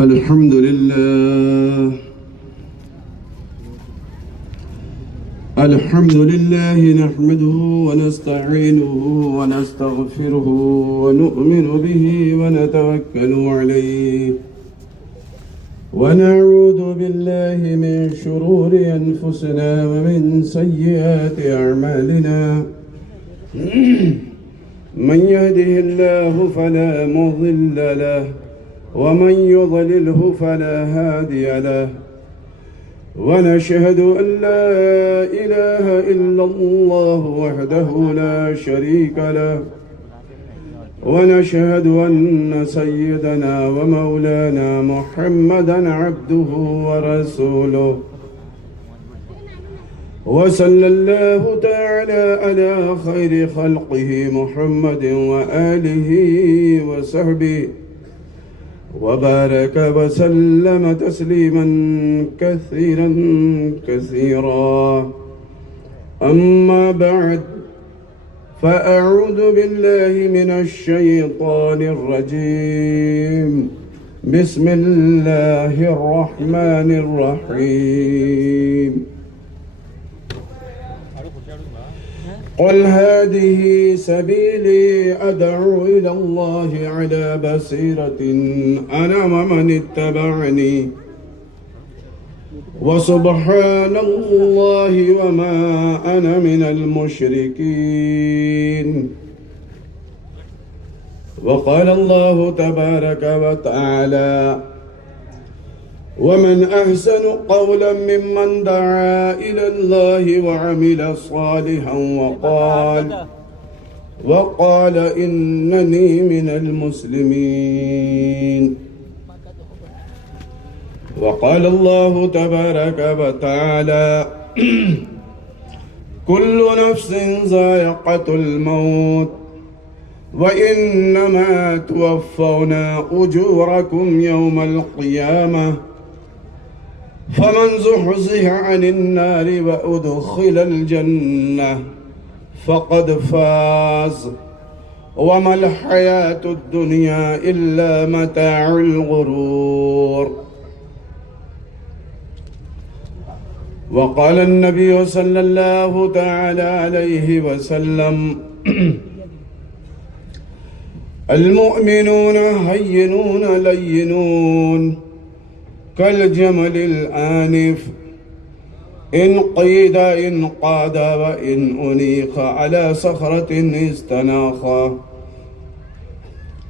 الحمد لله نحمده ونستعينه ونستغفره ونؤمن به ونتوكل عليه ونعوذ بالله من شرور أنفسنا ومن سيئات أعمالنا من يهده الله فلا مضل له ومن يضلله فلا هادي له ونشهد أن لا إله إلا الله وحده لا شريك له ونشهد أن سيدنا ومولانا محمدا عبده ورسوله وصلى الله تعالى على خير خلقه محمد وآله وصحبه وبارك وسلم تسليما كثيرا كثيرا أما بعد فأعوذ بالله من الشيطان الرجيم بسم الله الرحمن الرحيم قل هذه سبيلي أدعو إلى الله على بصيرة أنا ومن اتبعني وسبحان الله وما أنا من المشركين وقال الله تبارك وتعالى ومن أحسن قولا ممن دعا إلى الله وعمل صالحا وقال إنني من المسلمين وقال الله تبارك وتعالى كل نفس ذائقة الموت وإنما توفون أجوركم يوم القيامة فمن زحزح عن النار وأدخل الجنة فقد فاز وما الحياة الدنيا إلا متاع الغرور وقال النبي صلى الله تعالى عليه وسلم المؤمنون هينون لينون كالجمل الآنف إن قيد إن قاد وإن أنيخ على صخرة استناخا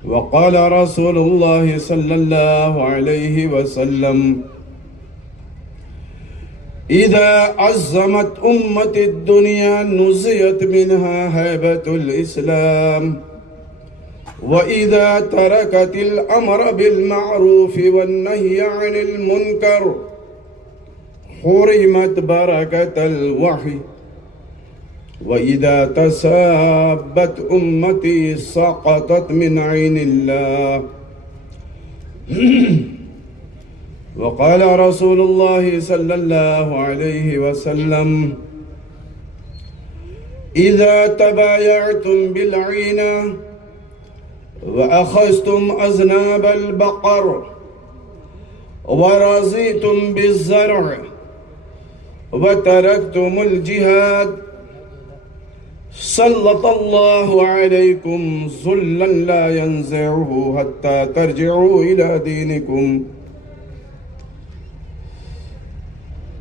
وقال رسول الله صلى الله عليه وسلم إذا عظمت أمة الدنيا نزيت منها هيبة الإسلام وإذا تركت الأمر بالمعروف والنهي عن المنكر حرمت بركة الوحي وإذا تسابت أمتي سقطت من عين الله وقال رسول الله صلى الله عليه وسلم إذا تبايعتم بالعينة وأخذتم أذناب البقر ورضيتم بالزرع وتركتم الجهاد سلط الله عليكم ذلا لا ينزعه حتى ترجعوا إلى دينكم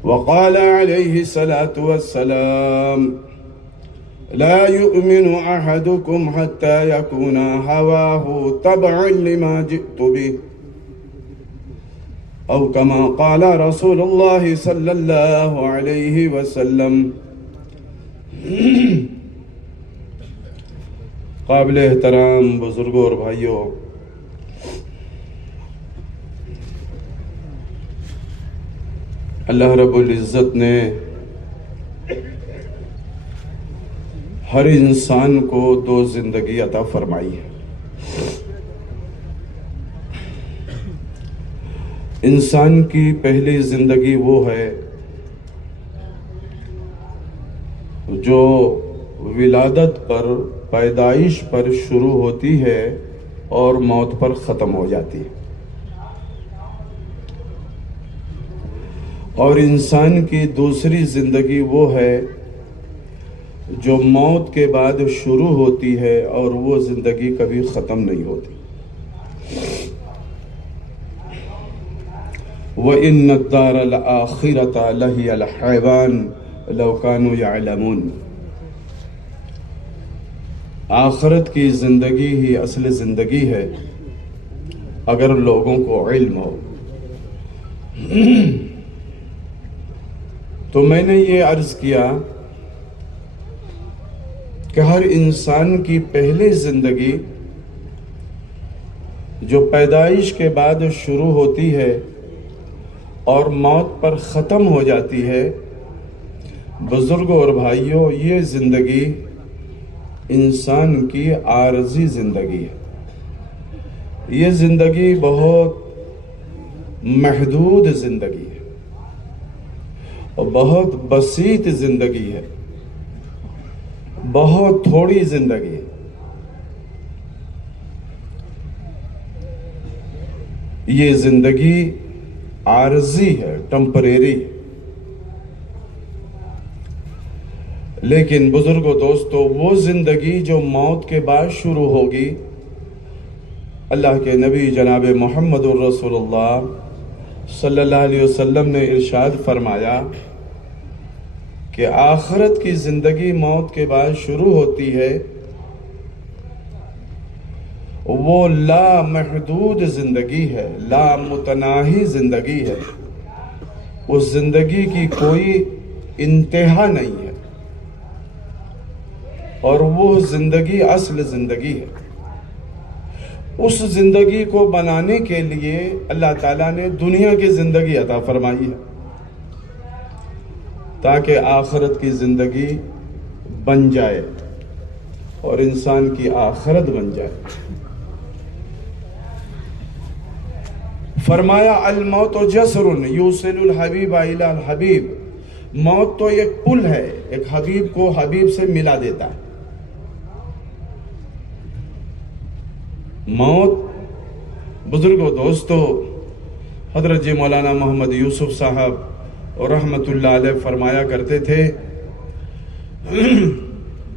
وقال عليه الصلاة والسلام لا يؤمن أحدكم حتى يكون هواه تبعا لما جئت به أو كما قال رسول الله صلى الله عليه وسلم قابل احترام بزرگوں اور بھائیوں، اللہ رب العزت نے ہر انسان کو 2 زندگی عطا فرمائی ہے۔ انسان کی پہلی زندگی وہ ہے جو ولادت پر، پیدائش پر شروع ہوتی ہے اور موت پر ختم ہو جاتی ہے۔ اور انسان کی دوسری زندگی وہ ہے جو موت کے بعد شروع ہوتی ہے اور وہ زندگی کبھی ختم نہیں ہوتی۔ وَإِنَّ الدَّارَ الْآخِرَةَ لَهِيَ الْحَيْوَانُ لَوْ كَانُوا يَعْلَمُونَ۔ آخرت کی زندگی ہی اصل زندگی ہے اگر لوگوں کو علم ہو۔ تو میں نے یہ عرض کیا کہ ہر انسان کی پہلی زندگی جو پیدائش کے بعد شروع ہوتی ہے اور موت پر ختم ہو جاتی ہے، بزرگوں اور بھائیوں، یہ زندگی انسان کی عارضی زندگی ہے۔ یہ زندگی بہت محدود زندگی ہے اور بہت بسیط زندگی ہے، بہت تھوڑی زندگی ہے۔ یہ زندگی عارضی ہے، ٹمپریری ہے۔ لیکن بزرگوں دوستو، وہ زندگی جو موت کے بعد شروع ہوگی، اللہ کے نبی جناب محمد الرسول اللہ صلی اللہ علیہ وسلم نے ارشاد فرمایا کہ آخرت کی زندگی موت کے بعد شروع ہوتی ہے، وہ لا محدود زندگی ہے، لا متناہی زندگی ہے۔ اس زندگی کی کوئی انتہا نہیں ہے اور وہ زندگی اصل زندگی ہے۔ اس زندگی کو بنانے کے لیے اللہ تعالیٰ نے دنیا کی زندگی عطا فرمائی ہے تاکہ آخرت کی زندگی بن جائے اور انسان کی آخرت بن جائے۔ فرمایا الموت جسر یوصل الحبیب الی الحبیب، موت تو ایک پل ہے، ایک حبیب کو حبیب سے ملا دیتا ہے۔ موت، بزرگوں دوستو، حضرت جی مولانا محمد یوسف صاحب رحمت اللہ علیہ فرمایا کرتے تھے،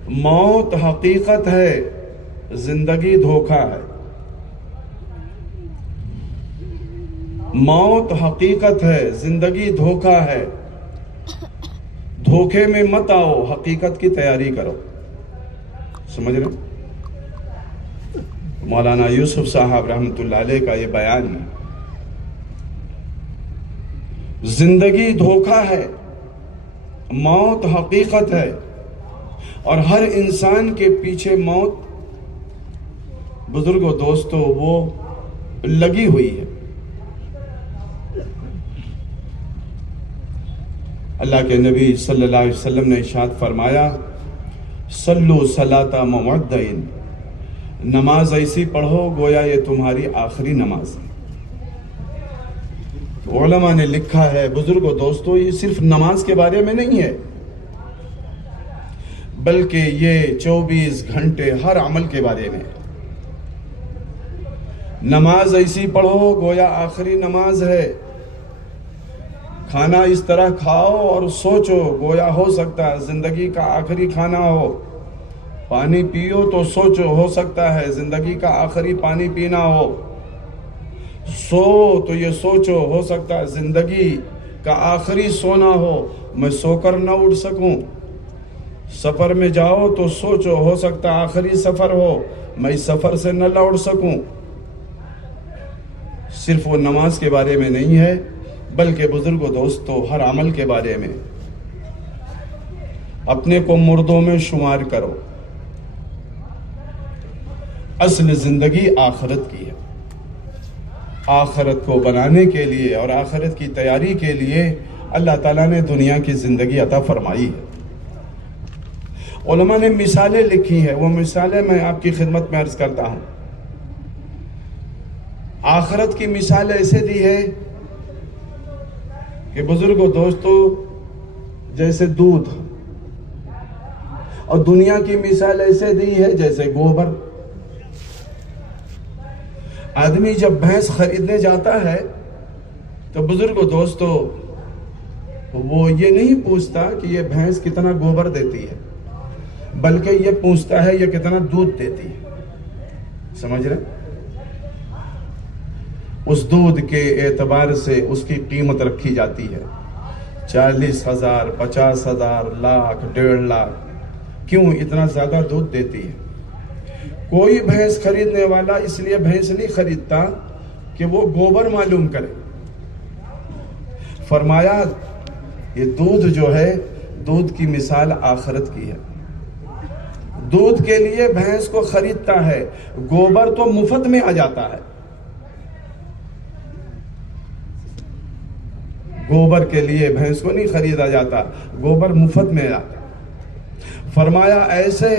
موت حقیقت ہے، زندگی دھوکہ ہے۔ موت حقیقت ہے، زندگی دھوکہ ہے۔ دھوکے میں مت آؤ، حقیقت کی تیاری کرو۔ سمجھ رہے؟ مولانا یوسف صاحب رحمت اللہ علیہ کا یہ بیان ہے۔ زندگی دھوکہ ہے، موت حقیقت ہے، اور ہر انسان کے پیچھے موت، بزرگوں دوستو، وہ لگی ہوئی ہے۔ اللہ کے نبی صلی اللہ علیہ وسلم نے ارشاد فرمایا، صلو صلاۃ مودعین، نماز ایسی پڑھو گویا یہ تمہاری آخری نماز ہے۔ علماء نے لکھا ہے، بزرگوں دوستو، یہ صرف نماز کے بارے میں نہیں ہے بلکہ یہ 24 گھنٹے ہر عمل کے بارے میں ہے۔ نماز ایسی پڑھو گویا آخری نماز ہے۔ کھانا اس طرح کھاؤ اور سوچو گویا ہو سکتا ہے زندگی کا آخری کھانا ہو۔ پانی پیو تو سوچو ہو سکتا ہے زندگی کا آخری پانی پینا ہو۔ سو تو یہ سوچو ہو سکتا ہے زندگی کا آخری سونا ہو، میں سو کر نہ اٹھ سکوں۔ سفر میں جاؤ تو سوچو ہو سکتا ہے آخری سفر ہو، میں اس سفر سے نہ لوٹ سکوں۔ صرف وہ نماز کے بارے میں نہیں ہے بلکہ بزرگوں دوستو، ہر عمل کے بارے میں۔ اپنے کو مردوں میں شمار کرو۔ اصل زندگی آخرت کی ہے۔ آخرت کو بنانے کے لیے اور آخرت کی تیاری کے لیے اللہ تعالیٰ نے دنیا کی زندگی عطا فرمائی ہے۔ علماء نے مثالیں لکھی ہیں، وہ مثالیں میں آپ کی خدمت میں عرض کرتا ہوں۔ آخرت کی مثال ایسے دی ہے کہ بزرگوں دوستو، جیسے دودھ، اور دنیا کی مثال ایسے دی ہے جیسے گوبر۔ آدمی جب بھینس خریدنے جاتا ہے تو بزرگوں دوستو، وہ یہ نہیں پوچھتا کہ یہ بھینس کتنا گوبر دیتی ہے، بلکہ یہ پوچھتا ہے یہ کتنا دودھ دیتی ہے۔ سمجھ رہے؟ اس دودھ کے اعتبار سے اس کی قیمت رکھی جاتی ہے، 40,000، 50,000، لاکھ، 1.5 لاکھ۔ کیوں اتنا زیادہ دودھ دیتی ہے؟ کوئی بھینس خریدنے والا اس لیے بھینس نہیں خریدتا کہ وہ گوبر معلوم کرے۔ فرمایا یہ دودھ جو ہے، دودھ کی مثال آخرت کی ہے۔ دودھ کے لیے بھینس کو خریدتا ہے، گوبر تو مفت میں آ جاتا ہے۔ گوبر کے لیے بھینس کو نہیں خریدا جاتا، گوبر مفت میں آتا۔ فرمایا ایسے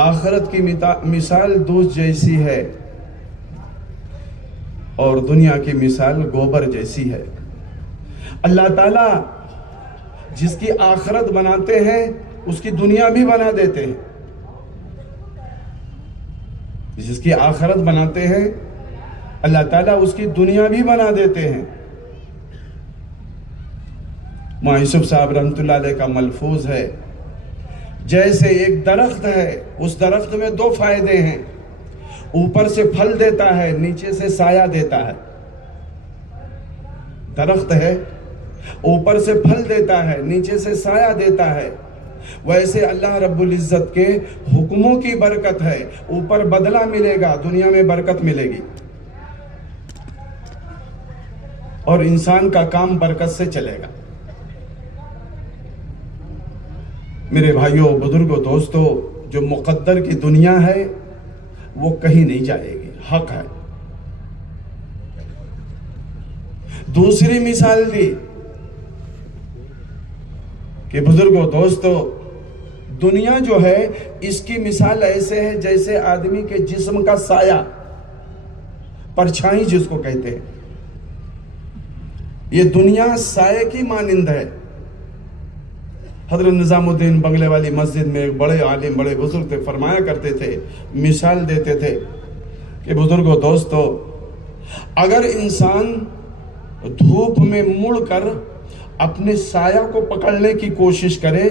آخرت کی مثال دودھ جیسی ہے اور دنیا کی مثال گوبر جیسی ہے۔ اللہ تعالیٰ جس کی آخرت بناتے ہیں اس کی دنیا بھی بنا دیتے ہیں۔ جس کی آخرت بناتے ہیں اللہ تعالیٰ اس کی دنیا بھی بنا دیتے ہیں۔ مولانا یوسف صاحب رحمۃ اللہ علیہ کا ملفوظ ہے، جیسے ایک درخت ہے، اس درخت میں 2 فائدے ہیں، اوپر سے پھل دیتا ہے، نیچے سے سایہ دیتا ہے۔ درخت ہے، اوپر سے پھل دیتا ہے، نیچے سے سایہ دیتا ہے۔ ویسے اللہ رب العزت کے حکموں کی برکت ہے، اوپر بدلہ ملے گا، دنیا میں برکت ملے گی، اور انسان کا کام برکت سے چلے گا۔ میرے بھائیوں، بزرگوں، دوستوں، جو مقدر کی دنیا ہے وہ کہیں نہیں جائے گی، حق ہے۔ دوسری مثال دی کہ بزرگوں، دوستوں، دنیا جو ہے اس کی مثال ایسے ہے جیسے آدمی کے جسم کا سایہ، پرچھائی جس کو کہتے ہیں۔ یہ دنیا سائے کی مانند ہے۔ حضرت نظام الدین بنگلے والی مسجد میں ایک بڑے عالم، بڑے بزرگ تھے، فرمایا کرتے تھے، مثال دیتے تھے کہ بزرگوں، دوستو، اگر انسان دھوپ میں مڑ کر اپنے سایہ کو پکڑنے کی کوشش کرے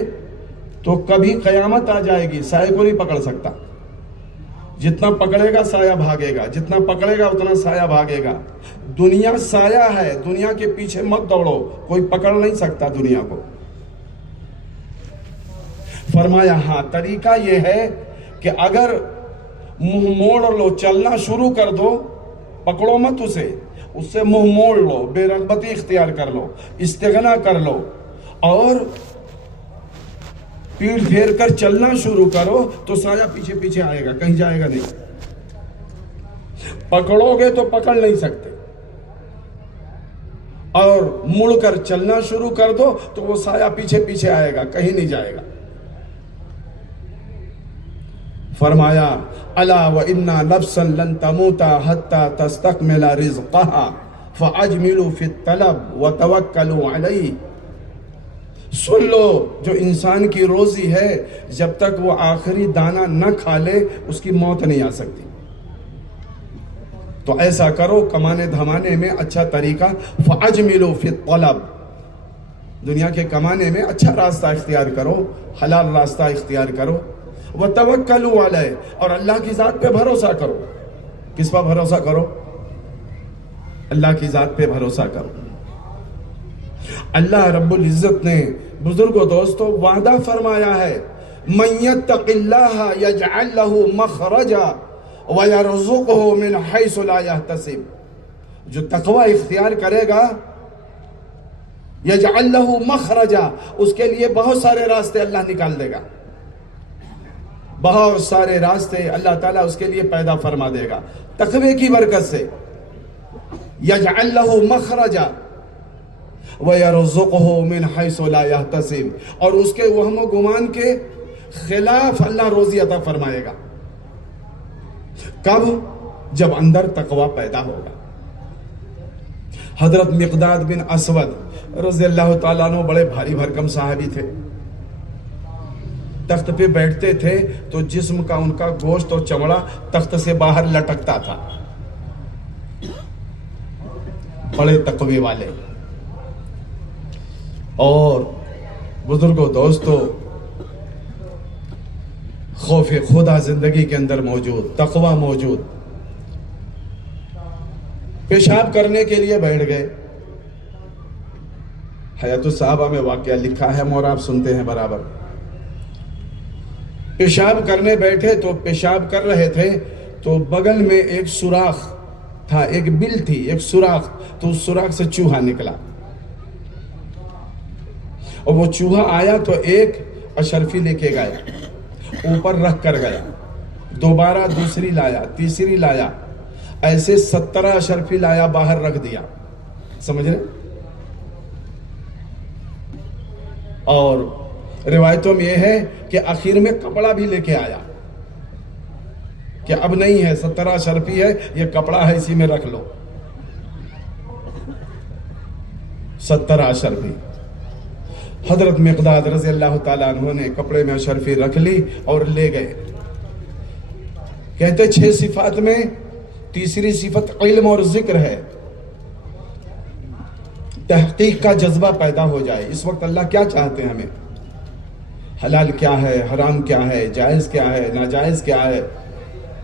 تو کبھی قیامت آ جائے گی، سایہ کو نہیں پکڑ سکتا۔ جتنا پکڑے گا سایہ بھاگے گا، جتنا پکڑے گا اتنا سایہ بھاگے گا۔ دنیا سایہ ہے، دنیا کے پیچھے مت دوڑو، کوئی پکڑ نہیں سکتا دنیا کو۔ فرمایا ہاں، طریقہ یہ ہے کہ اگر منہ موڑ لو، چلنا شروع کر دو، پکڑو مت اسے، اس سے منہ موڑ لو، بے رغبتی اختیار کر لو، استغنا کر لو، اور پیٹھ پھیر کر چلنا شروع کرو تو سایہ پیچھے پیچھے آئے گا، کہیں جائے گا نہیں۔ پکڑو گے تو پکڑ نہیں سکتے، اور مڑ کر چلنا شروع کر دو تو وہ سایہ پیچھے پیچھے آئے گا، کہیں نہیں جائے گا۔ فرمایا الا وَإِنَّا نَفْسًا لَن تَمُوتَ حَتَّى تَسْتَكْمِلَ رِزْقَهَا فَأَجْمِلُوا فِي الطَّلَبِ وَتَوَكَّلُوا عَلَيْهِ۔ سن لو، جو انسان کی روزی ہے جب تک وہ آخری دانہ نہ کھا لے اس کی موت نہیں آ سکتی۔ تو ایسا کرو، کمانے دھمانے میں اچھا طریقہ، فَأَجْمِلُوا فِي الطَّلَبِ، دنیا کے کمانے میں اچھا راستہ اختیار کرو، حلال راستہ اختیار کرو، وَتَوَكَّلُوا عَلَيْهِ، اور اللہ کی ذات پہ بھروسہ کرو۔ کس پر بھروسہ کرو؟ اللہ کی ذات پہ بھروسہ کرو۔ اللہ رب العزت نے بزرگوں، دوستوں، وعدہ فرمایا ہے، مَن يَتَّقِ اللَّهَ يَجْعَلْ لَهُ مَخْرَجًا وَيَرْزُقْهُ مِنْ حَيْثُ لَا يَحْتَسِبُ، جو تقوی اختیار کرے گا، يَجْعَلْ لَهُ مَخْرَجًا، اس کے لیے بہت سارے راستے اللہ نکال دے گا، بہت سارے راستے اللہ تعالیٰ اس کے لیے پیدا فرما دے گا تقوی کی برکت سے۔ یجعل لہ مخرجا ویرزقہ من حیث لا یحتسب، اور اس کے وہم و گمان کے خلاف اللہ روزی عطا فرمائے گا۔ کب؟ جب اندر تقوی پیدا ہوگا۔ حضرت مقداد بن اسود رضی اللہ تعالیٰ عنہ بڑے بھاری بھرکم صحابی تھے۔ تخت پہ بیٹھتے تھے تو جسم کا ان کا گوشت اور چمڑا تخت سے باہر لٹکتا تھا۔ بڑے تقوی والے، اور بزرگوں دوستو، خوف خدا زندگی کے اندر موجود، تقوی موجود. پیشاب کرنے کے لیے بیٹھ گئے. حیات الصحابہ میں واقعہ لکھا ہے، اور آپ سنتے ہیں برابر. پیشاب کرنے بیٹھے تو پیشاب کر رہے تھے تو بغل میں ایک سوراخ تھا، ایک بل تھی، ایک سوراخ. تو اس سوراخ سے چوہا نکلا، اور وہ چوہا آیا تو ایک اشرفی لے کے گیا، اوپر رکھ کر گیا. دوبارہ دوسری لایا، تیسری لایا، ایسے 17 اشرفی لایا، باہر رکھ دیا. سمجھ رہے؟ اور روایتوں میں یہ ہے کہ آخر میں کپڑا بھی لے کے آیا کہ اب نہیں ہے، 17 اشرفی ہے، یہ کپڑا ہے، اسی میں رکھ لو. 17 اشرفی. حضرت مقداد رضی اللہ تعالیٰ عنہ نے کپڑے میں اشرفی رکھ لی اور لے گئے. کہتے 6 صفات میں تیسری صفت علم اور ذکر ہے. تحقیق کا جذبہ پیدا ہو جائے. اس وقت اللہ کیا چاہتے ہیں ہمیں؟ حلال کیا ہے، حرام کیا ہے، جائز کیا ہے، ناجائز کیا ہے.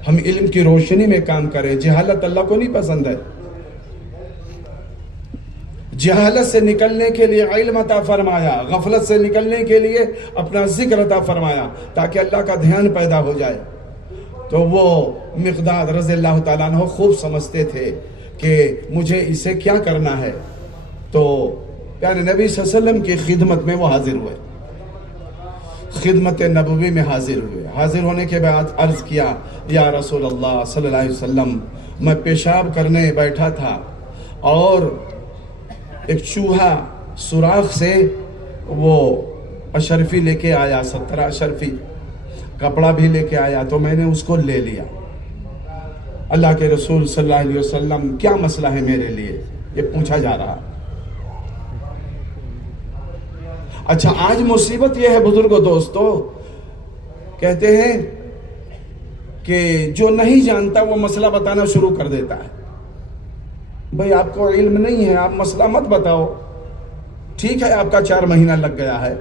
ہم علم کی روشنی میں کام کریں. جہالت اللہ کو نہیں پسند ہے. جہالت سے نکلنے کے لیے علم عطا فرمایا، غفلت سے نکلنے کے لیے اپنا ذکر عطا فرمایا تاکہ اللہ کا دھیان پیدا ہو جائے. تو وہ مقداد رضی اللہ تعالیٰ عنہ خوب سمجھتے تھے کہ مجھے اسے کیا کرنا ہے. تو پیارے نبی صلی اللہ علیہ وسلم کی خدمت میں وہ حاضر ہوئے، خدمت نبوی میں حاضر ہوئے. حاضر ہونے کے بعد عرض کیا، یا رسول اللہ صلی اللہ علیہ وسلم، میں پیشاب کرنے بیٹھا تھا اور ایک چوہا سوراخ سے وہ اشرفی لے کے آیا، 17 اشرفی، کپڑا بھی لے کے آیا، تو میں نے اس کو لے لیا. اللہ کے رسول صلی اللہ علیہ وسلم، کیا مسئلہ ہے میرے لیے؟ یہ پوچھا جا رہا. اچھا، آج مصیبت یہ ہے بزرگوں دوستو، کہتے ہیں کہ جو نہیں جانتا وہ مسئلہ بتانا شروع کر دیتا ہے. بھئی آپ کو علم نہیں ہے، آپ مسئلہ مت بتاؤ. ٹھیک ہے، آپ کا 4 مہینہ لگ گیا ہے،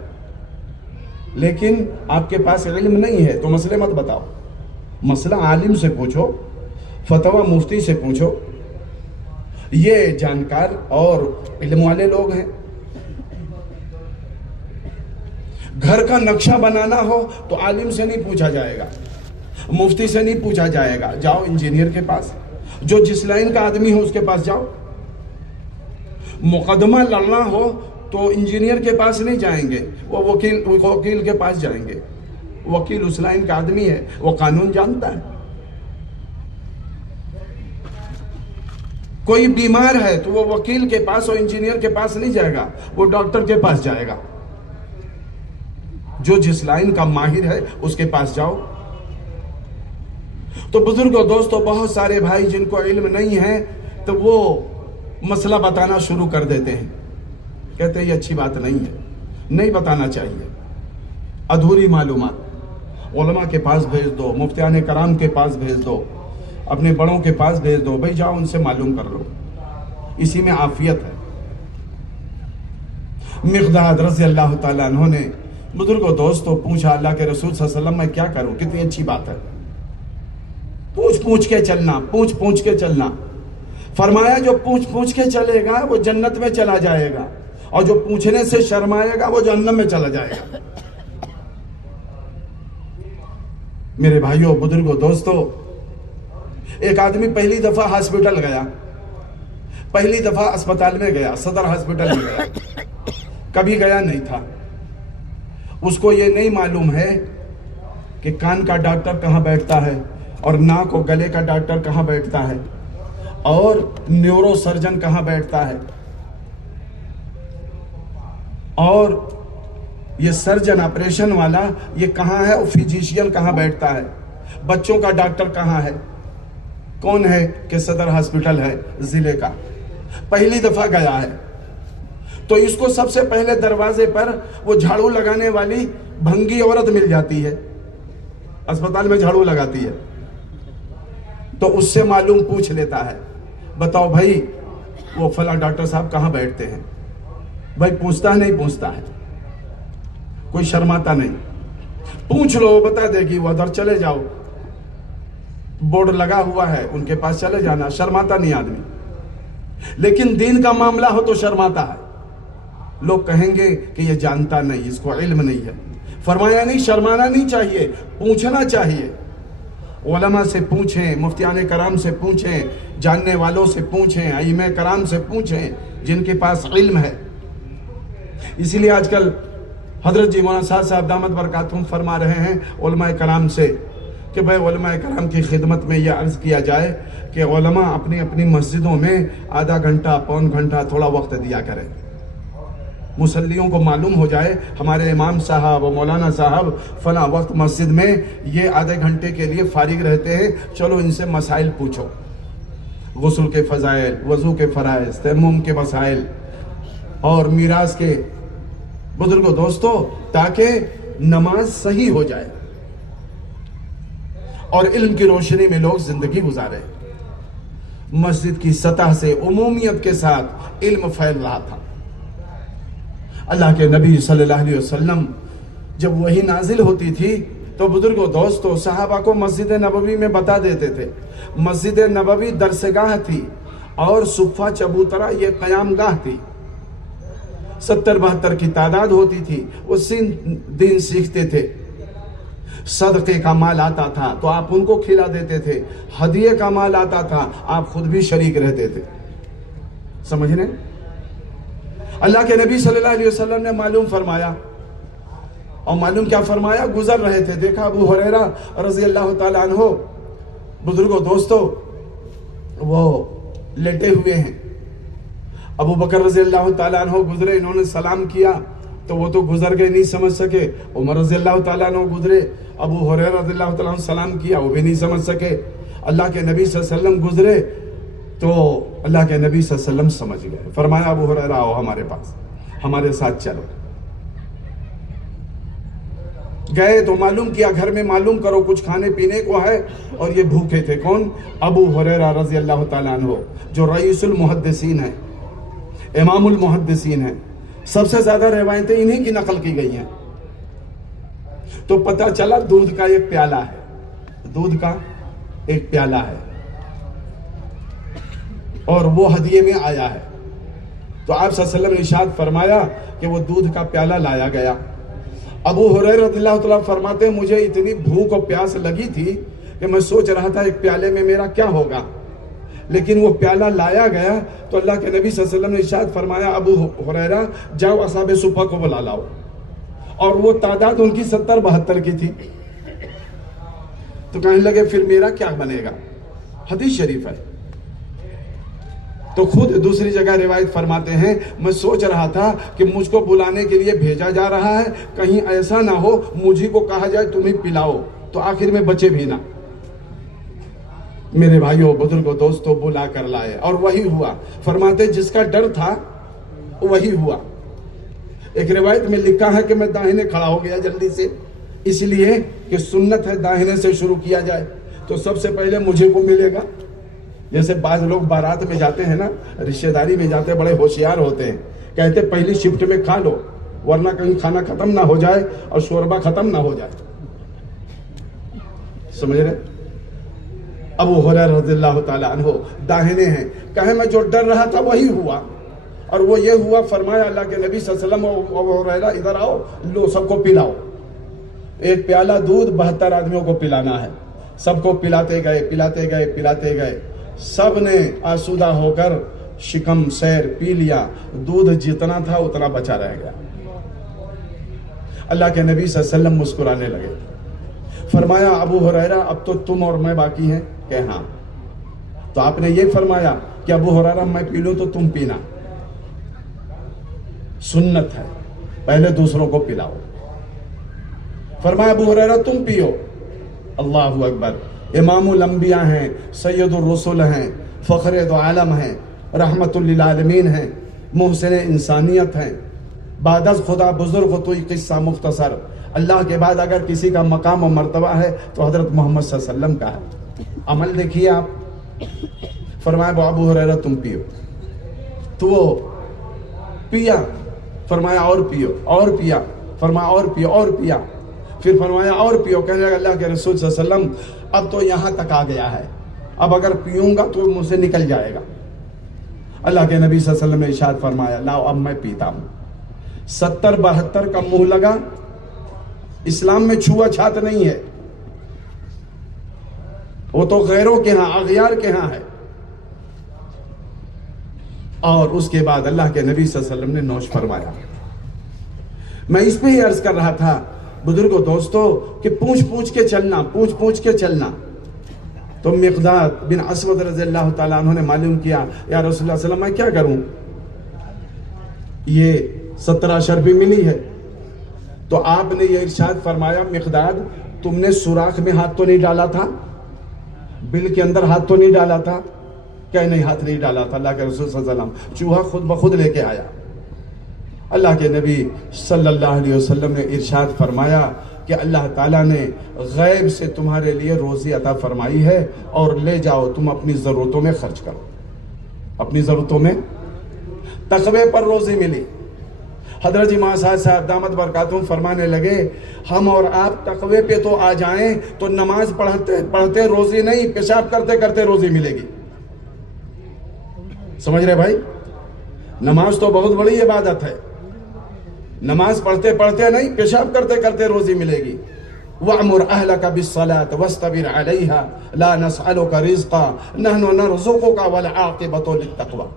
لیکن آپ کے پاس علم نہیں ہے تو مسئلے مت بتاؤ. مسئلہ عالم سے پوچھو، فتویٰ مفتی سے پوچھو. یہ جانکار اور علم والے لوگ ہیں. گھر کا نقشہ بنانا ہو تو عالم سے نہیں پوچھا جائے گا، مفتی سے نہیں پوچھا جائے گا. جاؤ انجینئر کے پاس، جو جس لائن کا آدمی ہو اس کے پاس جاؤ. مقدمہ لڑنا ہو تو انجینئر کے پاس نہیں جائیں گے، وہ وکیل کے پاس جائیں گے. وکیل اس لائن کا آدمی ہے، وہ قانون جانتا ہے. کوئی بیمار ہے تو وہ وکیل کے پاس اور انجینئر کے پاس نہیں جائے گا، وہ ڈاکٹر کے پاس جائے گا. جو جس لائن کا ماہر ہے اس کے پاس جاؤ. تو بزرگوں دوستو، بہت سارے بھائی جن کو علم نہیں ہے تو وہ مسئلہ بتانا شروع کر دیتے ہیں. کہتے ہیں یہ اچھی بات نہیں ہے، نہیں بتانا چاہیے. ادھوری معلومات علماء کے پاس بھیج دو، مفتیان کرام کے پاس بھیج دو، اپنے بڑوں کے پاس بھیج دو. بھائی جاؤ ان سے معلوم کر لو، اسی میں عافیت ہے. مقداد رضی اللہ تعالیٰ عنہ نے بزرگوں دوستو پوچھا، اللہ کے رسول صلی اللہ علیہ وسلم میں کیا کروں؟ کتنی اچھی بات ہے، پوچھ کے چلنا، پوچھ کے چلنا. فرمایا جو پوچھ کے چلے گا وہ جنت میں چلا جائے گا، اور جو پوچھنے سے شرمائے گا وہ جہنم میں چلا جائے گا. میرے بھائیوں، بزرگوں دوستو، ایک آدمی پہلی دفعہ ہاسپٹل گیا، پہلی دفعہ اسپتال میں گیا، صدر ہاسپٹل میں گیا، کبھی گیا نہیں تھا. اس کو یہ نہیں معلوم ہے کہ کان کا ڈاکٹر کہاں بیٹھتا ہے، اور ناک اور گلے کا ڈاکٹر کہاں بیٹھتا ہے، اور نیورو سرجن کہاں بیٹھتا ہے، اور یہ سرجن آپریشن والا یہ کہاں ہے، اور فزیشین کہاں بیٹھتا ہے، بچوں کا ڈاکٹر کہاں ہے. کون ہے کہ صدر ہاسپٹل ہے ضلع کا، پہلی دفعہ گیا ہے. تو اس کو سب سے پہلے دروازے پر وہ جھاڑو لگانے والی بھنگی عورت مل جاتی ہے، اسپتال میں جھاڑو لگاتی ہے. تو اس سے معلوم پوچھ لیتا ہے، بتاؤ بھائی وہ فلاں ڈاکٹر صاحب کہاں بیٹھتے ہیں. بھائی پوچھتا نہیں پوچھتا ہے، کوئی شرماتا نہیں، پوچھ لو بتا دے گی، وہ ادھر چلے جاؤ، بورڈ لگا ہوا ہے ان کے پاس چلے جانا، شرماتا نہیں آدمی۔ لیکن دین کا معاملہ ہو تو شرماتا ہے، لوگ کہیں گے کہ یہ جانتا نہیں، اس کو علم نہیں ہے۔ فرمایا نہیں، شرمانا نہیں چاہیے، پوچھنا چاہیے، علماء سے پوچھیں، مفتیان کرام سے پوچھیں، جاننے والوں سے پوچھیں، ائمہ کرام سے پوچھیں جن کے پاس علم ہے۔ اسی لیے آج کل حضرت جی مولانا صاحب دامت برکاتہم فرما رہے ہیں علماء کرام سے کہ بھائی علماء کرام کی خدمت میں یہ عرض کیا جائے کہ علماء اپنی اپنی مسجدوں میں آدھا گھنٹہ پون گھنٹہ تھوڑا وقت دیا کریں، مسلیوں کو معلوم ہو جائے ہمارے امام صاحب و مولانا صاحب فلاں وقت مسجد میں یہ آدھے گھنٹے کے لیے فارغ رہتے ہیں، چلو ان سے مسائل پوچھو، غسل کے فضائل، وضو کے فرائض، تیمم کے مسائل اور میراث کے۔ بزرگوں دوستو، تاکہ نماز صحیح ہو جائے اور علم کی روشنی میں لوگ زندگی گزارے۔ مسجد کی سطح سے عمومیت کے ساتھ علم پھیل رہا تھا۔ اللہ کے نبی صلی اللہ علیہ وسلم جب وحی نازل ہوتی تھی تو بزرگوں دوستو صحابہ کو مسجد نبوی میں بتا دیتے تھے۔ مسجد نبوی درسگاہ تھی اور صفہ چبوترا یہ قیام گاہ تھی، 70-72 کی تعداد ہوتی تھی، وہ دین سیکھتے تھے۔ صدقے کا مال آتا تھا تو آپ ان کو کھلا دیتے تھے، ہدیے کا مال آتا تھا آپ خود بھی شریک رہتے تھے۔ سمجھ رہے ہیں؟ اللہ کے نبی صلی اللہ علیہ وسلم نے معلوم فرمایا، اور معلوم کیا فرمایا؟ گزر رہے تھے، دیکھا ابو ہریرہ رضی اللہ تعالیٰ عنہ بزرگوں دوستو وہ لیٹے ہوئے ہیں، ابو بکر رضی اللہ تعالیٰ عنہ گزرے، انہوں نے سلام کیا تو وہ تو گزر گئے، نہیں سمجھ سکے۔ عمر رضی اللہ تعالیٰ عنہ گزرے، ابو ہریرہ رضی اللہ تعالیٰ عنہ سلام کیا، وہ بھی نہیں سمجھ سکے۔ اللہ کے نبی صلی اللہ علیہ وسلم گزرے تو اللہ کے نبی صلی اللہ علیہ وسلم سمجھ گئے، فرمایا ابو ہریرہ آؤ ہمارے پاس، ہمارے ساتھ چلو۔ گئے تو معلوم کیا، گھر میں معلوم کرو کچھ کھانے پینے کو ہے، اور یہ بھوکے تھے۔ کون؟ ابو ہریرہ رضی اللہ تعالیٰ عنہ، جو رئیس المحدثین ہیں، امام المحدثین ہیں، سب سے زیادہ روایتیں انہی کی نقل کی گئی ہیں۔ تو پتہ چلا دودھ کا ایک پیالہ ہے، دودھ کا ایک پیالہ ہے اور وہ ہدیے میں آیا ہے۔ تو آپ صلی اللہ علیہ وسلم نے ارشاد فرمایا کہ وہ دودھ کا پیالہ لایا گیا۔ ابو ہریرہ رضی اللہ تعالیٰ فرماتے ہیں مجھے اتنی بھوک اور پیاس لگی تھی کہ میں سوچ رہا تھا ایک پیالے میں میرا کیا ہوگا، لیکن وہ پیالہ لایا گیا تو اللہ کے نبی صلی اللہ علیہ وسلم نے ارشاد فرمایا ابو ہریرہ جاؤ اصحاب صفہ کو بلا لاؤ، اور وہ تعداد ان کی 70-72 کی تھی۔ تو کہنے لگے پھر میرا کیا بنے گا؟ حدیث شریف ہے۔ تو خود دوسری جگہ روایت فرماتے ہیں میں سوچ رہا تھا کہ مجھ کو بلانے کے لیے بھیجا جا رہا ہے، کہیں ایسا نہ ہو مجھے کو کہا جائے تمہیں پلاؤ، تو آخر میں بچے بھی نہ۔ میرے بھائیوں بزرگوں دوستوں بلا کر لائے اور وہی ہوا۔ فرماتے جس کا ڈر تھا وہی ہوا۔ ایک روایت میں لکھا ہے کہ میں داہنے کھڑا ہو گیا جلدی سے، اس لیے کہ سنت ہے داہنے سے شروع کیا جائے، تو سب سے پہلے مجھے کو ملے گا۔ جیسے بعض لوگ بارات میں جاتے ہیں نا، رشتہ داری میں جاتے، بڑے ہوشیار ہوتے ہیں، کہتے پہلی شفٹ میں کھا لو ورنہ کہیں کھانا ختم نہ ہو جائے اور شوربہ ختم نہ ہو جائے۔ سمجھ رہے؟ ابو ہریرہ رضی اللہ تعالیٰ عنہ داہنے ہیں، کہے میں جو ڈر رہا تھا وہی ہوا، اور وہ یہ ہوا۔ فرمایا اللہ کے نبی صلی اللہ علیہ وسلم ابو ہریرہ ادھر آؤ، لو سب کو پلاؤ، ایک پیالہ دودھ 72 آدمیوں کو پلانا ہے۔ سب کو پلاتے گئے پلاتے گئے پلاتے گئے، سب نے آسودہ ہو کر شکم سیر پی لیا، دودھ جتنا تھا اتنا بچا رہ گیا۔ اللہ کے نبی صلی اللہ علیہ وسلم مسکرانے لگے، فرمایا ابو ہریرہ اب تو تم اور میں باقی ہیں، کہ ہاں۔ تو آپ نے یہ فرمایا کہ ابو ہریرہ میں پی لوں تو تم پینا، سنت ہے پہلے دوسروں کو پلاؤ۔ فرمایا ابو ہریرہ تم پیو۔ اللہ اکبر، امام الانبیاء ہیں، سید الرسل ہیں، فخر دو عالم ہیں، رحمت للعالمین ہیں، محسن انسانیت ہیں، بعد از خدا بزرگ توئی قصہ مختصر۔ اللہ کے بعد اگر کسی کا مقام و مرتبہ ہے تو حضرت محمد صلی اللہ علیہ وسلم کا ہے۔ عمل دیکھیے آپ۔ فرمایا ابو ہریرہ تم پیو، تو وہ پیا فرمایا اور پیو، اور پیا، فرمایا اور پیو، اور پیا، پھر فرمایا اور پیو. کہنے لگا اللہ کے رسول صلی اللہ علیہ وسلم اب تو یہاں تک آ گیا ہے، اب اگر پیوں گا تو مجھ سے نکل جائے گا. اللہ کے نبی صلی اللہ علیہ وسلم نے ارشاد فرمایا لاؤ اب میں پیتا ہوں. 70-72 کا منہ لگا. اسلام میں چھوا چھات نہیں ہے، وہ تو غیروں کے ہاں، اغیار کے ہاں ہے. اور اس کے بعد اللہ کے نبی صلی اللہ علیہ وسلم نے نوش فرمایا. میں اس پہ ہی عرض کر رہا تھا بزرگوں دوستو کہ پوچھ پوچھ کے چلنا، پوچھ پوچھ کے چلنا. تو مقداد بن اسود رضی اللہ تعالیٰ عنہ نے معلوم کیا یا رسول اللہ صلی اللہ علیہ وسلم میں کیا کروں، یہ 17 اشرفی ملی ہے. تو آپ نے یہ ارشاد فرمایا مقداد تم نے سوراخ میں ہاتھ تو نہیں ڈالا تھا، بل کے اندر ہاتھ تو نہیں ڈالا تھا؟ کہ نہیں ہاتھ نہیں ڈالا تھا. اللہ کے رسول صلی اللہ علیہ وسلم چوہا خود بخود لے کے آیا. اللہ کے نبی صلی اللہ علیہ وسلم نے ارشاد فرمایا کہ اللہ تعالیٰ نے غیب سے تمہارے لیے روزی عطا فرمائی ہے اور لے جاؤ تم اپنی ضرورتوں میں خرچ کرو. اپنی ضرورتوں میں تقوی پر روزی ملی. حضرت امام صاحب دامت برکاتہم فرمانے لگے ہم اور آپ تقوی پہ تو آ جائیں تو نماز پڑھتے روزی نہیں، پیشاب کرتے کرتے روزی ملے گی. سمجھ رہے بھائی؟ نماز تو بہت بڑی عبادت ہے، نماز پڑھتے پڑھتے نہیں، پیشاب کرتے کرتے روزی ملے گی. وَأْمُرْ أَهْلَكَ بِالصَّلَاةِ وَاسْتَبِرْ عَلَيْهَا لَا نَسْأَلُكَ رِزْقًا نَحْنُ نَرْزُقُكَ وَالْعَاقِبَةُ لِلتَّقْوَىٰ.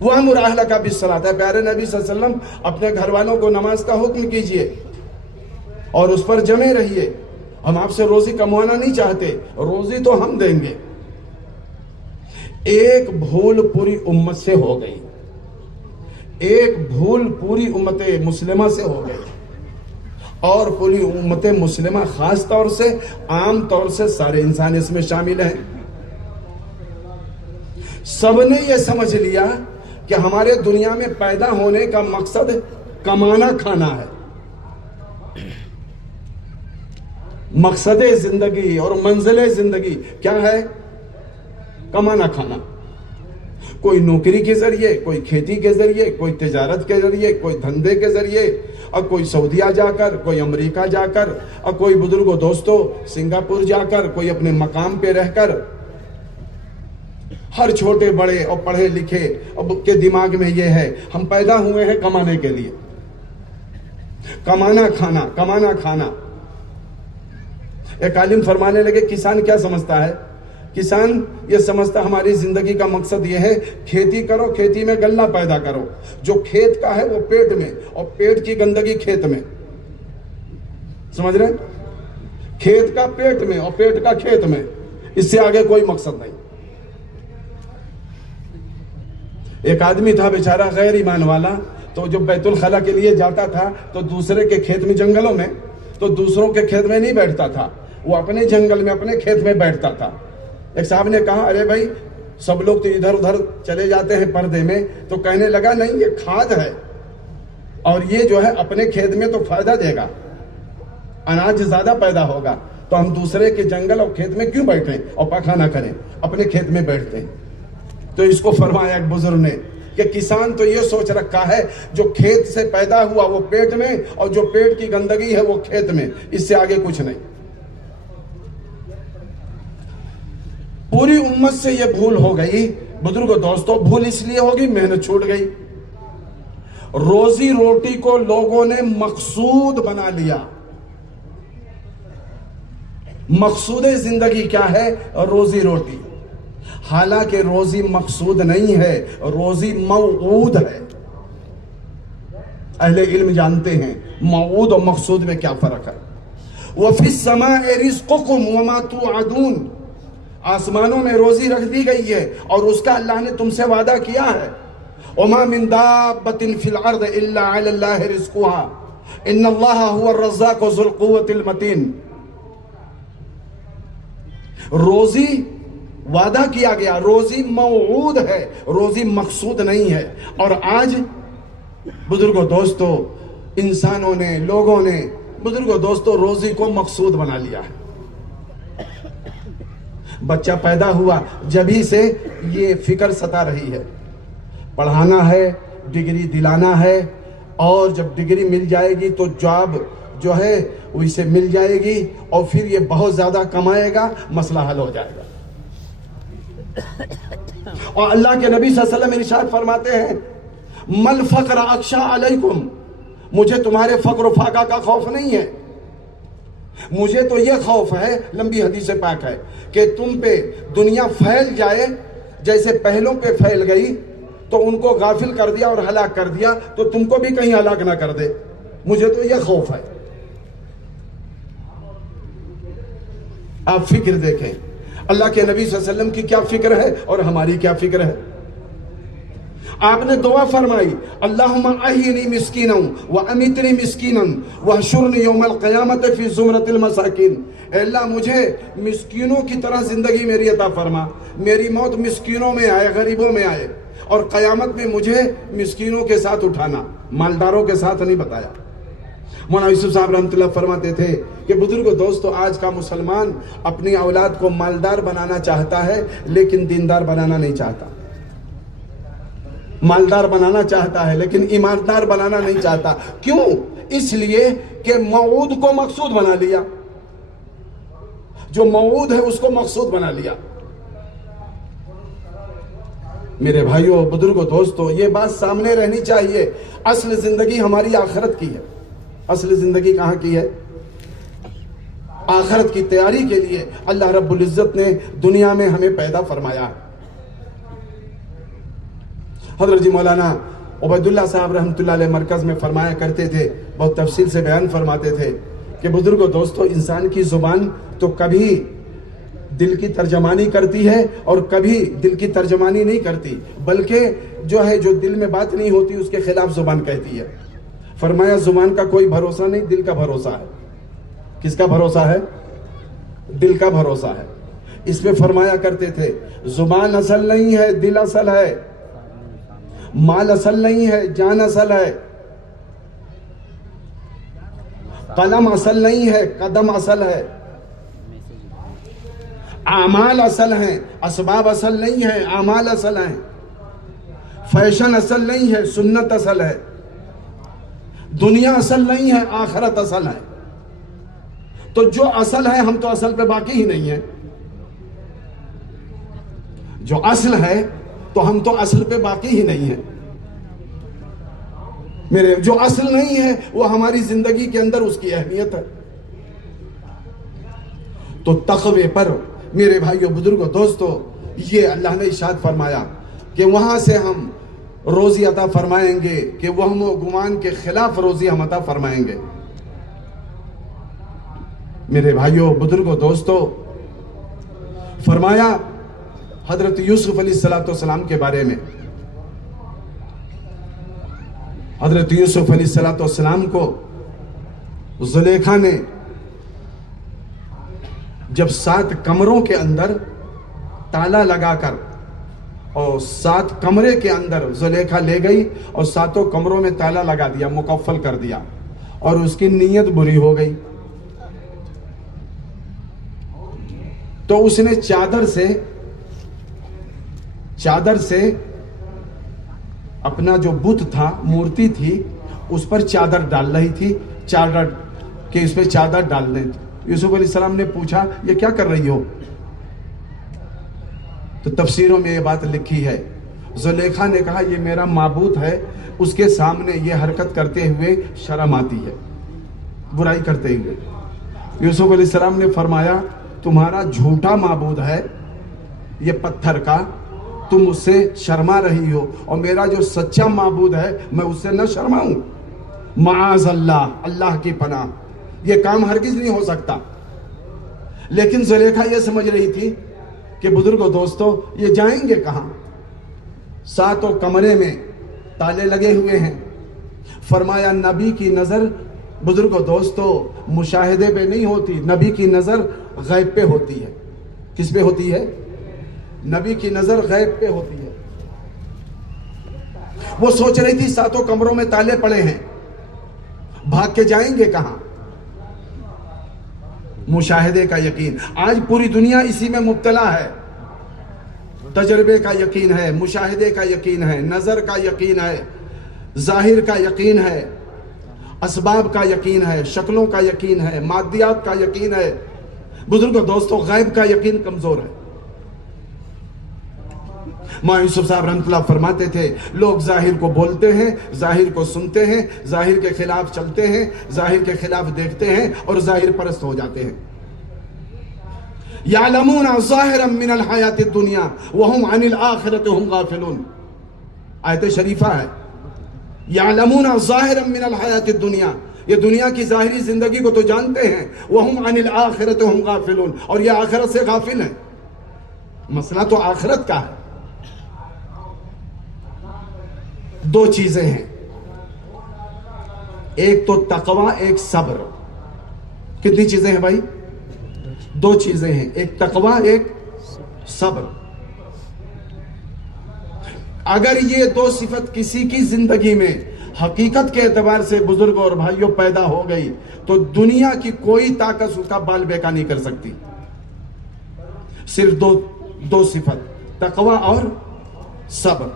وَأْمُرْ أَهْلَكَ بِالصَّلَاةِ. پیارے نبی صلی اللہ علیہ وسلم اپنے گھر والوں کو نماز کا حکم کیجئے اور اس پر جمے رہیے. ہم آپ سے روزی کموانا نہیں چاہتے، روزی تو ہم دیں گے. ایک بھول پوری امت سے ہو گئی، ایک بھول پوری امت مسلمہ سے ہو گئی، اور پوری امت مسلمہ خاص طور سے، عام طور سے سارے انسان اس میں شامل ہیں. سب نے یہ سمجھ لیا کہ ہمارے دنیا میں پیدا ہونے کا مقصد کمانا کھانا ہے. مقصد زندگی اور منزل زندگی کیا ہے؟ کمانا کھانا. کوئی نوکری کے ذریعے، کوئی کھیتی کے ذریعے، کوئی تجارت کے ذریعے، کوئی دھندے کے ذریعے، اور کوئی سعودیہ جا کر، کوئی امریکہ جا کر، اور کوئی بزرگوں دوستوں سنگاپور جا کر، کوئی اپنے مقام پہ رہ کر. ہر چھوٹے بڑے اور پڑھے لکھے کے دماغ میں یہ ہے ہم پیدا ہوئے ہیں کمانے کے لیے. کمانا کھانا، کمانا کھانا. ایک عالم فرمانے لگے کسان کیا سمجھتا ہے؟ کسان یہ سمجھتا ہماری زندگی کا مقصد یہ ہے کھیتی کرو، کھیتی میں غلہ پیدا کرو، جو کھیت کا ہے وہ پیٹ میں، اور پیٹ کی گندگی کھیت میں. سمجھ رہے؟ کھیت کا پیٹ میں اور پیٹ کا کھیت میں، اس سے آگے کوئی مقصد نہیں. ایک آدمی تھا بیچارہ غیر ایمان والا، تو جب بیت الخلا کے لیے جاتا تھا تو دوسرے کے کھیت میں، جنگلوں میں، تو دوسروں کے کھیت میں نہیں بیٹھتا تھا، وہ اپنے جنگل میں اپنے کھیت میں بیٹھتا تھا. ایک صاحب نے کہا ارے بھائی سب لوگ تو ادھر ادھر چلے جاتے ہیں پردے میں، تو کہنے لگا نہیں یہ کھاد ہے اور یہ جو ہے اپنے کھیت میں تو فائدہ دے گا، اناج زیادہ پیدا ہوگا، تو ہم دوسرے کے جنگل اور کھیت میں کیوں بیٹھیں اور پاخانہ کریں، اپنے کھیت میں بیٹھتے ہیں. تو اس کو فرمایا ایک بزرگ نے کہ کسان تو یہ سوچ رکھا ہے جو کھیت سے پیدا ہوا وہ پیٹ میں، اور جو پیٹ کی گندگی ہے وہ کھیت میں، اس سے آگے کچھ نہیں. پوری امت سے یہ بھول ہو گئی. بزرگوں دوستوں بھول اس لیے ہوگی محنت چھوٹ گئی. روزی روٹی کو لوگوں نے مقصود بنا لیا. مقصود زندگی کیا ہے؟ روزی روٹی. حالانکہ روزی مقصود نہیں ہے، روزی موعود ہے. اہل علم جانتے ہیں موعود اور مقصود میں کیا فرق ہے. وَفِي السَّمَاءِ رِزْقُكُمْ وَمَا تُوعَدُونَ. آسمانوں میں روزی رکھ دی گئی ہے اور اس کا اللہ نے تم سے وعدہ کیا ہے. وَمَا مِن دَابَّةٍ فِي الْأَرْضِ إِلَّا عَلَى اللَّهِ رِزْقُهَا إِنَّ اللَّهَ هُوَ الرَّزَّاقُ ذُو الْقُوَّةِ الْمَتِينُ. روزی وعدہ کیا گیا، روزی موعود ہے، روزی مقصود نہیں ہے. اور آج بزرگوں دوستو انسانوں نے، لوگوں نے بزرگوں دوستو روزی کو مقصود بنا لیا ہے. بچہ پیدا ہوا جبھی سے یہ فکر ستا رہی ہے، پڑھانا ہے، ڈگری دلانا ہے، اور جب ڈگری مل جائے گی تو جاب جو ہے وہ اسے مل جائے گی، اور پھر یہ بہت زیادہ کمائے گا، مسئلہ حل ہو جائے گا۔ اور اللہ کے نبی صلی اللہ علیہ وسلم ارشاد فرماتے ہیں مل فقر اخشى علیکم، مجھے تمہارے فقر و فاقہ کا خوف نہیں ہے، مجھے تو یہ خوف ہے، لمبی حدیث پاک ہے، کہ تم پہ دنیا پھیل جائے جیسے پہلوں پہ پھیل گئی، تو ان کو غافل کر دیا اور ہلاک کر دیا، تو تم کو بھی کہیں ہلاک نہ کر دے، مجھے تو یہ خوف ہے۔ آپ فکر دیکھیں اللہ کے نبی صلی اللہ علیہ وسلم کی کیا فکر ہے اور ہماری کیا فکر ہے۔ آپ نے دعا فرمائی اللہم احینی مسکینا وامیتنی مسکینا واحشرنی یوم القیامت فی زمرۃ المساکین، اے اللہ مجھے مسکینوں کی طرح زندگی میری عطا فرما، میری موت مسکینوں میں آئے، غریبوں میں آئے، اور قیامت میں مجھے مسکینوں کے ساتھ اٹھانا، مالداروں کے ساتھ نہیں بتایا۔ مولانا یوسف صاحب رحمۃ اللہ فرماتے تھے کہ بزرگوں دوستو، آج کا مسلمان اپنی اولاد کو مالدار بنانا چاہتا ہے لیکن دیندار بنانا نہیں چاہتا، مالدار بنانا چاہتا ہے لیکن ایماندار بنانا نہیں چاہتا۔ کیوں؟ اس لیے کہ موعود کو مقصود بنا لیا، جو موعود ہے اس کو مقصود بنا لیا۔ میرے بھائیوں، بزرگوں، دوستو، یہ بات سامنے رہنی چاہیے، اصل زندگی ہماری آخرت کی ہے۔ اصل زندگی کہاں کی ہے؟ آخرت کی تیاری کے لیے اللہ رب العزت نے دنیا میں ہمیں پیدا فرمایا۔ حضرت جی مولانا عبید اللہ صاحب رحمۃ اللہ علیہ مرکز میں فرمایا کرتے تھے، بہت تفصیل سے بیان فرماتے تھے کہ بزرگوں دوستو، انسان کی زبان تو کبھی دل کی ترجمانی کرتی ہے اور کبھی دل کی ترجمانی نہیں کرتی، بلکہ جو ہے جو دل میں بات نہیں ہوتی اس کے خلاف زبان کہتی ہے۔ فرمایا زبان کا کوئی بھروسہ نہیں، دل کا بھروسہ ہے۔ کس کا بھروسہ ہے؟ دل کا بھروسہ ہے۔ اس میں فرمایا کرتے تھے زبان اصل نہیں ہے، دل اصل ہے، مال اصل نہیں ہے، جان اصل ہے، قلم اصل نہیں ہے، قدم اصل ہے، اعمال اصل ہیں، اسباب اصل نہیں ہے، اعمال اصل ہیں، فیشن اصل نہیں ہے، سنت اصل ہے، دنیا اصل نہیں ہے، آخرت اصل ہے۔ تو جو اصل ہے ہم تو اصل پہ باقی ہی نہیں ہیں، جو اصل ہے تو ہم تو اصل پہ باقی ہی نہیں ہیں۔ میرے جو اصل نہیں ہے وہ ہماری زندگی کے اندر اس کی اہمیت ہے۔ تو تقوی پر میرے بھائیوں، بزرگوں، دوستو، یہ اللہ نے ارشاد فرمایا کہ وہاں سے ہم روزی عطا فرمائیں گے، کہ وہم و گمان کے خلاف روزی ہم عطا فرمائیں گے۔ میرے بھائیوں، بزرگوں، دوستو، فرمایا حضرت یوسف علیہ السلام کے بارے میں، حضرت یوسف علیہ السلام کو زلیخا نے جب 7 کمروں کے اندر تالا لگا کر، اور 7 کمرے کے اندر زلیخا لے گئی اور 7 کمروں میں تالا لگا دیا، مقفل کر دیا، اور اس کی نیت بری ہو گئی، تو اس نے چادر سے اپنا جو بت تھا، مورتی تھی، اس پر چادر ڈال رہی تھی، چادر کہ اس پہ چادر ڈال دیں۔ یوسف علیہ السلام نے پوچھا یہ کیا کر رہی ہو؟ تو تفسیروں میں یہ بات لکھی ہے، زلیخا نے کہا یہ میرا معبود ہے، اس کے سامنے یہ حرکت کرتے ہوئے شرم آتی ہے، برائی کرتے ہوئے۔ یوسف علیہ السلام نے فرمایا تمہارا جھوٹا معبود ہے یہ پتھر کا، تم اس سے شرما رہی ہو، اور میرا جو سچا معبود ہے میں اس سے نہ شرماؤں؟ معاذ اللہ، اللہ کی پناہ، یہ کام ہرگز نہیں ہو سکتا۔ لیکن زلیخا یہ سمجھ رہی تھی کہ بزرگوں، دوستو، یہ جائیں گے کہاں؟ 7 کمرے میں تالے لگے ہوئے ہیں۔ فرمایا نبی کی نظر، بزرگوں، دوستو، مشاہدے پہ نہیں ہوتی، نبی کی نظر غیب پہ ہوتی ہے۔ کس پہ ہوتی ہے؟ نبی کی نظر غیب پہ ہوتی ہے۔ وہ سوچ رہی تھی 7 کمروں میں تالے پڑے ہیں، بھاگ کے جائیں گے کہاں؟ مشاہدے کا یقین، آج پوری دنیا اسی میں مبتلا ہے۔ تجربے کا یقین ہے، مشاہدے کا یقین ہے، نظر کا یقین ہے، ظاہر کا یقین ہے، اسباب کا یقین ہے، شکلوں کا یقین ہے، مادیات کا یقین ہے۔ بزرگوں دوستوں، غیب کا یقین کمزور ہے۔ مولانا یوسف صاحب رحمۃ اللہ فرماتے تھے، لوگ ظاہر کو بولتے ہیں، ظاہر کو سنتے ہیں، ظاہر کے خلاف چلتے ہیں، ظاہر کے خلاف دیکھتے ہیں اور ظاہر پرست ہو جاتے ہیں۔ یعلمون ظاہرا من الحیات الدنیا وہم عن الآخرۃ ہم غافلون، آیت شریفہ ہے۔ یعلمون ظاہرا من الحیات الدنیا، یہ دنیا کی ظاہری زندگی کو تو جانتے ہیں، وہم عن الآخرۃ ہم غافلون، اور یہ آخرت سے غافل ہیں۔ مسئلہ تو آخرت کا ہے۔ دو چیزیں ہیں، ایک تو تقوی، ایک صبر۔ کتنی چیزیں ہیں بھائی؟ دو چیزیں ہیں، ایک تقوی، ایک صبر۔ اگر یہ دو صفت کسی کی زندگی میں حقیقت کے اعتبار سے بزرگوں اور بھائیوں پیدا ہو گئی تو دنیا کی کوئی طاقت اس کا بال بیکا نہیں کر سکتی۔ صرف دو صفت، تقوی اور صبر۔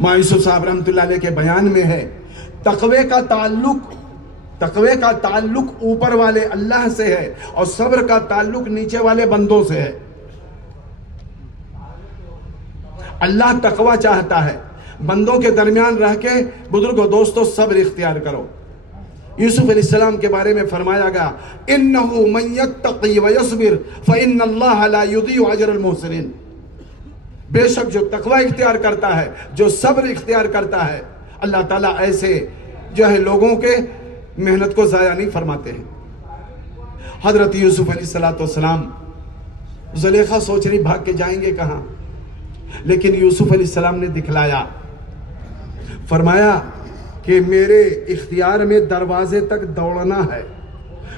مولانا یوسف صاحب رحمۃ اللہ علیہ کے بیان میں ہے، تقوی کا تعلق اوپر والے اللہ سے ہے اور صبر کا تعلق نیچے والے بندوں سے ہے۔ اللہ تقوی چاہتا ہے، بندوں کے درمیان رہ کے بزرگوں دوستوں صبر اختیار کرو۔ یوسف علیہ السلام کے بارے میں فرمایا گیا، اِنَّهُ مَن يَتَّقِي وَيَصْبِرْ فَإِنَّ اللَّهَ لَا يُضِيعُ أَجْرَ الْمُحْسِنِينَ۔ بے شک جو تقوی اختیار کرتا ہے، جو صبر اختیار کرتا ہے، اللہ تعالیٰ ایسے جو ہے لوگوں کے محنت کو ضائع نہیں فرماتے ہیں۔ حضرت یوسف علیہ السلام، زلیخا سوچ رہی بھاگ کے جائیں گے کہاں، لیکن یوسف علیہ السلام نے دکھلایا، فرمایا کہ میرے اختیار میں دروازے تک دوڑنا ہے،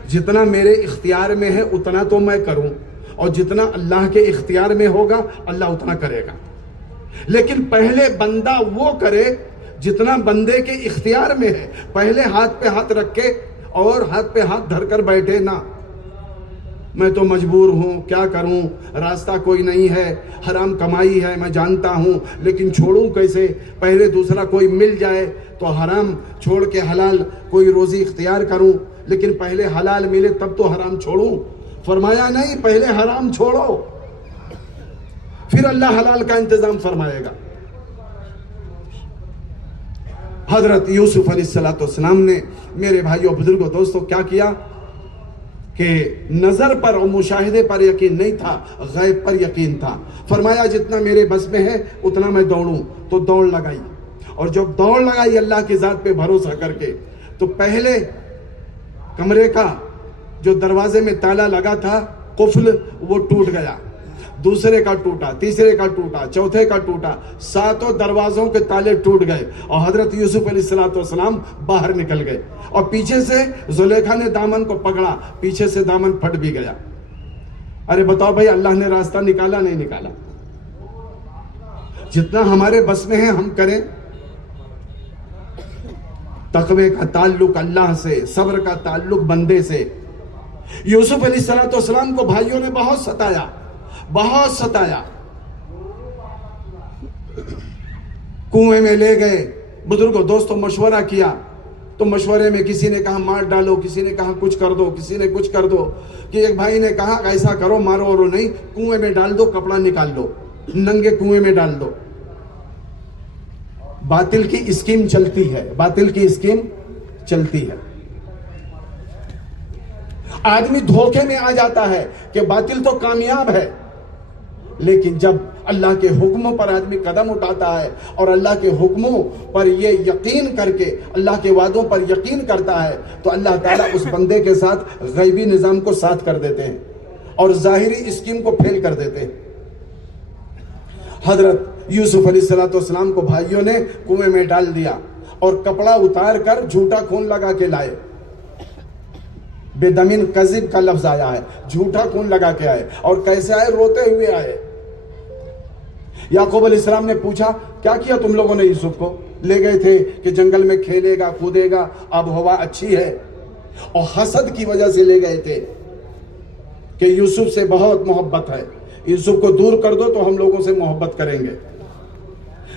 جتنا میرے اختیار میں ہے اتنا تو میں کروں، اور جتنا اللہ کے اختیار میں ہوگا اللہ اتنا کرے گا۔ لیکن پہلے بندہ وہ کرے جتنا بندے کے اختیار میں ہے، پہلے ہاتھ پہ ہاتھ رکھ کے اور ہاتھ پہ ہاتھ دھر کر بیٹھے نہ، میں تو مجبور ہوں، کیا کروں، راستہ کوئی نہیں ہے، حرام کمائی ہے میں جانتا ہوں، لیکن چھوڑوں کیسے، پہلے دوسرا کوئی مل جائے تو حرام چھوڑ کے حلال کوئی روزی اختیار کروں، لیکن پہلے حلال ملے تب تو حرام چھوڑوں۔ فرمایا نہیں، پہلے حرام چھوڑو پھر اللہ حلال کا انتظام فرمائے گا۔ حضرت یوسف علیہ السلام نے میرے بھائیوں بزرگوں دوستوں کیا کیا کہ نظر پر اور مشاہدے پر یقین نہیں تھا، غیب پر یقین تھا۔ فرمایا جتنا میرے بس میں ہے اتنا میں دوڑوں، تو دوڑ لگائی، اور جب دوڑ لگائی اللہ کی ذات پہ بھروسہ کر کے، تو پہلے کمرے کا جو دروازے میں تالا لگا تھا قفل وہ ٹوٹ گیا، دوسرے کا ٹوٹا، تیسرے کا ٹوٹا، چوتھے کا ٹوٹا، ساتوں دروازوں کے تالے ٹوٹ گئے، اور حضرت یوسف علیہ السلام باہر نکل گئے، اور پیچھے سے زلیخا نے دامن کو پکڑا، پیچھے سے دامن پھٹ بھی گیا۔ ارے بتاؤ بھائی، اللہ نے راستہ نکالا نہیں نکالا؟ جتنا ہمارے بس میں ہے ہم کریں۔ تقوی کا تعلق اللہ سے، صبر کا تعلق بندے سے۔ یوسف علیہ السلام کو بھائیوں نے بہت ستایا، بہت ستایا، کنویں میں لے گئے، بزرگوں دوستوں مشورہ کیا، تو مشورے میں کسی نے کہا مار ڈالو، کسی نے کہا کچھ کر دو، کسی نے کچھ کر دو، کہ ایک بھائی نے کہا ایسا کرو، مارو اور نہیں، کنویں میں ڈال دو، کپڑا نکال دو، ننگے کنویں میں ڈال دو۔ باطل کی اسکیم چلتی ہے، باطل کی اسکیم چلتی ہے۔ آدمی دھوکے میں آ جاتا ہے کہ باطل تو کامیاب ہے، لیکن جب اللہ کے حکموں پر آدمی قدم اٹھاتا ہے اور اللہ کے حکموں پر یہ یقین کر کے اللہ کے وعدوں پر یقین کرتا ہے، تو اللہ تعالیٰ اس بندے کے ساتھ غیبی نظام کو ساتھ کر دیتے ہیں اور ظاہری اسکیم کو پھیل کر دیتے ہیں۔ حضرت یوسف علیہ السلام کو بھائیوں نے کنویں میں ڈال دیا اور کپڑا اتار کر جھوٹا خون لگا کے لائے۔ بے دمن کذب کا لفظ آیا ہے، جھوٹا خون لگا کے آئے، اور کیسے آئے؟ روتے ہوئے آئے۔ یعقوب علیہ السلام نے پوچھا کیا کیا تم لوگوں نے یوسف کو؟ لے گئے تھے کہ جنگل میں کھیلے گا کودے گا، اب ہوا اچھی ہے، اور حسد کی وجہ سے لے گئے تھے کہ یوسف سے بہت محبت ہے، یوسف کو دور کر دو تو ہم لوگوں سے محبت کریں گے۔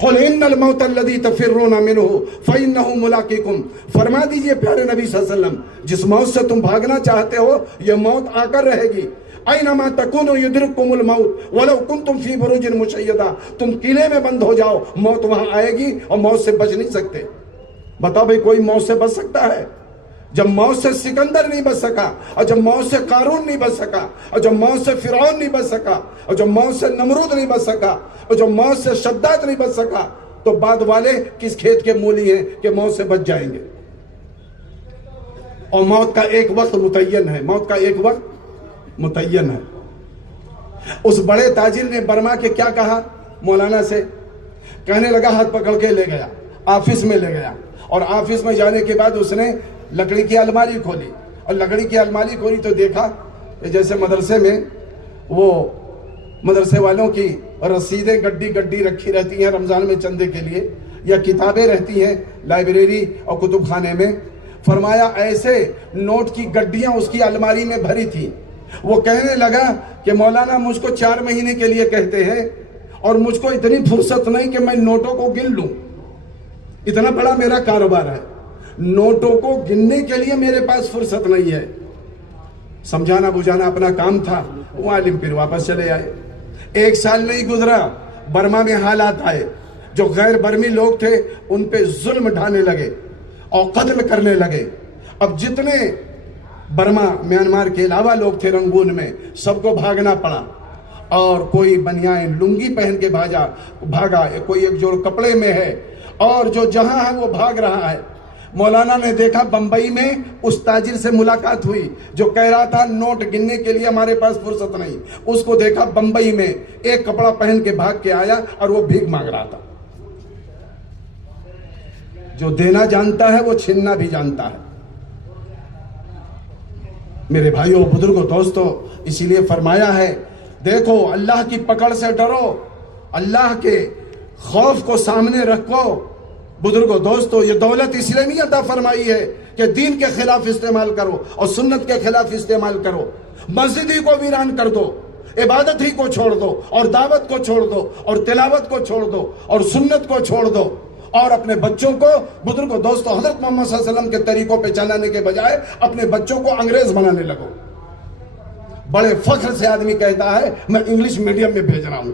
قل ان الموت الذی تفرون منہ فانہ ملاقیکم، فرما دیجئے پیارے نبی صلی اللہ علیہ وسلم، جس موت سے تم بھاگنا چاہتے ہو یہ موت آ کر رہے گی۔ اینما تکونوا یدرککم الموت ولو کنتم فی بروج مشیدہ، تم قلعے میں بند ہو جاؤ، موت وہاں آئے گی اور موت سے بچ نہیں سکتے۔ بتاؤ بھئی کوئی موت سے بچ سکتا ہے؟ جب موت سے سکندر نہیں بچ سکا، اور جب موت سے قارون نہیں بچ سکا، اور جب موت سے فرعون نہیں بچ سکا، اور جب موت سے نمرود نہیں بچ سکا، اور جب موت سے شداد نہیں بچ سکا، تو بعد والے کس کھیت کے مولی ہیں کہ موت سے بچ جائیں گے؟ اور موت کا ایک وقت متعین ہے، موت کا ایک وقت متعین ہے۔ اس بڑے تاجر نے برما کے کیا کہا مولانا سے؟ کہنے لگا، ہاتھ پکڑ کے لے گیا، آفس میں لے گیا، اور آفس میں جانے کے بعد اس نے لکڑی کی الماری کھولی، اور لکڑی کی الماری کھولی تو دیکھا کہ جیسے مدرسے میں وہ مدرسے والوں کی رسیدیں گڈی گڈی رکھی رہتی ہیں رمضان میں چندے کے لیے، یا کتابیں رہتی ہیں لائبریری اور کتب خانے میں، فرمایا ایسے نوٹ کی گڈیاں اس کی الماری میں بھری تھی۔ وہ کہنے لگا کہ مولانا مجھ کو 4 مہینے کے لیے کہتے ہیں اور مجھ کو اتنی فرصت نہیں کہ میں نوٹوں کو گن لوں، اتنا بڑا میرا کاروبار ہے، نوٹوں کو گننے کے لیے میرے پاس فرصت نہیں ہے۔ سمجھانا بجھانا اپنا کام تھا، وہ عالم پھر واپس چلے آئے۔ 1 سال نہیں گزرا، برما میں حالات آئے، جو غیر برمی لوگ تھے ان پہ ظلم ڈھانے لگے اور قتل کرنے لگے۔ اب جتنے برما میانمار کے علاوہ لوگ تھے رنگون میں، سب کو بھاگنا پڑا، اور کوئی بنیائیں لنگی پہن کے بھاگا، کوئی ایک جوڑ کپڑے میں ہے، اور جو جہاں ہے وہ بھاگ رہا ہے۔ مولانا نے دیکھا بمبئی میں اس تاجر سے ملاقات ہوئی جو کہہ رہا تھا نوٹ گننے کے لیے ہمارے پاس فرصت نہیں، اس کو دیکھا بمبئی میں ایک کپڑا پہن کے بھاگ کے آیا اور وہ بھیک مانگ رہا تھا۔ جو دینا جانتا ہے وہ چھیننا بھی جانتا ہے۔ میرے بھائیوں، بزرگوں، دوستوں، اسی لیے فرمایا ہے دیکھو اللہ کی پکڑ سے ڈرو، اللہ کے خوف کو سامنے رکھو۔ بزرگوں، دوستوں، یہ دولت اس لیے نہیں عطا فرمائی ہے کہ دین کے خلاف استعمال کرو اور سنت کے خلاف استعمال کرو، مسجد ہی کو ویران کر دو، عبادت ہی کو چھوڑ دو، اور دعوت کو چھوڑ دو، اور تلاوت کو چھوڑ دو، اور سنت کو چھوڑ دو، اور اپنے بچوں کو، بزرگوں، دوستوں، حضرت محمد صلی اللہ علیہ وسلم کے طریقوں پہ چلانے کے بجائے اپنے بچوں کو انگریز بنانے لگو۔ بڑے فخر سے آدمی کہتا ہے میں انگلش میڈیم میں بھیج رہا ہوں۔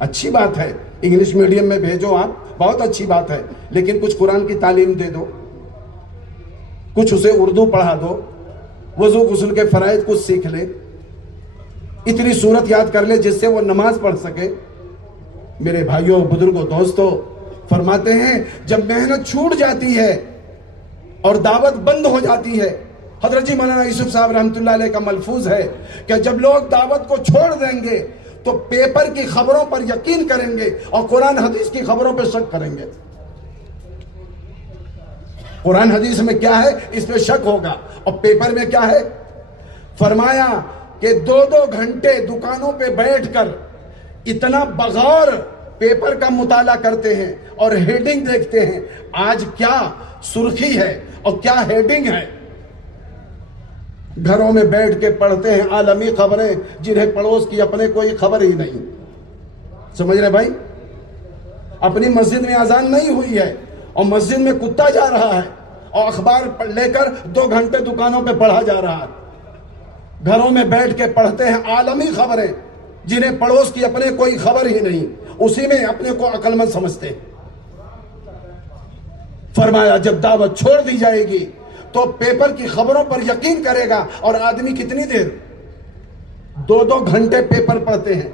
اچھی بات ہے، انگلش میڈیم میں بھیجو آپ، بہت اچھی بات ہے، لیکن کچھ قرآن کی تعلیم دے دو، کچھ اسے اردو پڑھا دو، وضو غسل کے فرائض کچھ سیکھ لے، اتنی صورت یاد کر لے جس سے وہ نماز پڑھ سکے۔ میرے بھائیوں، بزرگوں، دوستوں، فرماتے ہیں جب محنت چھوٹ جاتی ہے اور دعوت بند ہو جاتی ہے، حضرت جی مولانا یوسف صاحب رحمۃ اللہ علیہ کا ملفوظ ہے کہ جب لوگ دعوت کو چھوڑ دیں گے تو پیپر کی خبروں پر یقین کریں گے اور قرآن حدیث کی خبروں پہ شک کریں گے۔ قرآن حدیث میں کیا ہے اس پہ شک ہوگا، اور پیپر میں کیا ہے؟ فرمایا کہ 2 گھنٹے دکانوں پہ بیٹھ کر اتنا بغور پیپر کا مطالعہ کرتے ہیں اور ہیڈنگ دیکھتے ہیں، آج کیا سرخی ہے اور کیا ہیڈنگ ہے۔ گھروں میں بیٹھ کے پڑھتے ہیں عالمی خبریں جنہیں پڑوس کی اپنے کوئی خبر ہی نہیں۔ سمجھ رہے بھائی؟ اپنی مسجد میں اذان نہیں ہوئی ہے اور مسجد میں کتا جا رہا ہے اور اخبار لے کر 2 گھنٹے دکانوں پہ پڑھا جا رہا ہے۔ گھروں میں بیٹھ کے پڑھتے ہیں عالمی خبریں جنہیں پڑوس کی اپنے کوئی خبر ہی نہیں، اسی میں اپنے کو عقل مند سمجھتے۔ فرمایا جب دعوت چھوڑ دی جائے گی تو پیپر کی خبروں پر یقین کرے گا، اور آدمی کتنی دیر 2 گھنٹے پیپر پڑھتے ہیں۔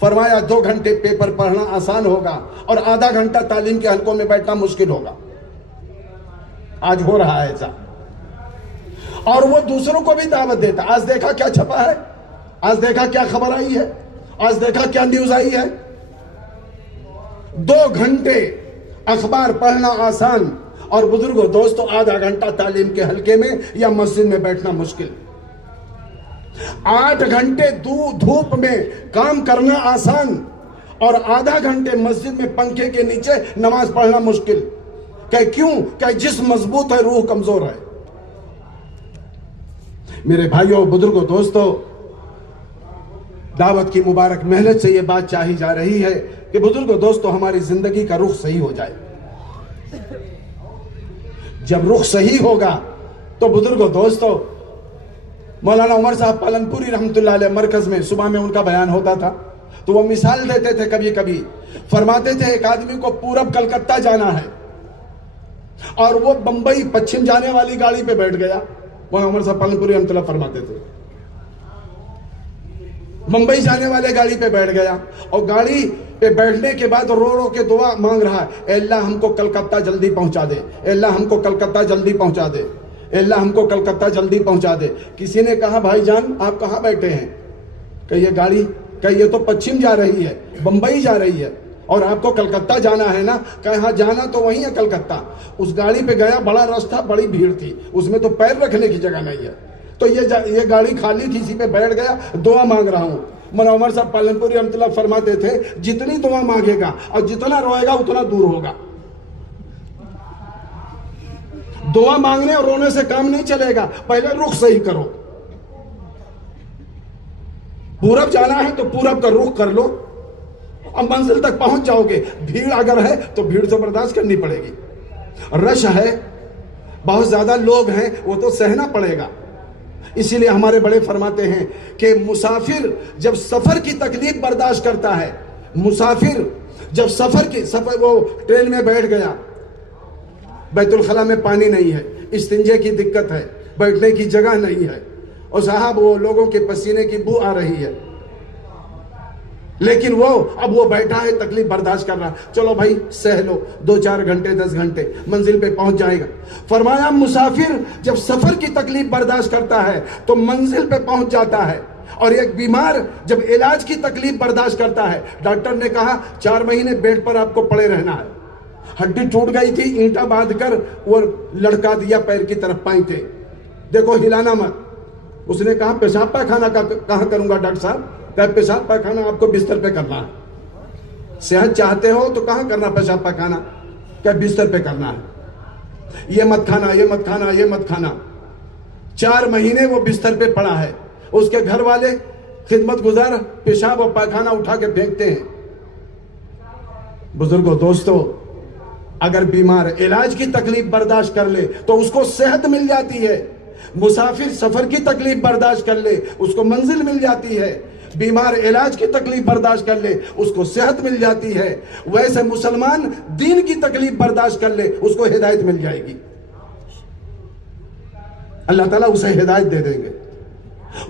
فرمایا 2 گھنٹے پیپر پڑھنا آسان ہوگا اور آدھا گھنٹہ تعلیم کے حلقوں میں بیٹھنا مشکل ہوگا۔ آج ہو رہا ہے ایسا، اور وہ دوسروں کو بھی دعوت دیتا۔ آج دیکھا کیا چھپا ہے، آج دیکھا کیا خبر آئی ہے، آج دیکھا کیا نیوز آئی ہے۔ 2 گھنٹے اخبار پڑھنا آسان، اور بزرگوں، دوستوں، آدھا گھنٹہ تعلیم کے حلقے میں یا مسجد میں بیٹھنا مشکل۔ 8 گھنٹے دھوپ میں کام کرنا آسان، اور آدھا گھنٹے مسجد میں پنکھے کے نیچے نماز پڑھنا مشکل۔ کہ کیوں؟ کہ جسم مضبوط ہے، روح کمزور ہے۔ میرے بھائیوں، بزرگوں، دوستوں، دعوت کی مبارک محنت سے یہ بات چاہی جا رہی ہے کہ بزرگوں دوستو ہماری زندگی کا رخ صحیح ہو جائے. جب رخ صحیح ہوگا تو بزرگوں دوستو مولانا عمر صاحب پالنپوری رحمت اللہ علیہ مرکز میں صبح میں ان کا بیان ہوتا تھا تو وہ مثال دیتے تھے. کبھی کبھی فرماتے تھے ایک آدمی کو پورب کلکتہ جانا ہے اور وہ بمبئی پچھم جانے والی گاڑی پہ بیٹھ گیا. مولانا عمر صاحب پالنپوری رحمت اللہ فرماتے تھے بمبئی جانے والے گاڑی پہ بیٹھ گیا اور گاڑی پہ بیٹھنے کے بعد رو رو کے دعا مانگ رہا ہے, اے اللہ ہم کو کلکتہ جلدی پہنچا دے, اے اللہ ہم کو کلکتہ جلدی پہنچا دے, اے اللہ ہم کو کلکتہ جلدی پہنچا دے. کسی نے کہا بھائی جان آپ کہاں بیٹھے ہیں؟ کہ یہ گاڑی کہ یہ تو پچھم جا رہی ہے, بمبئی جا رہی ہے اور آپ کو کلکتہ جانا ہے نا. کہ ہاں جانا تو وہیں ہے کلکتہ. اس گاڑی پہ گیا, بڑا رش تھا, بڑی بھیڑ تھی, اس میں تو پیر رکھنے کی جگہ نہیں ہے, تو یہ گاڑی خالی تھی, اسی پہ بیٹھ گیا, دعا مانگ رہا ہوں. مولانا عمر صاحب پالنپوری رحمۃ اللہ فرماتے تھے جتنی دعا مانگے گا اور جتنا روئے گا اتنا دور ہوگا. دعا مانگنے اور رونے سے کام نہیں چلے گا, پہلے رخ صحیح کرو. پورب جانا ہے تو پورب کا رخ کر لو اور منزل تک پہنچ جاؤ گے. بھیڑ اگر ہے تو بھیڑ سے برداشت کرنی پڑے گی, رش ہے, بہت زیادہ لوگ ہیں, وہ تو سہنا پڑے گا. اسی لیے ہمارے بڑے فرماتے ہیں کہ مسافر جب سفر کی تکلیف برداشت کرتا ہے, مسافر جب سفر وہ ٹرین میں بیٹھ گیا, بیت الخلا میں پانی نہیں ہے, استنجے کی دقت ہے, بیٹھنے کی جگہ نہیں ہے, اور صاحب وہ لوگوں کے پسینے کی بو آ رہی ہے, لیکن اب وہ بیٹھا ہے, تکلیف برداشت کر رہا, چلو بھائی سہ لو, 2-4 گھنٹے 10 گھنٹے منزل پہ پہنچ جائے گا. فرمایا مسافر جب سفر کی تکلیف برداشت کرتا ہے تو منزل پہ پہنچ جاتا ہے, اور ایک بیمار جب علاج کی تکلیف برداشت کرتا ہے, ڈاکٹر نے کہا 4 مہینے بیڈ پر آپ کو پڑے رہنا ہے, ہڈی ٹوٹ گئی تھی, اینٹا باندھ کر وہ لڑکا دیا پیر کی طرف پائیں تھے, دیکھو ہلانا مت. اس نے کہا پیشاب پاخانہ کہاں کروں گا ڈاکٹر صاحب؟ کہ پیشاب پاخانہ آپ کو بستر پہ کرنا ہے. صحت چاہتے ہو تو کہاں کرنا پیشاب پاخانہ؟ کہ بستر پہ کرنا ہے. یہ مت کھانا, یہ مت کھانا, یہ مت کھانا. 4 مہینے وہ بستر پہ پڑا ہے, اس کے گھر والے خدمت گزار پیشاب اور پاخانہ اٹھا کے پھینکتے ہیں. بزرگوں دوستو, اگر بیمار علاج کی تکلیف برداشت کر لے تو اس کو صحت مل جاتی ہے. مسافر سفر کی تکلیف برداشت کر لے اس کو منزل مل جاتی ہے. بیمار علاج کی تکلیف برداشت کر لے اس کو صحت مل جاتی ہے. ویسے مسلمان دین کی تکلیف برداشت کر لے اس کو ہدایت مل جائے گی. اللہ تعالیٰ اسے ہدایت دے دیں گے.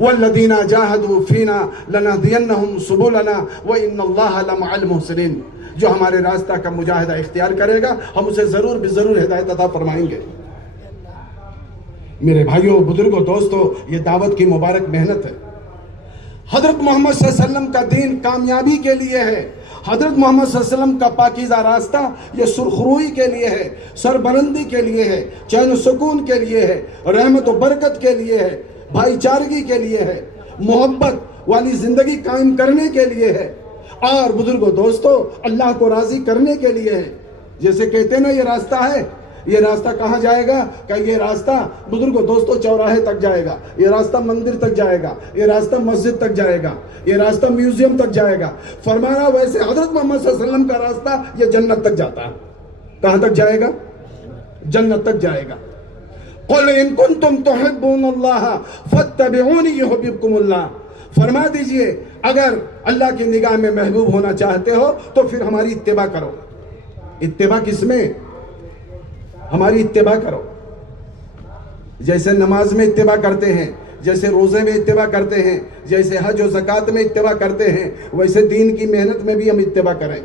وَالَّذِينَ جَاهَدُوا فِينَا لَنَهْدِيَنَّهُمْ سُبُلَنَا وَإِنَّ اللَّهَ لَمَعَ الْمُحْسِنِينَ. جو ہمارے راستہ کا مجاہدہ اختیار کرے گا ہم اسے ضرور بضرور ہدایت عطا فرمائیں گے. میرے بھائیوں, بزرگوں, دوستوں, یہ دعوت کی مبارک محنت ہے. حضرت محمد صلی اللہ علیہ وسلم کا دین کامیابی کے لیے ہے. حضرت محمد صلی اللہ علیہ وسلم کا پاکیزہ راستہ یہ سرخروئی کے لیے ہے, سربلندی کے لیے ہے, چین و سکون کے لیے ہے, رحمت و برکت کے لیے ہے, بھائی چارگی کے لیے ہے, محبت والی زندگی قائم کرنے کے لیے ہے, اور بزرگوں دوستو اللہ کو راضی کرنے کے لیے ہے. جیسے کہتے ہیں نا یہ راستہ ہے, یہ راستہ کہاں جائے گا؟ کہ یہ راستہ بزرگوں دوستو چوراہے تک جائے گا, یہ راستہ مندر تک جائے گا, یہ راستہ مسجد تک جائے گا, یہ راستہ میوزیم تک جائے گا. فرمایا ویسے حضرت محمد صلی اللہ علیہ وسلم کا راستہ یہ جنت تک جاتا ہے. کہاں تک جائے گا؟ جنت تک جائے گا. قُلْ إِن كُنْتُمْ تُحِبُّونَ اللَّهَ فَاتَّبِعُونِي يُحْبِبْكُمُ اللَّهُ. فرما دیجئے اگر اللہ کی نگاہ میں محبوب ہونا چاہتے ہو تو پھر ہماری اتباع کرو. اتباع کس میں؟ ہماری اتباع کرو. جیسے نماز میں اتباع کرتے ہیں, جیسے روزے میں اتباع کرتے ہیں, جیسے حج و زکوٰۃ میں اتباع کرتے ہیں, ویسے دین کی محنت میں بھی ہم اتباع کریں.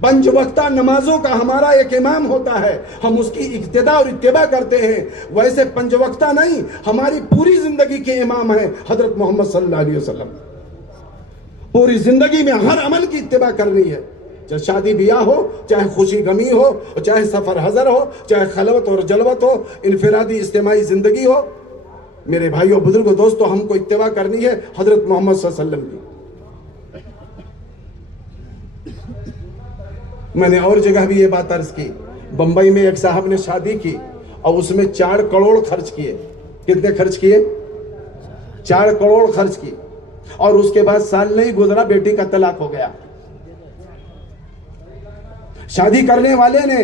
5 وقتہ نمازوں کا ہمارا ایک امام ہوتا ہے, ہم اس کی اقتداء اور اتباع کرتے ہیں. ویسے 5 وقتہ نہیں, ہماری پوری زندگی کے امام ہیں حضرت محمد صلی اللہ علیہ وسلم. پوری زندگی میں ہر عمل کی اتباع کرنی ہے, چاہے شادی بیاہ ہو, چاہے خوشی غمی ہو, چاہے سفر حضر ہو, چاہے خلوت اور جلوت ہو, انفرادی اجتماعی زندگی ہو. میرے بھائیوں, بزرگوں, دوستوں, ہم کو اتباع کرنی ہے حضرت محمد صلی اللہ علیہ وسلم کی. میں نے اور جگہ بھی یہ بات عرض کی. بمبئی میں ایک صاحب نے شادی کی اور اس میں 4 کروڑ خرچ کیے. کتنے خرچ کیے؟ 4 کروڑ خرچ کیے. اور اس کے بعد سال نہیں گزرا بیٹی کا طلاق ہو گیا. شادی کرنے والے نے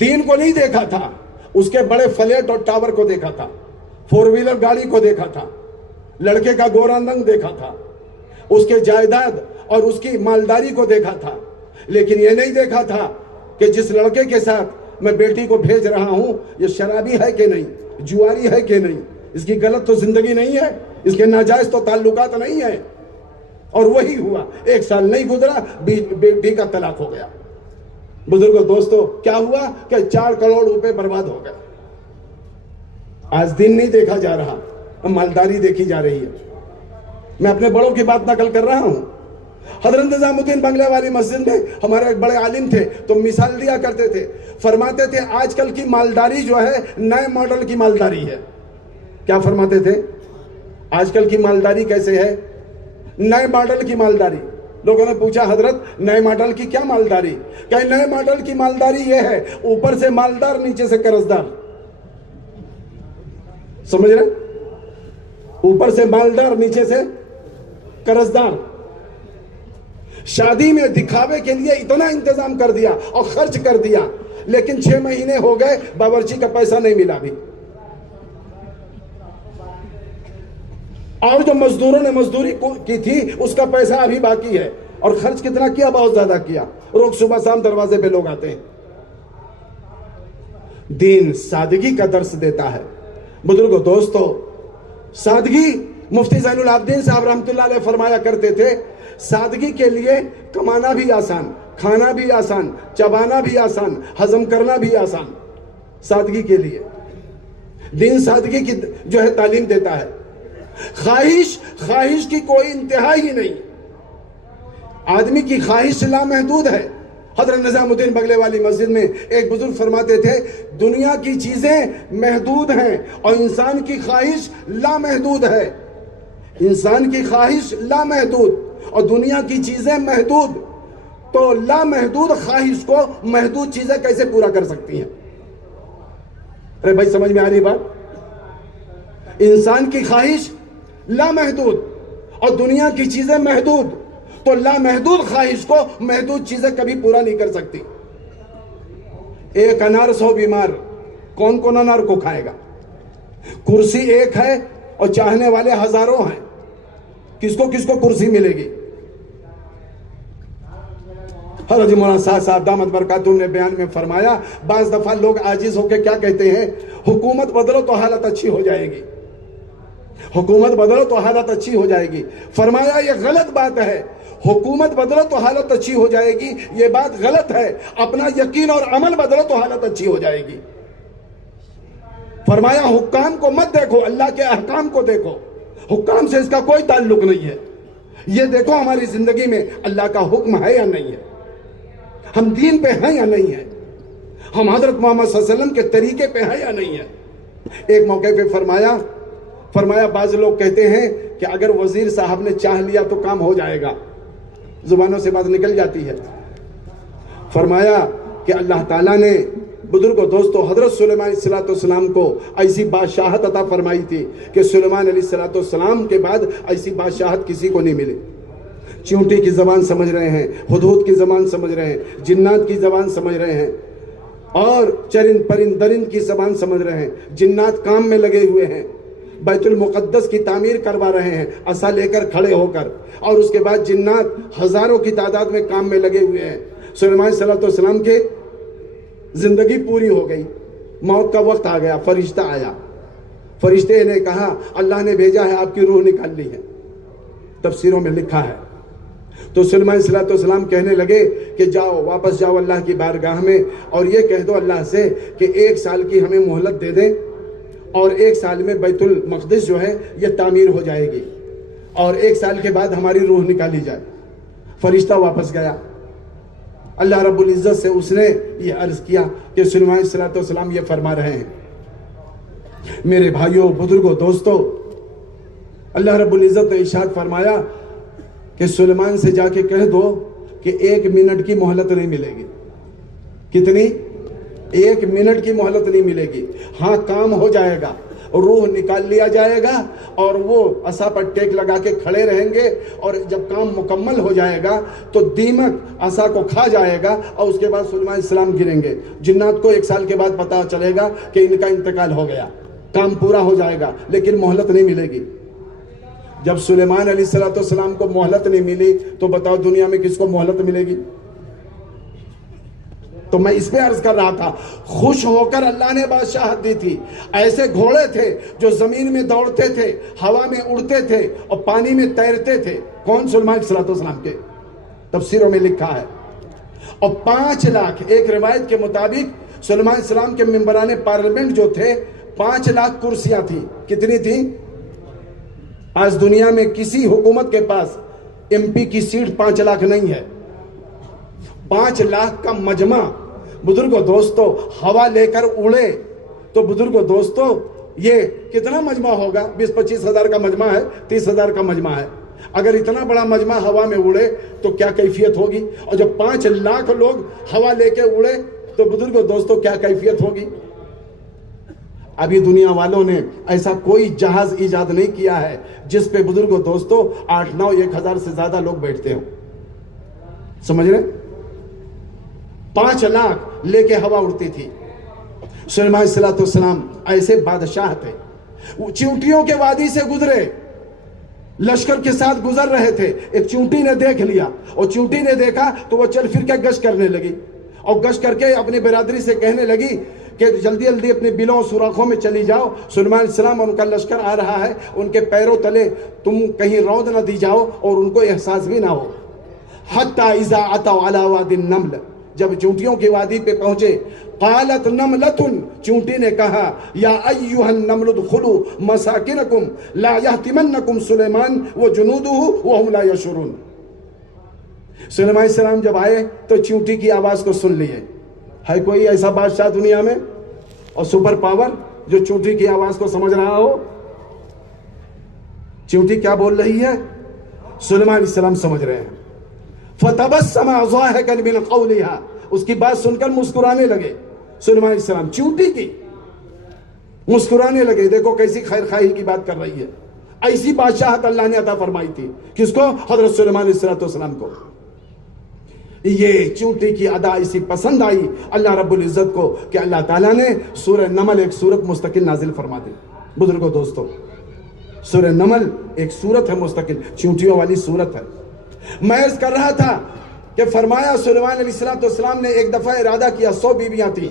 دین کو نہیں دیکھا تھا، اس کے بڑے فلیٹ اور ٹاور کو دیکھا تھا، 4 ویلر گاڑی کو دیکھا تھا، لڑکے کا گورا رنگ دیکھا تھا، اس کے جائیداد اور اس کی مالداری کو دیکھا تھا. لیکن یہ نہیں دیکھا تھا کہ جس لڑکے کے ساتھ میں بیٹی کو بھیج رہا ہوں یہ شرابی ہے کہ نہیں، جواری ہے کہ نہیں، اس کی غلط تو زندگی نہیں ہے، اس کے ناجائز تو تعلقات نہیں ہے. اور وہی ہوا، 1 سال نہیں گزرا بیٹی کا طلاق ہو گیا. بزرگوں دوستو کیا ہوا کہ 4 کروڑ روپے برباد ہو گئے. آج دن نہیں دیکھا جا رہا، مالداری دیکھی جا رہی ہے. میں اپنے بڑوں کی بات نقل کر رہا ہوں. حضرت نظام الدین بنگلے والی مسجد میں ہمارے ایک بڑے عالم تھے تو مثال دیا کرتے تھے، فرماتے تھے آج کل کی مالداری جو ہے نئے ماڈل کی مالداری ہے. کیا فرماتے تھے؟ آج کل کی مالداری کیسے ہے؟ نئے ماڈل کی مالداری. لوگوں نے پوچھا حضرت نئے ماڈل کی کیا مالداری؟ کہ نئے ماڈل کی مالداری یہ ہے اوپر سے مالدار نیچے سے قرضدار. سمجھ رہے؟ اوپر سے مالدار نیچے سے قرضدار. شادی میں دکھاوے کے لیے اتنا انتظام کر دیا اور خرچ کر دیا، لیکن 6 مہینے ہو گئے باورچی کا پیسہ نہیں ملا بھی. اور جو مزدوروں نے مزدوری کی تھی اس کا پیسہ ابھی باقی ہے. اور خرچ کتنا کیا؟ بہت زیادہ کیا. روز صبح شام دروازے پہ لوگ آتے ہیں. دین سادگی کا درس دیتا ہے. بزرگوں دوستو سادگی، مفتی زین العابدین صاحب رحمۃ اللہ علیہ فرمایا کرتے تھے سادگی کے لیے کمانا بھی آسان، کھانا بھی آسان، چبانا بھی آسان، ہضم کرنا بھی آسان. سادگی کے لیے دین سادگی کی جو ہے تعلیم دیتا ہے. خواہش کی کوئی انتہا ہی نہیں. آدمی کی خواہش لامحدود ہے. حضرت نظام الدین بنگلے والی مسجد میں ایک بزرگ فرماتے تھے دنیا کی چیزیں محدود ہیں اور انسان کی خواہش لامحدود ہے. انسان کی خواہش لامحدود اور دنیا کی چیزیں محدود. تو لامحدود خواہش کو محدود چیزیں کیسے پورا کر سکتی ہیں؟ ارے بھائی سمجھ میں آ رہی بات؟ انسان کی خواہش لامحدود اور دنیا کی چیزیں محدود، تو لامحدود خواہش کو محدود چیزیں کبھی پورا نہیں کر سکتی. 1 انار 100 بیمار، کون انار کو کھائے گا؟ کرسی ایک ہے اور چاہنے والے ہزاروں ہیں، کس کو کرسی ملے گی؟ حضرت مولانا صاحب دامت برکاتہم نے بیان میں فرمایا بعض دفعہ لوگ عاجز ہو کے کیا کہتے ہیں، حکومت بدلو تو حالت اچھی ہو جائے گی، حکومت بدلو تو حالت اچھی ہو جائے گی. فرمایا یہ غلط بات ہے. حکومت بدلو تو حالت اچھی ہو جائے گی یہ بات غلط ہے. اپنا یقین اور عمل بدلو تو حالت اچھی ہو جائے گی. فرمایا حکام کو مت دیکھو، اللہ کے احکام کو دیکھو. حکام سے اس کا کوئی تعلق نہیں ہے. یہ دیکھو ہماری زندگی میں اللہ کا حکم ہے یا نہیں ہے، ہم دین پہ ہیں یا نہیں ہے، ہم حضرت محمد صلی اللہ علیہ وسلم کے طریقے پہ ہیں یا نہیں ہے. ایک موقع پہ فرمایا بعض لوگ کہتے ہیں کہ اگر وزیر صاحب نے چاہ لیا تو کام ہو جائے گا، زبانوں سے بات نکل جاتی ہے. فرمایا کہ اللہ تعالیٰ نے بزرگوں دوستو حضرت سلیمان علیہ السلام کو ایسی بادشاہت عطا فرمائی تھی کہ سلیمان علیہ السلام کے بعد ایسی بادشاہت کسی کو نہیں ملی. چیونٹی کی زبان سمجھ رہے ہیں، ہدہد کی زبان سمجھ رہے ہیں، جنات کی زبان سمجھ رہے ہیں، اور چرند پرند درند کی زبان سمجھ رہے ہیں. جنات کام میں لگے ہوئے ہیں، بیت المقدس کی تعمیر کروا رہے ہیں عصا لے کر کھڑے ہو کر، اور اس کے بعد جنات ہزاروں کی تعداد میں کام میں لگے ہوئے ہیں. سلیمان صلی اللہ علیہ وسلم کے زندگی پوری ہو گئی، موت کا وقت آ گیا. فرشتہ آیا، فرشتے نے کہا اللہ نے بھیجا ہے آپ کی روح نکال لی ہے. تفسیروں میں لکھا ہے. تو سلیمان صلی اللہ علیہ وسلم کہنے لگے کہ جاؤ، واپس جاؤ اللہ کی بارگاہ میں اور یہ کہہ دو اللہ سے کہ 1 سال کی ہمیں مہلت دے دیں اور 1 سال میں بیت المقدس جو ہے یہ تعمیر ہو جائے گی اور 1 سال کے بعد ہماری روح نکالی جائے. فرشتہ واپس گیا. اللہ رب العزت سے اس نے یہ عرض کیا کہ سلیمان صلی اللہ علیہ وسلم یہ فرما رہے ہیں. میرے بھائیوں بزرگوں دوستو، اللہ رب العزت نے ارشاد فرمایا کہ سلیمان سے جا کے کہہ دو کہ 1 منٹ کی مہلت نہیں ملے گی. کتنی؟ 1 منٹ کی مہلت نہیں ملے گی. ہاں کام ہو جائے گا، روح نکال لیا جائے گا اور وہ عصا پر ٹیک لگا کے کھڑے رہیں گے، اور جب کام مکمل ہو جائے گا تو دیمک عصا کو کھا جائے گا، اور اس کے بعد سلیمان علیہ السلام گریں گے۔ جنات کو 1 سال کے بعد پتہ چلے گا کہ ان کا انتقال ہو گیا، کام پورا ہو جائے گا، لیکن مہلت نہیں ملے گی۔ جب سلیمان علیہ السلام کو مہلت نہیں ملی تو بتاؤ دنیا میں کس کو مہلت ملے گی؟ تو میں اس پہ عرض کر رہا تھا، خوش ہو کر اللہ نے بادشاہت دی تھی۔ ایسے گھوڑے تھے جو زمین میں دوڑتے تھے، ہوا میں اڑتے تھے اور پانی میں تیرتے تھے۔ کون؟ سلیمان علیہ السلام کے تفسیروں میں لکھا ہے۔ اور 5 لاکھ، ایک روایت کے مطابق سلیمان علیہ السلام کے ممبران پارلیمنٹ جو تھے 5 لاکھ کرسیاں تھیں۔ کتنی تھیں؟ آج دنیا میں کسی حکومت کے پاس MP کی سیٹ 5 لاکھ نہیں ہے۔ 5 لاکھ کا مجمع بزرگوں دوستو ہوا لے کر اڑے تو بزرگوں دوستو یہ کتنا مجمع ہوگا؟ 20-25 ہزار کا مجمع ہے، 30 ہزار کا مجمع ہے۔ اگر اتنا بڑا مجمع ہوا میں اڑے تو کیا کیفیت ہوگی؟ اور جب 5 لاکھ لوگ ہوا لے کے اڑے تو بزرگوں دوستو کیا کیفیت ہوگی؟ ابھی دنیا والوں نے ایسا کوئی جہاز ایجاد نہیں کیا ہے جس پہ بزرگوں دوستو 8-9-1000 سے زیادہ لوگ بیٹھتے ہوں۔ سمجھ رہے؟ 5 لاکھ لے کے ہوا اڑتی تھی۔ سلیمان علیہ السلام ایسے بادشاہ تھے، وہ چیونٹیوں کے وادی سے گزرے، لشکر کے ساتھ گزر رہے تھے، ایک چیونٹی نے دیکھ لیا، اور چیونٹی نے دیکھا تو وہ چل پھر کے گشت کرنے لگی، اور گشت کر کے اپنی برادری سے کہنے لگی کہ جلدی جلدی اپنے بلوں اور سوراخوں میں چلی جاؤ، سلیمان علیہ السلام اور ان کا لشکر آ رہا ہے، ان کے پیروں تلے تم کہیں رود نہ دی جاؤ اور ان کو احساس بھی نہ ہو۔ حتی اذا اتوا علی وادی النمل، جب چونٹیوں کی وادی پہ پہنچے، قالت نملۃ، چونٹی نے کہا یا ایھا النمل ادخلوا مساکنکم لا یحطمنکم سلیمان وجنودہ وہم لا یشعرون۔ سلیمان علیہ السلام جب آئے تو چونٹی کی آواز کو سن لیے۔ ہے کوئی ایسا بادشاہ دنیا میں اور سپر پاور جو چونٹی کی آواز کو سمجھ رہا ہو؟ چونٹی کیا بول رہی ہے سلیمان علیہ السلام سمجھ رہے ہیں۔ فَتَبَسَّمَ ضَاحِكًا مِنْ قَوْلِهَا، اس کی بات سن کر مسکرانے لگے سلیمان علیہ السلام، چونٹی کی مسکرانے لگے۔ دیکھو کیسی خیر خواہی کی بات کر رہی ہے۔ ایسی بادشاہت اللہ نے عطا فرمائی تھی کس کو؟ حضرت سلیمان علیہ السلام کو۔ یہ چونٹی کی ادا اسی پسند آئی اللہ رب العزت کو کہ اللہ تعالیٰ نے سورہ نمل ایک سورت مستقل نازل فرما دی۔ بزرگوں دوستو سورہ نمل ایک سورت ہے مستقل، چونٹیوں والی سورت ہے۔ میں عرض کر رہا تھا کہ فرمایا سلیمان علیہ السلام نے ایک دفعہ ارادہ کیا، 100 بیویاں تھیں،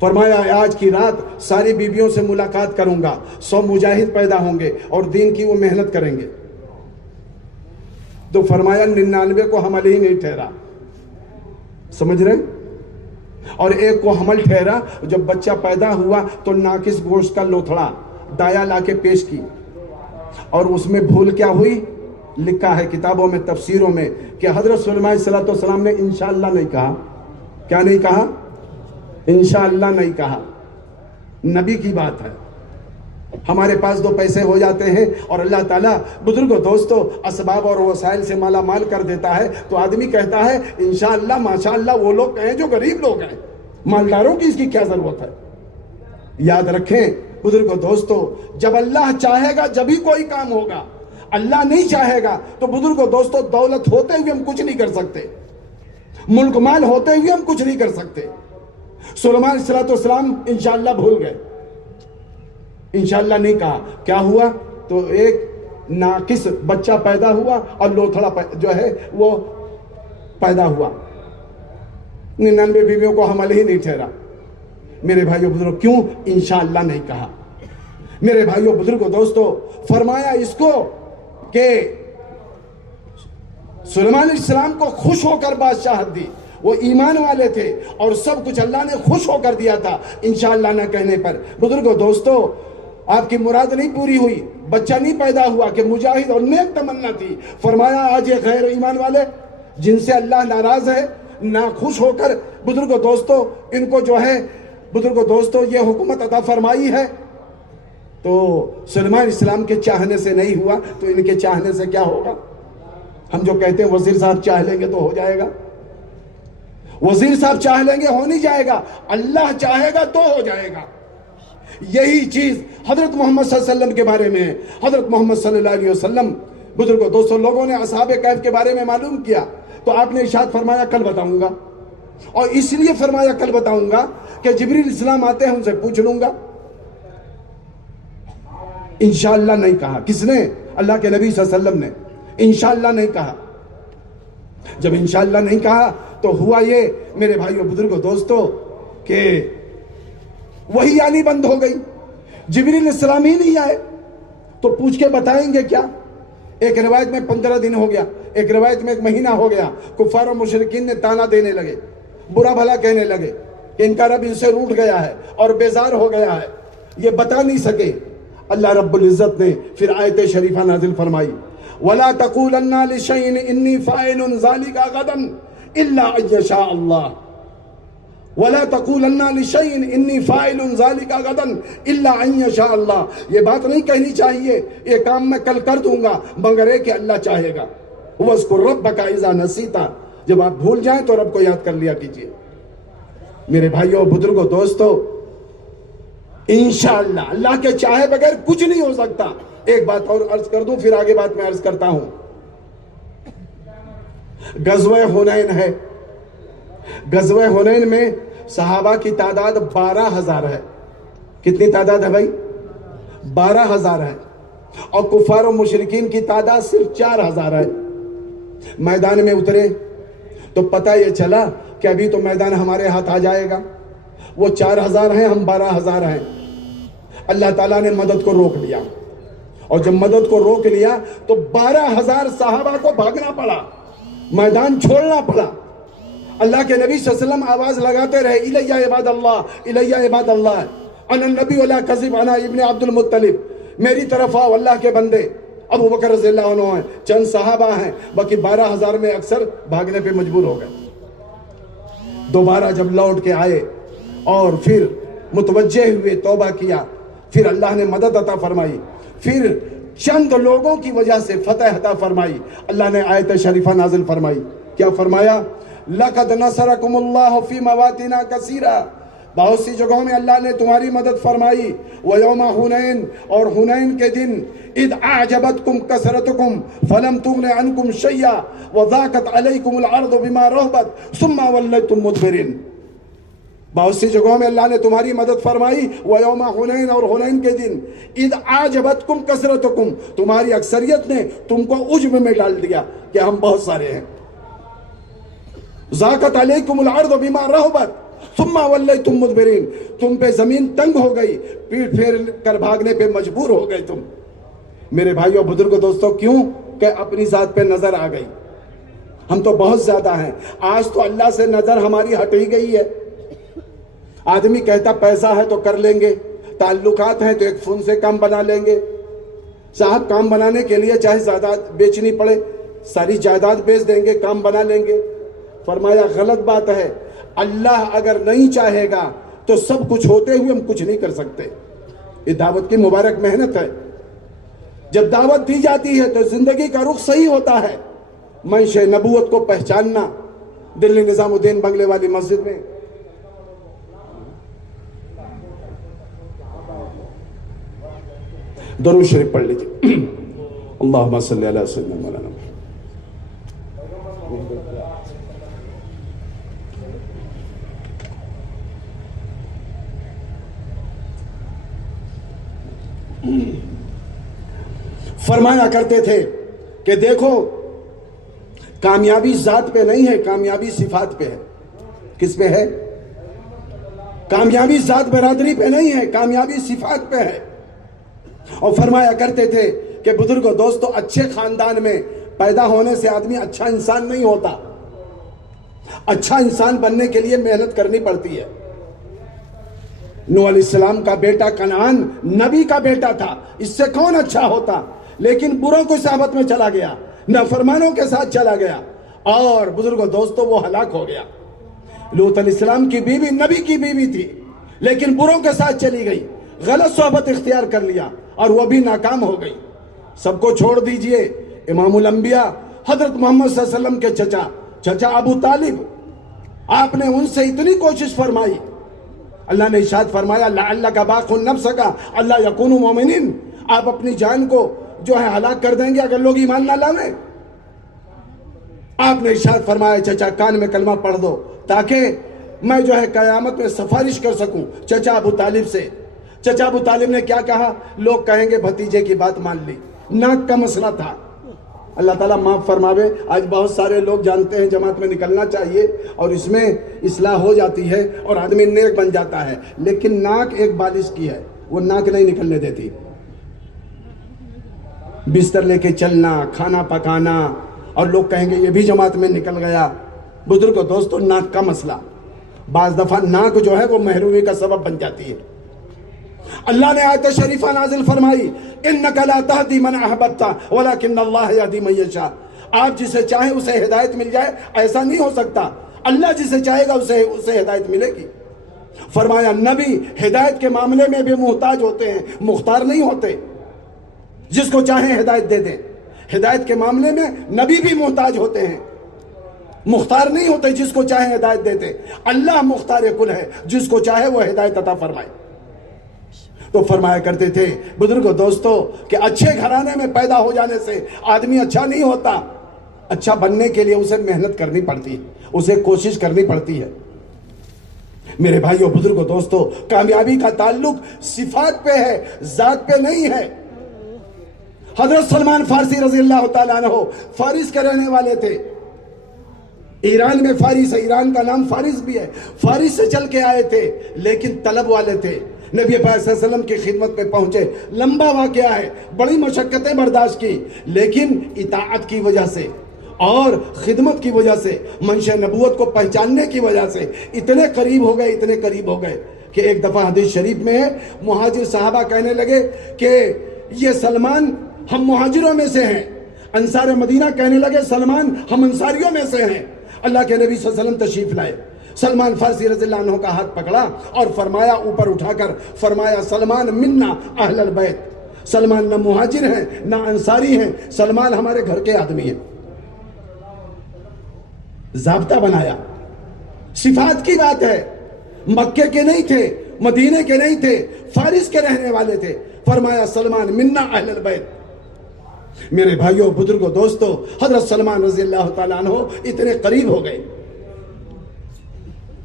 فرمایا آج کی رات ساری بیویوں سے ملاقات کروں گا، 100 مجاہد پیدا ہوں گے اور دین کی وہ محنت کریں گے۔ تو فرمایا 99 کو حمل ہی نہیں ٹھہرا، سمجھ رہے؟ اور ایک کو حمل ٹھہرا، جب بچہ پیدا ہوا تو ناقص گوشت کا لوتھڑا دایا لا کے پیش کی، اور اس میں بھول کیا ہوئی؟ لکھا ہے کتابوں میں تفسیروں میں کہ حضرت سلیمان علیہ السلام نے انشاءاللہ نہیں کہا۔ کیا نہیں کہا؟ انشاءاللہ نہیں کہا۔ نبی کی بات ہے، ہمارے پاس 2 پیسے ہو جاتے ہیں اور اللہ تعالیٰ بزرگوں دوستو اسباب اور وسائل سے مالا مال کر دیتا ہے تو آدمی کہتا ہے انشاءاللہ ماشاءاللہ وہ لوگ کہیں جو غریب لوگ ہیں، مالداروں کی اس کی کیا ضرورت ہے؟ یاد رکھیں بزرگوں دوستو، جب اللہ چاہے گا جبھی کوئی کام ہوگا، اللہ نہیں چاہے گا تو بزرگوں دوستو دولت ہوتے ہوئے ہم کچھ نہیں کر سکتے، ملک مال ہوتے ہوئے ہم کچھ نہیں کر سکتے۔ سلیمان علیہ السلام انشاءاللہ بھول گئے، انشاءاللہ نہیں کہا۔ کیا ہوا؟ تو ایک ناقص بچہ پیدا ہوا اور لوتھڑا جو ہے وہ پیدا ہوا، 99 بیویوں کو حمل ہی نہیں ٹھہرا۔ میرے بھائیو بزرگ کیوں انشاءاللہ نہیں کہا؟ میرے بھائیو بزرگوں دوستو فرمایا اس کو کہ سلیمان علیہ السلام کو خوش ہو کر بادشاہت دی، وہ ایمان والے تھے اور سب کچھ اللہ نے خوش ہو کر دیا تھا انشاءاللہ نہ کہنے پر۔ بزرگوں دوستو آپ کی مراد نہیں پوری ہوئی، بچہ نہیں پیدا ہوا کہ مجاہد اور نیک تمنا تھی، فرمایا آج یہ غیر ایمان والے جن سے اللہ ناراض ہے، ناخوش ہو کر بزرگوں دوستو ان کو جو ہے بزرگوں دوستو یہ حکومت عطا فرمائی ہے، تو سلیمان علیہ السلام کے چاہنے سے نہیں ہوا تو ان کے چاہنے سے کیا ہوگا؟ ہم جو کہتے ہیں وزیر صاحب چاہ لیں گے تو ہو جائے گا، وزیر صاحب چاہ لیں گے ہو نہیں جائے گا، اللہ چاہے گا تو ہو جائے گا۔ یہی چیز حضرت محمد صلی اللہ علیہ وسلم کے بارے میں ہے. حضرت محمد صلی اللہ علیہ وسلم بزرگوں دوستوں لوگوں نے اصحاب کہف کے بارے میں معلوم کیا تو آپ نے ارشاد فرمایا کل بتاؤں گا. اور اس لیے فرمایا کل بتاؤں گا کہ جبریل السلام آتے ہیں ان سے پوچھ لوں گا. انشاءاللہ نہیں کہا. کس نے؟ اللہ کے نبی صلی اللہ علیہ وسلم نے انشاءاللہ نہیں کہا. جب انشاءاللہ نہیں کہا تو ہوا یہ میرے بھائیوں بزرگوں دوستوں کہ وہی آنی بند ہو گئی. جبریل السلام ہی نہیں آئے تو پوچھ کے بتائیں گے کیا؟ ایک روایت میں 15 دن ہو گیا, ایک روایت میں 1 مہینہ ہو گیا. کفار و مشرکین نے تانا دینے لگے, برا بھلا کہنے لگے کہ ان کا رب ان سے روٹھ گیا ہے اور بیزار ہو گیا ہے, یہ بتا نہیں سکے. اللہ رب العزت نے پھر آیت شریفہ نازل فرمائی وَلَا تَقُولَنَّ لِشَيْءٍ إِنِّي فَاعِلٌ ذَلِكَ غَدًا إِلَّا أَن يَشَاءَ اللَّهُ وَلَا تَقُولَنَّ لِشَيْءٍ إِنِّي فَاعِلٌ ذَلِكَ غَدًا إِلَّا أَن يَشَاءَ اللَّهُ. یہ بات نہیں کہنی چاہیے یہ کام میں کل کر دوں گا مگر ہے کہ اللہ چاہے گا. وَاذْكُر رَبَّكَ إِذَا نَسِيتَ, جب آپ بھول جائیں تو رب کو یاد کر لیا کیجئے. میرے بھائیوں بزرگوں دوستو انشاءاللہ اللہ کے چاہے بغیر کچھ نہیں ہو سکتا. ایک بات اور عرض کر دوں پھر آگے بات میں عرض کرتا ہوں. غزوہ حنین ہے. غزوہ حنین میں صحابہ کی تعداد 12,000 ہے. کتنی تعداد ہے بھائی؟ 12,000 ہے. اور کفار و مشرکین کی تعداد صرف 4,000 ہے. میدان میں اترے تو پتہ یہ چلا کہ ابھی تو میدان ہمارے ہاتھ آ جائے گا. وہ 4,000 ہیں, ہم 12,000 ہیں. اللہ تعالیٰ نے مدد کو روک لیا اور جب مدد کو روک لیا تو 12,000 صحابہ کو بھاگنا پڑا, میدان چھوڑنا پڑا. اللہ کے نبی صلی اللہ علیہ وسلم آواز لگاتے رہے الیہ عباد اللہ الیہ عباد اللہ انا النبی ولا کذب انا ابن عبد المطلب, میری طرف آؤ اللہ کے بندے. ابو بکر رضی اللہ عنہ ہیں, چند صحابہ ہیں, باقی 12,000 میں اکثر بھاگنے پہ مجبور ہو گئے. دوبارہ جب لوٹ کے آئے اور پھر متوجہ ہوئے توبہ کیا, پھر اللہ نے مدد عطا فرمائی, پھر چند لوگوں کی وجہ سے فتح عطا فرمائی. اللہ نے آیت شریفہ نازل فرمائی. کیا فرمایا؟ لَقَدْ نَصَرَكُمُ اللَّهُ فِي مَوَاطِنَ كَثِيرًا, بہت سی جگہوں میں اللہ نے تمہاری مدد فرمائی. وَيَوْمَ حُنَيْن, اور حنین کے دن, اِذْ أَعْجَبَتْكُمْ كَثْرَتُكُمْ فَلَمْ تُغْنِ عَنْكُمْ شَيْئًا وَضَاقَتْ عَلَيْكُمُ الْأَرْضُ بِمَا رَحُبَتْ ثُمَّ وَلَّيْتُمْ مُدْبِرِينَ. بہت سی جگہوں میں اللہ نے تمہاری مدد فرمائی. وَيَوْمَ حُنَيْن, اور حنین کے دن, اِذْ أَعْجَبَتْكُمْ كَثْرَتُكُمْ, تمہاری اکثریت نے تم کو عجب میں ڈال دیا کہ ہم بہت سارے ہیں. ضاقت علیکم الارض بما رحبت ثم ولیتم مدبرین, تم پہ زمین تنگ ہو گئی, پیٹ پھیر کر بھاگنے پہ مجبور ہو گئے تم. میرے بھائیوں بزرگوں دوستوں کیوں؟ کہ اپنی ذات پہ نظر آ گئی. ہم تو بہت زیادہ ہیں. آج تو اللہ سے نظر ہماری ہٹ ہی گئی ہے. آدمی کہتا پیسہ ہے تو کر لیں گے, تعلقات ہیں تو ایک فون سے کام بنا لیں گے. صاحب کام بنانے کے لیے چاہے جائیداد بیچنی پڑے, ساری جائیداد بیچ دیں گے, کام بنا لیں گے. فرمایا غلط بات ہے. اللہ اگر نہیں چاہے گا تو سب کچھ ہوتے ہوئے ہم کچھ نہیں کر سکتے. یہ دعوت کی مبارک محنت ہے. جب دعوت دی جاتی ہے تو زندگی کا رخ صحیح ہوتا ہے. منش نبوت کو پہچاننا. دلی نظام الدین بنگلے والی مسجد میں درود شریف پڑھ لیجیے. اللہم صلی علی سیدنا مولانا. فرمایا کرتے تھے کہ دیکھو کامیابی ذات پہ نہیں ہے, کامیابی صفات پہ ہے. کس پہ ہے؟ کامیابی ذات برادری پہ نہیں ہے, کامیابی صفات پہ ہے. اور فرمایا کرتے تھے کہ بزرگوں دوستو اچھے خاندان میں پیدا ہونے سے آدمی اچھا انسان نہیں ہوتا. اچھا انسان بننے کے لیے محنت کرنی پڑتی ہے. نوح علیہ السلام کا بیٹا کنعان نبی کا بیٹا تھا, اس سے کون اچھا ہوتا, لیکن بروں کو صحبت میں چلا گیا, نافرمانوں کے ساتھ چلا گیا اور بزرگوں دوستوں وہ ہلاک ہو گیا. لوط علیہ السلام کی بیوی نبی کی بیوی تھی لیکن بروں کے ساتھ چلی گئی, غلط صحبت اختیار کر لیا اور وہ بھی ناکام ہو گئی. سب کو چھوڑ دیجئے, امام الانبیاء حضرت محمد صلی اللہ علیہ وسلم کے چچا ابو طالب, آپ نے ان سے اتنی کوشش فرمائی اللہ نے ارشاد فرمایا لعلک باخع نفسک الا یکونوا مؤمنین، آپ اپنی جان کو جو ہے ہلاک کر دیں گے اگر لوگ ایمان نہ لائیں۔ آپ نے ارشاد فرمایا چچا کان میں کلمہ پڑھ دو تاکہ میں جو ہے قیامت میں سفارش کر سکوں چچا ابو طالب سے۔ چچا ابو طالب نے کیا کہا؟ لوگ کہیں گے بھتیجے کی بات مان لی، ناک کا مسئلہ تھا۔ اللہ تعالیٰ معاف فرماوے، آج بہت سارے لوگ جانتے ہیں جماعت میں نکلنا چاہیے اور اس میں اصلاح ہو جاتی ہے اور آدمی نیک بن جاتا ہے، لیکن ناک ایک بالش کی ہے، وہ ناک نہیں نکلنے دیتی۔ بستر لے کے چلنا، کھانا پکانا، اور لوگ کہیں گے یہ بھی جماعت میں نکل گیا۔ بزرگ و دوستو، ناک کا مسئلہ بعض دفعہ ناک جو ہے وہ محرومی کا سبب بن جاتی ہے۔ اللہ نے آیت شریفہ نازل فرمائی انک لا تہدی من احببت ولکن اللہ یہدی من یشاء، آپ جسے چاہیں اسے ہدایت مل جائے، ایسا نہیں ہو سکتا، اللہ جسے چاہے گا اسے ہدایت ملے گی۔ فرمایا نبی ہدایت کے معاملے میں بھی محتاج ہوتے ہیں، مختار نہیں ہوتے، جس کو چاہیں ہدایت دے دیں۔ ہدایت کے معاملے میں نبی بھی محتاج ہوتے ہیں، مختار نہیں ہوتے، جس کو چاہے ہدایت دیتے۔ اللہ مختار کل ہے، جس کو چاہے وہ ہدایت عطا فرمائے۔ تو فرمایا کرتے تھے بزرگ و دوستو کہ اچھے گھرانے میں پیدا ہو جانے سے آدمی اچھا نہیں ہوتا، اچھا بننے کے لیے اسے محنت کرنی پڑتی ہے، اسے کوشش کرنی پڑتی ہے۔ میرے بھائیو بزرگ و دوستو، کامیابی کا تعلق صفات پہ ہے، ذات پہ نہیں ہے۔ حضرت سلمان فارسی رضی اللہ تعالیٰ عنہ فارس کے رہنے والے تھے، ایران میں فارس ہے، ایران کا نام فارس بھی ہے، فارس سے چل کے آئے تھے، لیکن طلب والے تھے۔ نبی پاک صلی اللہ علیہ وسلم کی خدمت میں پہنچے، لمبا واقعہ ہے، بڑی مشقتیں برداشت کی، لیکن اطاعت کی وجہ سے اور خدمت کی وجہ سے، منشا نبوت کو پہچاننے کی وجہ سے اتنے قریب ہو گئے، اتنے قریب ہو گئے کہ ایک دفعہ حدیث شریف میں ہے، مہاجر صحابہ کہنے لگے کہ یہ سلمان ہم مہاجروں میں سے ہیں، انصار مدینہ کہنے لگے سلمان ہم انصاریوں میں سے ہیں۔ اللہ کے نبی صلی اللہ علیہ وسلم تشریف لائے، سلمان فارسی رضی اللہ عنہ کا ہاتھ پکڑا اور فرمایا، اوپر اٹھا کر فرمایا سلمان منا اہل البیت، سلمان نہ مہاجر ہیں نہ انصاری ہیں، سلمان ہمارے گھر کے آدمی ہیں۔ ضابطہ بنایا، صفات کی بات ہے، مکے کے نہیں تھے، مدینے کے نہیں تھے، فارس کے رہنے والے تھے، فرمایا سلمان منا اہل البیت۔ میرے بھائیوں بزرگوں دوستو، حضرت سلمان رضی اللہ تعالیٰ عنہ اتنے قریب ہو گئے۔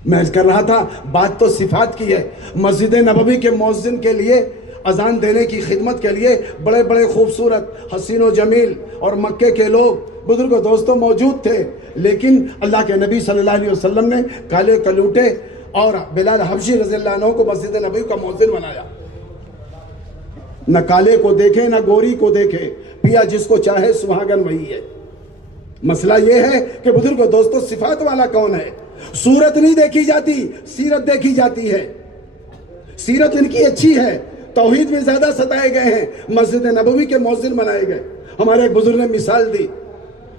میں کر رہا تھا بات تو صفات کی ہے، مسجد نبوی کے مؤذن کے لیے اذان دینے کی خدمت کے لیے بڑے بڑے خوبصورت حسین و جمیل اور مکے کے لوگ بزرگوں دوستوں موجود تھے، لیکن اللہ کے نبی صلی اللہ علیہ وسلم نے کالے کلوٹے اور بلال حبشی رضی اللہ عنہ کو مسجد نبوی کا مؤذن بنایا۔ نہ کالے کو دیکھے نہ گوری کو دیکھے، پیا جس کو چاہے سہاگن وہی ہے۔ مسئلہ یہ ہے کہ بزرگوں دوستوں صفات والا کون ہے؟ صورت نہیں دیکھی جاتی، سیرت دیکھی جاتی ہے۔ سیرت ان کی اچھی ہے، توحید میں زیادہ ستائے گئے ہیں، مسجد نبوی کے مؤذن بنائے گئے۔ ہمارے ایک بزرگ نے مثال دی،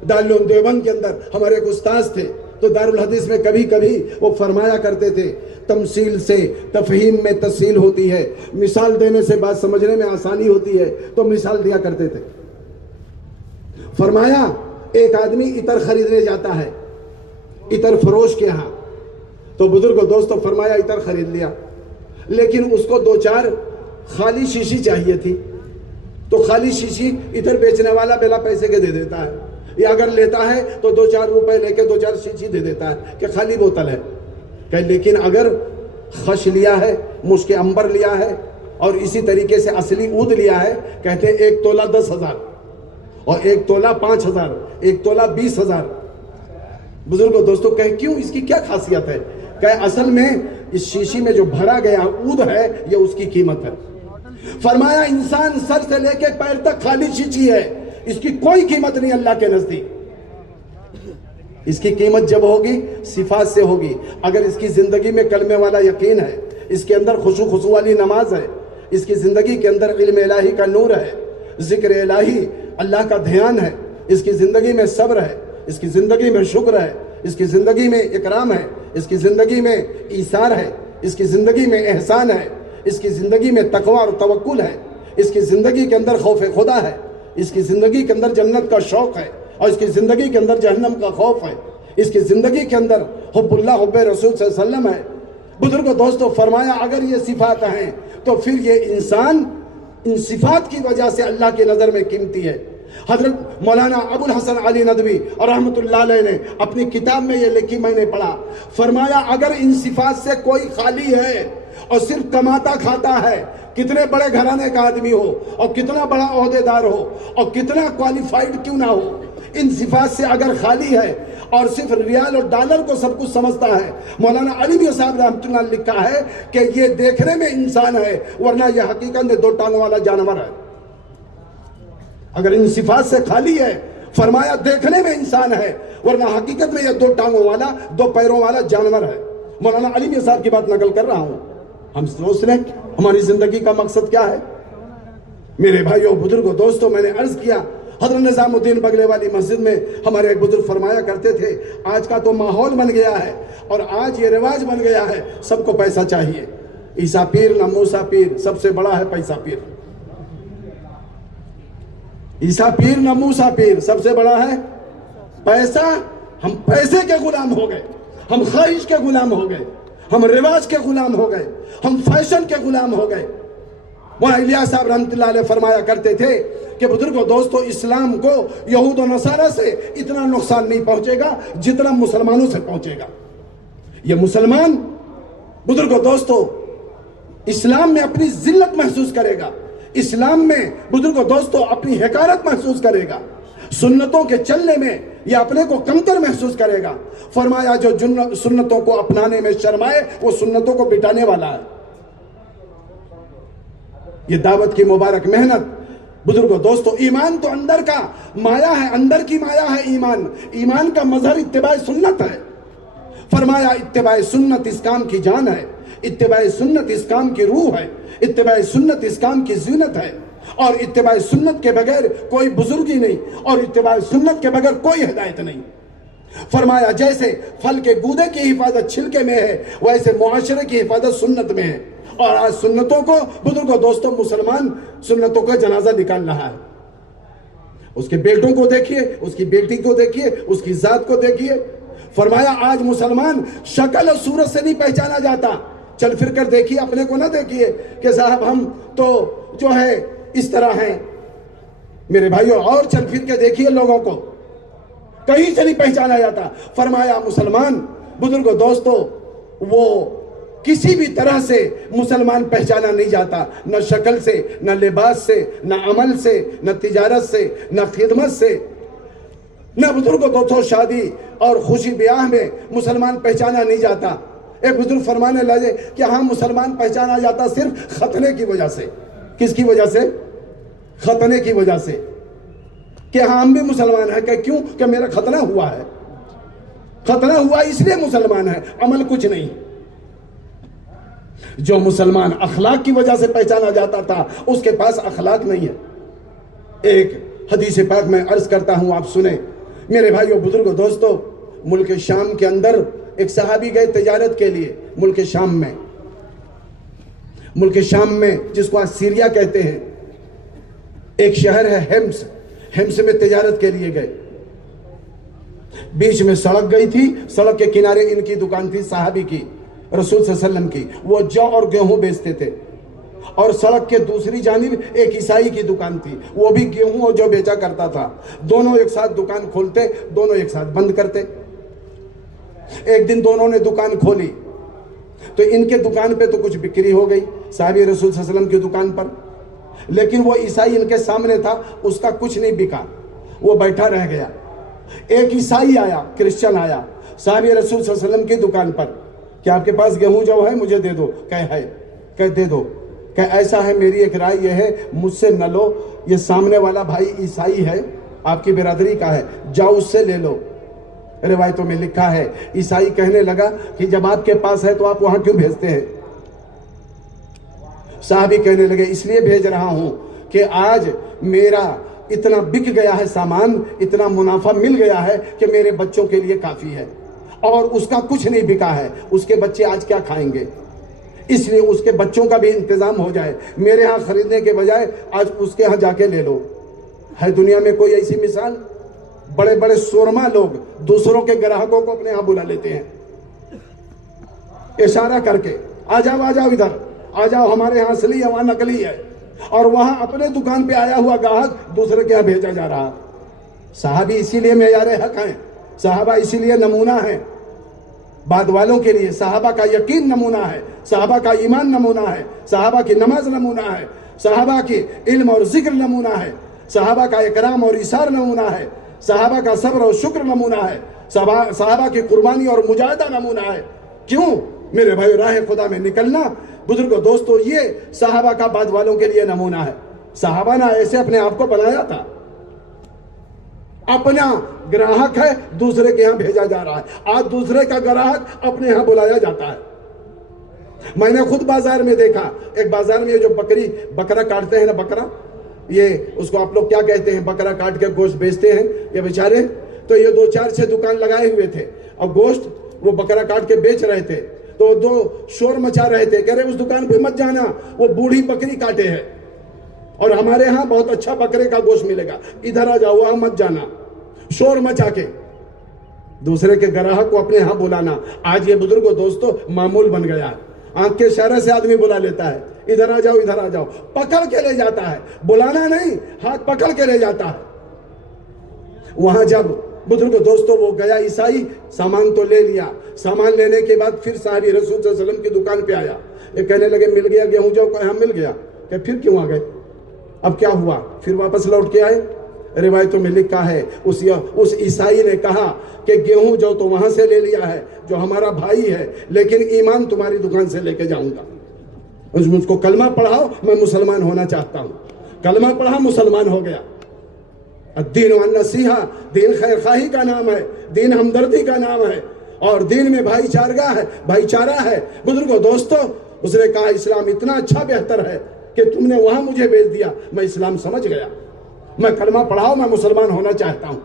دارالعلوم دیوبند کے اندر ہمارے ایک استاذ تھے، تو دارالحدیث میں کبھی کبھی وہ فرمایا کرتے تھے تمثیل سے تفہیم میں تسہیل ہوتی ہے، مثال دینے سے بات سمجھنے میں آسانی ہوتی ہے، تو مثال دیا کرتے تھے۔ فرمایا ایک آدمی عطر خریدنے جاتا ہے عطر فروش کے ہاں، تو بزرگ دوستو فرمایا عطر خرید لیا، لیکن اس کو 2-4 خالی شیشی چاہیے تھی، تو خالی شیشی عطر بیچنے والا بلا پیسے کے دے دیتا ہے، یا اگر لیتا ہے تو 2-4 روپے لے کے 2-4 شیشی دے دیتا ہے کہ خالی بوتل ہے۔ کہ لیکن اگر خش لیا ہے، مشک امبر لیا ہے اور اسی طریقے سے اصلی عود لیا ہے، کہتے ہیں 1 تولہ 10,000 اور 1 تولہ 5,000، 1 تولہ 20,000۔ بزرگوں دوستوں کہیں کیوں، اس کی کیا خاصیت ہے؟ کہ اصل میں اس شیشی میں جو بھرا گیا عود ہے یہ اس کی قیمت ہے۔ فرمایا انسان سر سے لے کے پیر تک خالی شیشی ہے، اس کی کوئی قیمت نہیں اللہ کے نزدیک۔ اس کی قیمت جب ہوگی صفات سے ہوگی، اگر اس کی زندگی میں کلمے والا یقین ہے، اس کے اندر خشوع والی نماز ہے، اس کی زندگی کے اندر علم الہی کا نور ہے، ذکر الہی اللہ کا دھیان ہے، اس کی زندگی میں صبر ہے، اس کی زندگی میں شکر ہے، اس کی زندگی میں اکرام ہے، اس کی زندگی میں ایثار ہے، اس کی زندگی میں احسان ہے، اس کی زندگی میں تقوی اور توکل ہے، اس کی زندگی کے اندر خوف خدا ہے، اس کی زندگی کے اندر جنت کا شوق ہے، اور اس کی زندگی کے اندر جہنم کا خوف ہے، اس کی زندگی کے اندر حب اللہ حب رسول صلی اللہ علیہ وسلم ہے، بزرگوں دوستو فرمایا اگر یہ صفات ہیں تو پھر یہ انسان ان صفات کی وجہ سے اللہ کی نظر میں قیمتی ہے۔ حضرت مولانا ابو الحسن علی ندوی اور رحمت اللہ علیہ نے اپنی کتاب میں یہ لکھی، میں نے پڑھا، فرمایا اگر ان صفات سے کوئی خالی ہے اور صرف کماتا کھاتا ہے، کتنے بڑے گھرانے کا آدمی ہو اور کتنا بڑا عہدیدار ہو اور کتنا کوالیفائڈ کیوں نہ ہو، ان صفات سے اگر خالی ہے اور صرف ریال اور ڈالر کو سب کچھ سمجھتا ہے، مولانا علی میاں صاحب رحمۃ اللہ نے لکھا ہے کہ یہ دیکھنے میں انسان ہے ورنہ یہ حقیقت میں دو ٹانگوں والا جانور ہے۔ اگر ان صفات سے خالی ہے، فرمایا دیکھنے میں انسان ہے ورنہ حقیقت میں یہ دو ٹانگوں والا، دو پیروں والا جانور ہے۔ مولانا علی میاں صاحب کی بات نقل کر رہا ہوں۔ ہم سوچ لیں ہماری زندگی کا مقصد کیا ہے؟ میرے بھائیوں، بزرگوں، دوستوں، میں نے عرض کیا حضرت نظام الدین بگلے والی مسجد میں ہمارے ایک بزرگ فرمایا کرتے تھے، آج کا تو ماحول بن گیا ہے اور آج یہ رواج بن گیا ہے، سب کو پیسہ چاہیے، عیسیٰ پیر نہ موسیٰ پیر، سب سے بڑا ہے پیسہ پیر۔ عیسیٰ پیر نہ موسیٰ پیر، سب سے بڑا ہے پیسہ۔ ہم پیسے کے غلام ہو گئے، ہم خواہش کے غلام ہو گئے، ہم رواج کے غلام ہو گئے، ہم فیشن کے غلام ہو گئے۔ وہاں الیاس صاحب رحمت اللہ علیہ فرمایا کرتے تھے کہ بزرگوں دوستو، اسلام کو یہود و نصارہ سے اتنا نقصان نہیں پہنچے گا جتنا مسلمانوں سے پہنچے گا۔ یہ مسلمان بزرگوں دوستو اسلام میں اپنی ذلت محسوس کرے گا، اسلام میں بزرگوں دوستو اپنی حقارت محسوس کرے گا، سنتوں کے چلنے میں یہ اپنے کو کمتر محسوس کرے گا۔ فرمایا جو سنتوں کو اپنانے میں شرمائے وہ سنتوں کو بٹانے والا ہے۔ یہ دعوت کی مبارک محنت بزرگوں دوستو، ایمان تو اندر کا مایا ہے، اندر کی مایا ہے ایمان، ایمان کا مظہر اتباع سنت ہے۔ فرمایا اتباع سنت اس کام کی جان ہے، اتباع سنت اس کام کی روح ہے، اتباع سنت اس کام کی زینت ہے، اور اتباع سنت کے بغیر کوئی بزرگی نہیں، اور اتباع سنت کے بغیر کوئی ہدایت نہیں۔ فرمایا جیسے پھل کے گودے کی حفاظت چھلکے میں ہے، ویسے معاشرے کی حفاظت سنت میں ہے۔ اور آج سنتوں کو بزرگوں دوستوں مسلمان سنتوں کا جنازہ نکال رہا ہے۔ اس کے بیٹوں کو دیکھیے، اس کی بیٹی کو دیکھیے، اس کی ذات کو دیکھیے۔ فرمایا آج مسلمان شکل اور صورت سے نہیں پہچانا جاتا، چل پھر کر دیکھیے، اپنے کو نہ دیکھیے کہ صاحب ہم تو جو ہے اس طرح ہیں۔ میرے بھائیوں، اور چل پھر کے دیکھیے لوگوں کو، کہیں سے نہیں پہچانا جاتا۔ فرمایا مسلمان بزرگوں دوستو وہ کسی بھی طرح سے مسلمان پہچانا نہیں جاتا، نہ شکل سے، نہ لباس سے، نہ عمل سے، نہ تجارت سے، نہ خدمت سے، نہ بزرگوں دوستو شادی اور خوشی بیاہ میں مسلمان پہچانا نہیں جاتا۔ ایک بزرگ فرمانے لگے کہ ہاں مسلمان پہچانا جاتا صرف ختنے کی وجہ سے۔ کس کی وجہ سے؟ ختنے کی وجہ سے، کہ ہاں ہم بھی مسلمان ہیں، کہ کیوں؟ کہ میرا ختنہ ہوا ہے، ختنہ ہوا اس لیے مسلمان ہے، عمل کچھ نہیں۔ جو مسلمان اخلاق کی وجہ سے پہچانا جاتا تھا اس کے پاس اخلاق نہیں ہے۔ ایک حدیث پاک میں عرض کرتا ہوں، آپ سنیں میرے بھائیوں بزرگوں دوستو۔ ملک شام کے اندر ایک صحابی گئے تجارت کے لیے، ملک شام میں جس کو آج سیریا کہتے ہیں، ایک شہر ہے ہمس میں تجارت کے لیے گئے۔ بیچ میں سڑک گئی تھی، سڑک کے کنارے ان کی دکان تھی، صحابی کی، رسول صلی اللہ علیہ وسلم کی، وہ جو اور گیہوں بیچتے تھے، اور سڑک کے دوسری جانب ایک عیسائی کی دکان تھی، وہ بھی گیہوں اور جو بیچا کرتا تھا۔ دونوں ایک ساتھ دکان کھولتے، دونوں ایک ساتھ بند کرتے۔ ایک دن دونوں نے دکان کھولی تو ان کے دکان پہ تو کچھ بکری ہو گئی، صحابی رسول صلی اللہ علیہ وسلم کی دکان پر، لیکن وہ عیسائی ان کے سامنے تھا، اس کا کچھ نہیں بکا، وہ بیٹھا رہ گیا۔ ایک عیسائی آیا، کرسچن آیا صحابی رسول صلی اللہ علیہ وسلم کی دکان پر، کہ آپ کے پاس گیہوں جو ہے مجھے دے دو، کہ دے دو، کہ ایسا ہے میری ایک رائے یہ ہے مجھ سے نہ لو، یہ سامنے والا بھائی عیسائی ہے، آپ کی برادری کا ہے، جاؤ اس سے لے لو۔ روایتوں میں لکھا ہے عیسائی کہنے لگا کہ جب آپ کے پاس ہے تو آپ وہاں کیوں بھیجتے ہیں؟ صحابی کہنے لگے اس لیے بھیج رہا ہوں کہ آج میرا اتنا بک گیا ہے سامان، اتنا منافع مل گیا ہے کہ میرے بچوں کے لیے کافی ہے، اور اس کا کچھ نہیں بکا ہے، اس کے بچے آج کیا کھائیں گے، اس لیے اس کے بچوں کا بھی انتظام ہو جائے، میرے ہاں خریدنے کے بجائے آج اس کے ہاں جا کے لے لو۔ ہے دنیا میں کوئی ایسی مثال؟ بڑے بڑے سورما لوگ دوسروں کے گراہکوں کو اپنے ہاں بلا لیتے ہیں۔ اشارہ کر کے آ جاؤ ادھر آ جاؤ، ہمارے ہاں اصلی ہے وہاں نقلی ہے، اور وہاں اپنے دکان پہ آیا ہوا گاہک دوسرے کے یہاں بھیجا جا رہا۔ صحابی اسی لیے معیار حق ہیں، صحابہ اسی لیے نمونہ ہیں بعد والوں کے لیے۔ صحابہ کا یقین نمونہ ہے، صحابہ کا ایمان نمونہ ہے، صحابہ کی نماز نمونہ ہے، صحابہ کی علم اور ذکر نمونہ ہے، صحابہ کا اکرام اور ایثار نمونہ ہے، صحابہ کا صبر اور شکر نمونہ ہے، صحابہ کی قربانی اور مجاہدہ نمونہ ہے۔ کیوں میرے بھائی، راہ خدا میں نکلنا بزرگوں دوستو یہ صحابہ کا بعد والوں کے لیے نمونہ ہے۔ صحابہ نے ایسے اپنے آپ کو بنایا تھا، اپنا گراہک ہے دوسرے کے ہاں بھیجا جا رہا ہے، آج دوسرے کا گراہک اپنے ہاں بلایا جاتا ہے۔ میں نے خود بازار میں دیکھا، ایک بازار میں یہ جو بکرا کاٹتے ہیں نا، بکرا، یہ اس کو آپ لوگ کیا کہتے ہیں، بکرا کاٹ کے گوشت بیچتے ہیں یہ بیچارے، تو یہ 2 4 6 دکان لگائے ہوئے تھے، اور گوشت وہ بکرا کاٹ کے بیچ رہے تھے، تو 2 شور مچا رہے تھے، کہہ رہے اس دکان پہ مت جانا، وہ بوڑھی بکری کاٹے ہے، اور ہمارے ہاں بہت اچھا بکرے کا گوشت ملے گا، ادھر آ جاؤ وہاں مت جانا، شور مچا کے دوسرے کے گراہک کو اپنے ہاں بلانا آج یہ بزرگوں دوستو معمول بن گیا ہے۔ آنکھ کے اشارے سے آدمی بلا لیتا ہے، ادھر آ جاؤ، پکڑ کے لے جاتا ہے، بلانا نہیں، ہاتھ پکڑ کے لے جاتا ہے۔ وہاں جب بزرگوں دوستو وہ گیا عیسائی، سامان تو لے لیا، سامان لینے کے بعد پھر صحابی رسول صلی اللہ علیہ وسلم کی دکان پہ آیا، یہ کہنے لگے مل گیا گیہوں جو، کہا مل گیا، کہ پھر کیوں آ گئے، اب کیا ہوا، پھر واپس لوٹ کے آئے۔ روایتوں میں لکھا ہے اس عیسائی نے کہا کہ گیہوں جو تو وہاں سے لے لیا ہے جو ہمارا بھائی ہے، لیکن ایمان تمہاری دکان سے لے کے جاؤں گا، مجھ کو کلمہ پڑھاؤ، میں مسلمان ہونا چاہتا ہوں۔ کلمہ پڑھا، مسلمان ہو گیا۔ الدین والنصیحہ، دین خیر خواہی کا نام ہے، دین ہمدردی کا نام ہے، اور دین میں بھائی چارہ ہے۔ بزرگوں دوستو اس نے کہا اسلام اتنا اچھا بہتر ہے کہ تم نے وہاں مجھے بھیج دیا، میں اسلام سمجھ گیا، میں کلمہ پڑھاؤ، میں مسلمان ہونا چاہتا ہوں۔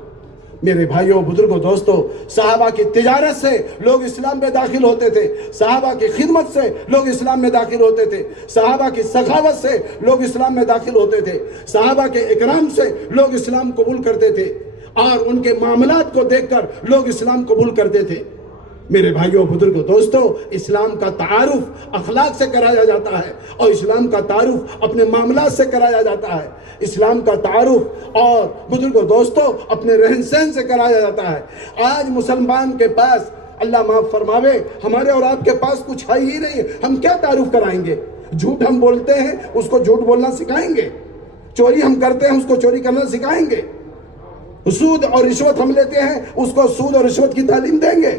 میرے بھائیوں بزرگوں دوستو، صحابہ کی تجارت سے لوگ اسلام میں داخل ہوتے تھے، صحابہ کی خدمت سے لوگ اسلام میں داخل ہوتے تھے، صحابہ کی سخاوت سے لوگ اسلام میں داخل ہوتے تھے، صحابہ کے اکرام سے لوگ اسلام قبول کرتے تھے، اور ان کے معاملات کو دیکھ کر لوگ اسلام قبول کرتے تھے۔ میرے بھائیوں بزرگوں دوستو، اسلام کا تعارف اخلاق سے کرایا جاتا ہے، اور اسلام کا تعارف اپنے معاملات سے کرایا جاتا ہے، اسلام کا تعارف اور بزرگوں دوستو اپنے رہن سہن سے کرایا جاتا ہے۔ آج مسلمان کے پاس، اللہ معاف فرماوے، ہمارے اور آپ کے پاس کچھ ہے ہی نہیں، ہم کیا تعارف کرائیں گے؟ جھوٹ ہم بولتے ہیں، اس کو جھوٹ بولنا سکھائیں گے، چوری ہم کرتے ہیں، اس کو چوری کرنا سکھائیں گے، سود اور رشوت ہم لیتے ہیں، اس کو سود اور رشوت کی تعلیم دیں گے،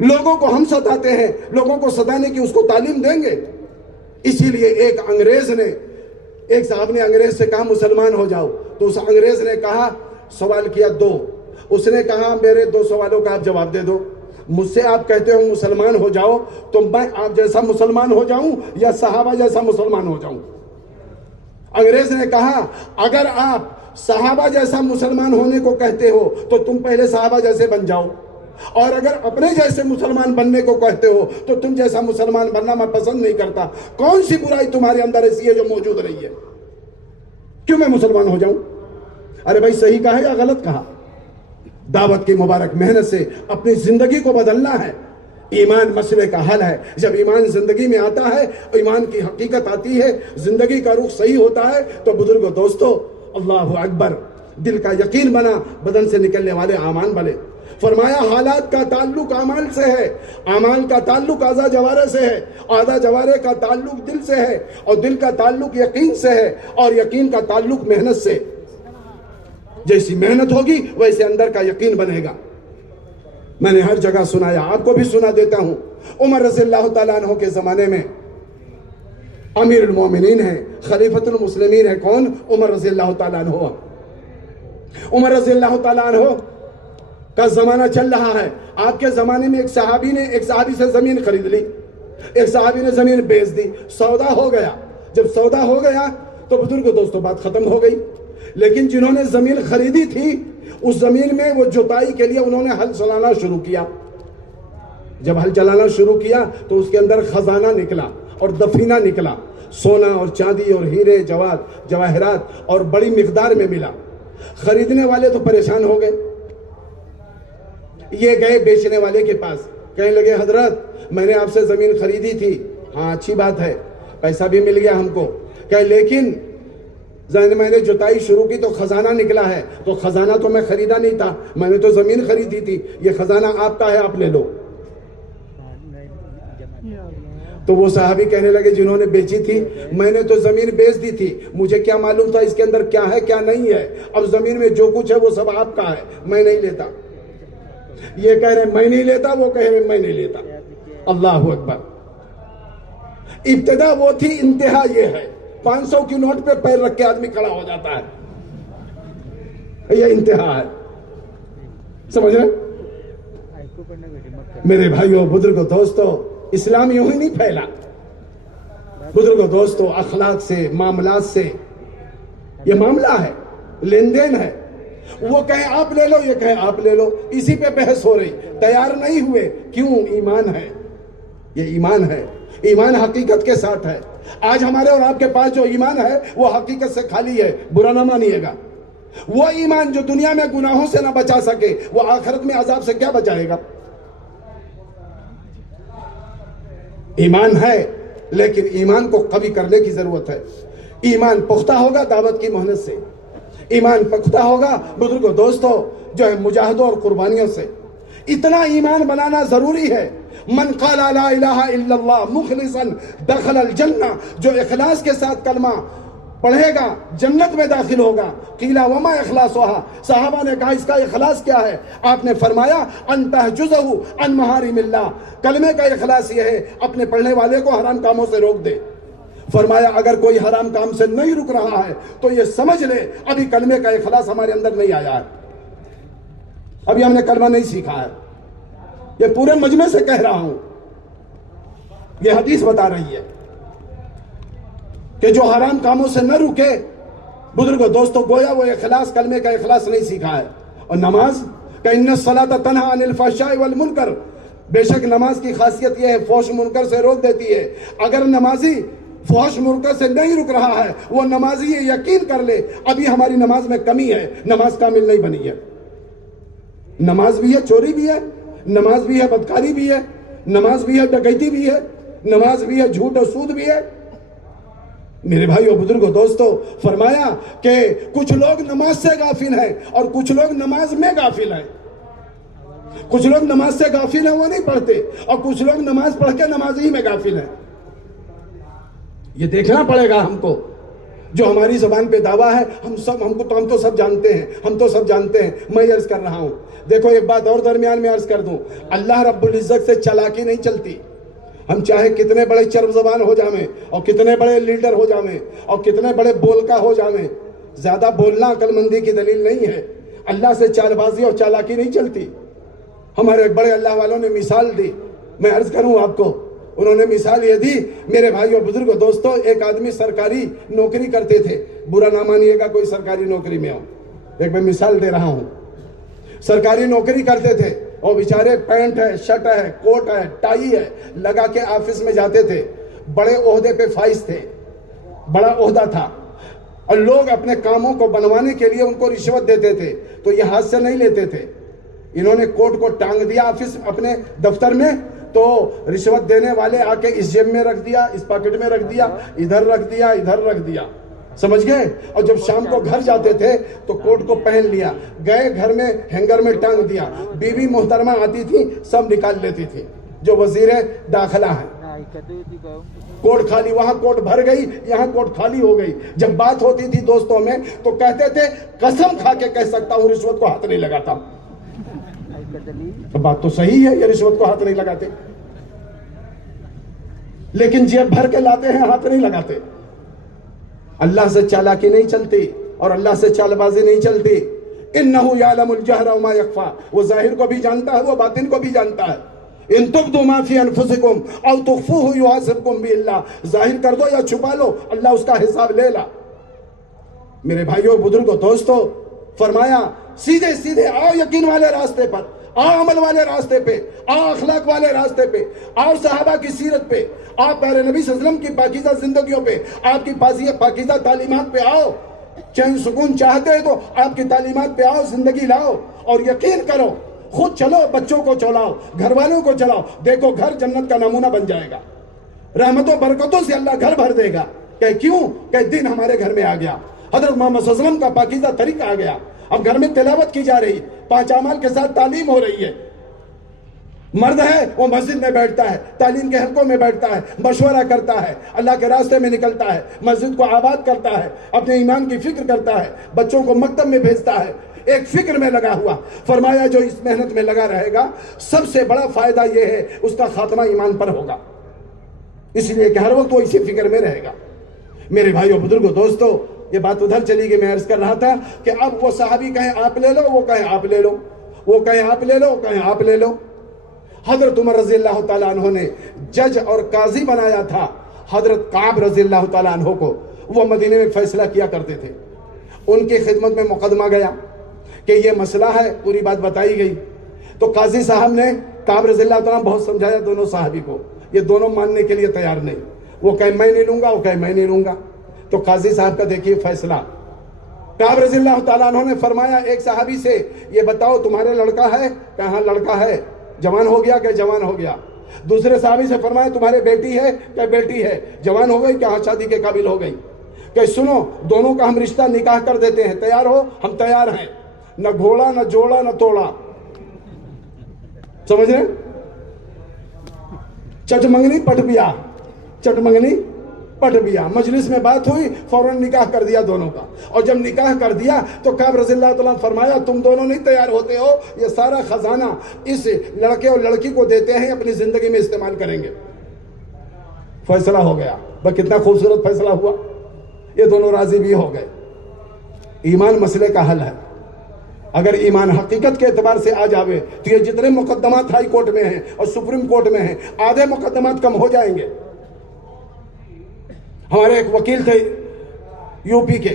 لوگوں کو ہم ستاتے ہیں، لوگوں کو ستانے کی اس کو تعلیم دیں گے۔ اسی لیے ایک صاحب نے انگریز سے کہا مسلمان ہو جاؤ، تو اس انگریز نے کہا، سوال کیا 2، اس نے کہا میرے 2 سوالوں کا آپ جواب دے دو، مجھ سے آپ کہتے ہو مسلمان ہو جاؤ، تو میں آپ جیسا مسلمان ہو جاؤں یا صحابہ جیسا مسلمان ہو جاؤں؟ انگریز نے کہا اگر آپ صحابہ جیسا مسلمان ہونے کو کہتے ہو تو تم پہلے صحابہ جیسے بن جاؤ، اور اگر اپنے جیسے مسلمان بننے کو کہتے ہو تو تم جیسا مسلمان بننا میں پسند نہیں کرتا۔ کون سی برائی تمہارے اندر ایسی ہے جو موجود رہی ہے؟ کیوں میں مسلمان ہو جاؤں؟ ارے بھائی صحیح کہا یا غلط کہا؟ دعوت کی مبارک محنت سے اپنی زندگی کو بدلنا ہے۔ ایمان مسئلے کا حل ہے۔ جب ایمان زندگی میں آتا ہے، ایمان کی حقیقت آتی ہے، زندگی کا رخ صحیح ہوتا ہے، تو بزرگوں دوستو اللہ اکبر، دل کا یقین بنا، بدن سے نکلنے والے اعمال بنے۔ فرمایا حالات کا تعلق اعمال سے ہے، اعمال کا تعلق اعضاء جوارح سے ہے، اعضاء جوارح کا تعلق دل سے ہے، اور دل کا تعلق یقین سے ہے، اور یقین کا تعلق محنت سے۔ جیسی محنت ہوگی ویسے اندر کا یقین بنے گا۔ میں نے ہر جگہ سنایا، آپ کو بھی سنا دیتا ہوں۔ عمر رضی اللہ تعالیٰ عنہ کے زمانے میں امیر المومنین ہے، خلیفۃ المسلمین ہے، کون؟ عمر رضی اللہ تعالیٰ عنہ۔ عمر رضی اللہ تعالیٰ عنہ کا زمانہ چل رہا ہے۔ آپ کے زمانے میں ایک صحابی سے زمین خرید لی، ایک صحابی نے زمین بیچ دی، سودا ہو گیا۔ جب سودا ہو گیا تو بزرگوں دوستوں بات ختم ہو گئی۔ لیکن جنہوں نے زمین خریدی تھی، اس زمین میں وہ جوتائی کے لیے انہوں نے ہل چلانا شروع کیا۔ جب ہل چلانا شروع کیا تو اس کے اندر خزانہ نکلا اور دفینہ نکلا، سونا اور چاندی اور ہیرے جواہرات اور بڑی مقدار میں ملا۔ خریدنے والے تو پریشان ہو گئے، یہ گئے بیچنے والے کے پاس، کہنے لگے حضرت میں نے آپ سے زمین خریدی تھی، ہاں اچھی بات ہے، پیسہ بھی مل گیا ہم کو، کہ لیکن میں نے جتائی شروع کی تو خزانہ نکلا ہے، تو خزانہ تو میں خریدا نہیں تھا، میں نے تو زمین خریدی تھی، یہ خزانہ آپ کا ہے، آپ لے لو۔ تو وہ صحابی کہنے لگے جنہوں نے بیچی تھی میں نے تو زمین بیچ دی تھی، مجھے کیا معلوم تھا اس کے اندر کیا ہے کیا نہیں ہے، اب زمین میں جو کچھ ہے وہ سب آپ کا ہے، میں نہیں لیتا۔ یہ کہہ رہے میں نہیں لیتا، وہ کہہ رہے میں نہیں لیتا۔ اللہ اکبر۔ ابتدا وہ تھی، انتہا یہ ہے۔ 500 کی نوٹ پہ پیر رکھ کے آدمی کھڑا ہو جاتا ہے، یہ انتہا ہے، سمجھ رہے؟ میرے بھائیوں بزرگوں دوستو، اسلام یوں ہی نہیں پھیلا، بزرگوں دوستو، اخلاق سے، معاملات سے یہ معاملہ ہے، لین دین ہے۔ وہ کہے آپ لے لو، یہ کہے آپ لے لو، اسی پہ بحث ہو رہی، تیار نہیں ہوئے، کیوں؟ ایمان ہے، یہ ایمان ہے، ایمان حقیقت کے ساتھ ہے۔ آج ہمارے اور آپ کے پاس جو ایمان ہے وہ حقیقت سے خالی ہے، برا نہ مانیے گا۔ وہ ایمان جو دنیا میں گناہوں سے نہ بچا سکے وہ آخرت میں عذاب سے کیا بچائے گا؟ ایمان ہے، لیکن ایمان کو قوی کرنے کی ضرورت ہے۔ ایمان پختہ ہوگا دعوت کی محنت سے، ایمان پختہ ہوگا بزرگوں دوستو جو ہے مجاہدوں اور قربانیوں سے۔ اتنا ایمان بنانا ضروری ہے۔ من قال لا الہ الا اللہ مخلصا دخل الجنہ، جو اخلاص کے ساتھ کلمہ پڑھے گا جنت میں داخل ہوگا۔ قیل وما اخلاصھا، صحابہ نے کہا اس کا اخلاص کیا ہے؟ آپ نے فرمایا ان تحجزہ عن محارم اللہ، کلمے کا اخلاص یہ ہے اپنے پڑھنے والے کو حرام کاموں سے روک دے۔ فرمایا اگر کوئی حرام کام سے نہیں رک رہا ہے تو یہ سمجھ لے ابھی کلمے کا اخلاص ہمارے اندر نہیں آیا ہے، ابھی ہم نے کلمہ نہیں سیکھا ہے۔ یہ پورے مجمع سے کہہ رہا ہوں، یہ حدیث بتا رہی ہے کہ جو حرام کاموں سے نہ رکے بزرگوں دوستوں گویا وہ اخلاص، کلمے کا اخلاص نہیں سیکھا ہے۔ اور نماز کہ ان الصلاۃ تنہی عن الفحشاء والمنکر، بے شک نماز کی خاصیت یہ ہے فحش منکر سے روک دیتی ہے۔ اگر نمازی فحش منکر سے نہیں رک رہا ہے وہ نمازی یہ یقین کر لے ابھی ہماری نماز میں کمی ہے، نماز کامل نہیں بنی ہے۔ نماز بھی ہے چوری بھی ہے، نماز بھی ہے بدکاری بھی ہے، نماز بھی ہے ڈکیتی بھی ہے، نماز بھی ہے جھوٹ اور سود بھی ہے۔ میرے بھائیو بزرگوں دوستو فرمایا کہ کچھ لوگ نماز سے غافل ہیں اور کچھ لوگ نماز میں غافل ہیں۔ کچھ لوگ نماز سے غافل ہیں، وہ نہیں پڑھتے، اور کچھ لوگ نماز پڑھ کے نماز ہی میں غافل ہیں۔ یہ دیکھنا پڑے گا ہم کو۔ جو ہماری زبان پہ دعویٰ ہے ہم تو سب جانتے ہیں، ہم تو سب جانتے ہیں۔ میں عرض کر رہا ہوں، دیکھو ایک بات اور درمیان میں عرض کر دوں، اللہ رب العزت سے چالاکی نہیں چلتی۔ ہم چاہے کتنے بڑے چرب زبان ہو جاویں اور کتنے بڑے لیڈر ہو جاویں اور کتنے بڑے بولکا ہو جاویں، زیادہ بولنا عقل مندی کی دلیل نہیں ہے۔ اللہ سے چال بازی اور چالاکی نہیں چلتی۔ ہمارے ایک بڑے اللہ والوں نے مثال دی، میں عرض کروں آپ کو، انہوں نے مثال یہ دی میرے بھائیوں بزرگوں دوستوں، ایک آدمی سرکاری نوکری کرتے تھے، برا نہ مانیے گا کوئی سرکاری نوکری میں ہو، ایک میں مثال دے رہا ہوں، سرکاری نوکری کرتے تھے اور بیچارے پینٹ ہے، شرٹ ہے، کوٹ ہے، ٹائی ہے لگا کے آفس میں جاتے تھے، بڑے عہدے پہ فائز تھے، بڑا عہدہ تھا، اور لوگ اپنے کاموں کو بنوانے کے لیے ان کو رشوت دیتے تھے تو یہ ہاتھ سے نہیں لیتے تھے۔ انہوں نے کوٹ کو ٹانگ دیا آفس اپنے دفتر میں، تو رشوت دینے والے آ کے اس جیب میں رکھ دیا، اس پاکٹ میں رکھ دیا، ادھر رکھ دیا، ادھر رکھ دیا، سمجھ گئے؟ اور جب شام کو گھر جاتے تھے تو کوٹ کو پہن لیا، گئے گھر میں ہینگر میں ٹانگ دیا، بیوی محترمہ آتی تھی سب نکال لیتی تھی، جو وزیر داخلہ ہے، کوٹ خالی، وہاں کوٹ بھر گئی، یہاں کوٹ خالی ہو گئی۔ جب بات ہوتی تھی دوستوں میں تو کہتے تھے قسم کھا کے کہہ سکتا ہوں رشوت کو ہاتھ نہیں لگاتا۔ بات تو صحیح ہے، یہ رشوت کو ہاتھ نہیں لگاتے، لیکن جیب بھر کے لاتے ہیں ہاتھ نہیں لگاتے۔ اللہ سے چالاکی نہیں چلتی اور اللہ سے چال بازی نہیں چلتی۔ انہ یعلم الجہر وما یخفی، وہ ظاہر کو بھی جانتا ہے، وہ باطن کو بھی جانتا ہے۔ ان تبدوا ما فی انفسکم او تخفوہ یحاسبکم بہ اللہ، ظاہر کر دو یا چھپا لو اللہ اس کا حساب لے لا۔ میرے بھائیوں بزرگوں دوستو فرمایا سیدھے سیدھے آؤ یقین والے راستے پر، آؤ عمل والے راستے پہ، آؤ اخلاق والے راستے پہ، آؤ صحابہ کی سیرت پہ، آپ پیارے نبی صلی اللہ علیہ وسلم کی پاکیزہ زندگیوں پہ، آپ کی پاکیزہ تعلیمات پہ آؤ۔ چین سکون چاہتے ہیں تو آپ کی تعلیمات پہ آؤ، زندگی لاؤ، اور یقین کرو خود چلو، بچوں کو چلاؤ، گھر والوں کو چلاؤ، دیکھو گھر جنت کا نمونہ بن جائے گا، رحمتوں برکتوں سے اللہ گھر بھر دے گا۔ کہ کیوں؟ کہ دن ہمارے گھر میں آ گیا، حضرت محمد صلی اللہ علیہ وسلم کا پاکیزہ طریقہ آ گیا، اب گھر میں تلاوت کی جا رہی، 5 اعمال کے ساتھ تعلیم ہو رہی ہے، مرد ہے وہ مسجد میں بیٹھتا ہے، تعلیم کے حلقوں میں بیٹھتا ہے، مشورہ کرتا ہے، اللہ کے راستے میں نکلتا ہے، مسجد کو آباد کرتا ہے، اپنے ایمان کی فکر کرتا ہے، بچوں کو مکتب میں بھیجتا ہے، ایک فکر میں لگا ہوا۔ فرمایا جو اس محنت میں لگا رہے گا سب سے بڑا فائدہ یہ ہے اس کا خاتمہ ایمان پر ہوگا، اس لیے کہ ہر وقت وہ اسی فکر میں رہے گا۔ میرے بھائیوں بزرگوں دوستو، یہ بات ادھر چلی گئی، میں عرض کر رہا تھا کہ اب وہ صحابی کہیں آپ لے لو، وہ کہیں آپ لے لو، وہ کہیں آپ لے لو، کہیں آپ لے لو۔ حضرت عمر رضی اللہ تعالیٰ عنہ نے جج اور قاضی بنایا تھا حضرت کعب رضی اللہ تعالیٰ عنہ کو، وہ مدینے میں فیصلہ کیا کرتے تھے۔ ان کی خدمت میں مقدمہ گیا کہ یہ مسئلہ ہے، پوری بات بتائی گئی، تو قاضی صاحب نے کعب رضی اللہ تعالیٰ عنہ بہت سمجھایا دونوں صحابی کو، یہ دونوں ماننے کے لیے تیار نہیں، وہ کہے میں نہیں لوں گا، وہ کہے میں نہیں لوں گا۔ تو قاضی صاحب کا دیکھیے فیصلہ، کعب رضی اللہ تعالیٰ عنہ نے فرمایا ایک صحابی سے یہ بتاؤ تمہارے لڑکا ہے؟ کہ ہاں لڑکا ہے۔ جوان ہو گیا؟ کہ جوان ہو گیا۔ دوسرے صحابی سے فرمایا تمہارے بیٹی ہے؟ کہ بیٹی ہے۔ جوان ہو گئی؟ کہ ہاں شادی کے قابل ہو گئی۔ کہ سنو دونوں کا ہم رشتہ نکاح کر دیتے ہیں، تیار ہو؟ ہم تیار ہیں، نہ گھوڑا نہ جوڑا نہ توڑا، سمجھ رہے؟ چٹ منگنی پٹ بیاہ، چٹ منگنی پٹ بیاہ، مجلس میں بات ہوئی فوراً نکاح کر دیا دونوں کا، اور جب نکاح کر دیا تو کعب رضی اللہ تعالیٰ فرمایا تم دونوں نہیں تیار ہوتے ہو، یہ سارا خزانہ اس لڑکے اور لڑکی کو دیتے ہیں، اپنی زندگی میں استعمال کریں گے۔ فیصلہ ہو گیا، بس کتنا خوبصورت فیصلہ ہوا، یہ دونوں راضی بھی ہو گئے۔ ایمان مسئلے کا حل ہے، اگر ایمان حقیقت کے اعتبار سے آ جاوے تو یہ جتنے مقدمات ہائی کورٹ میں ہیں اور سپریم کورٹ میں ہیں آدھے مقدمات کم ہو جائیں گے۔ ہمارے ایک وکیل تھے یو پی کے،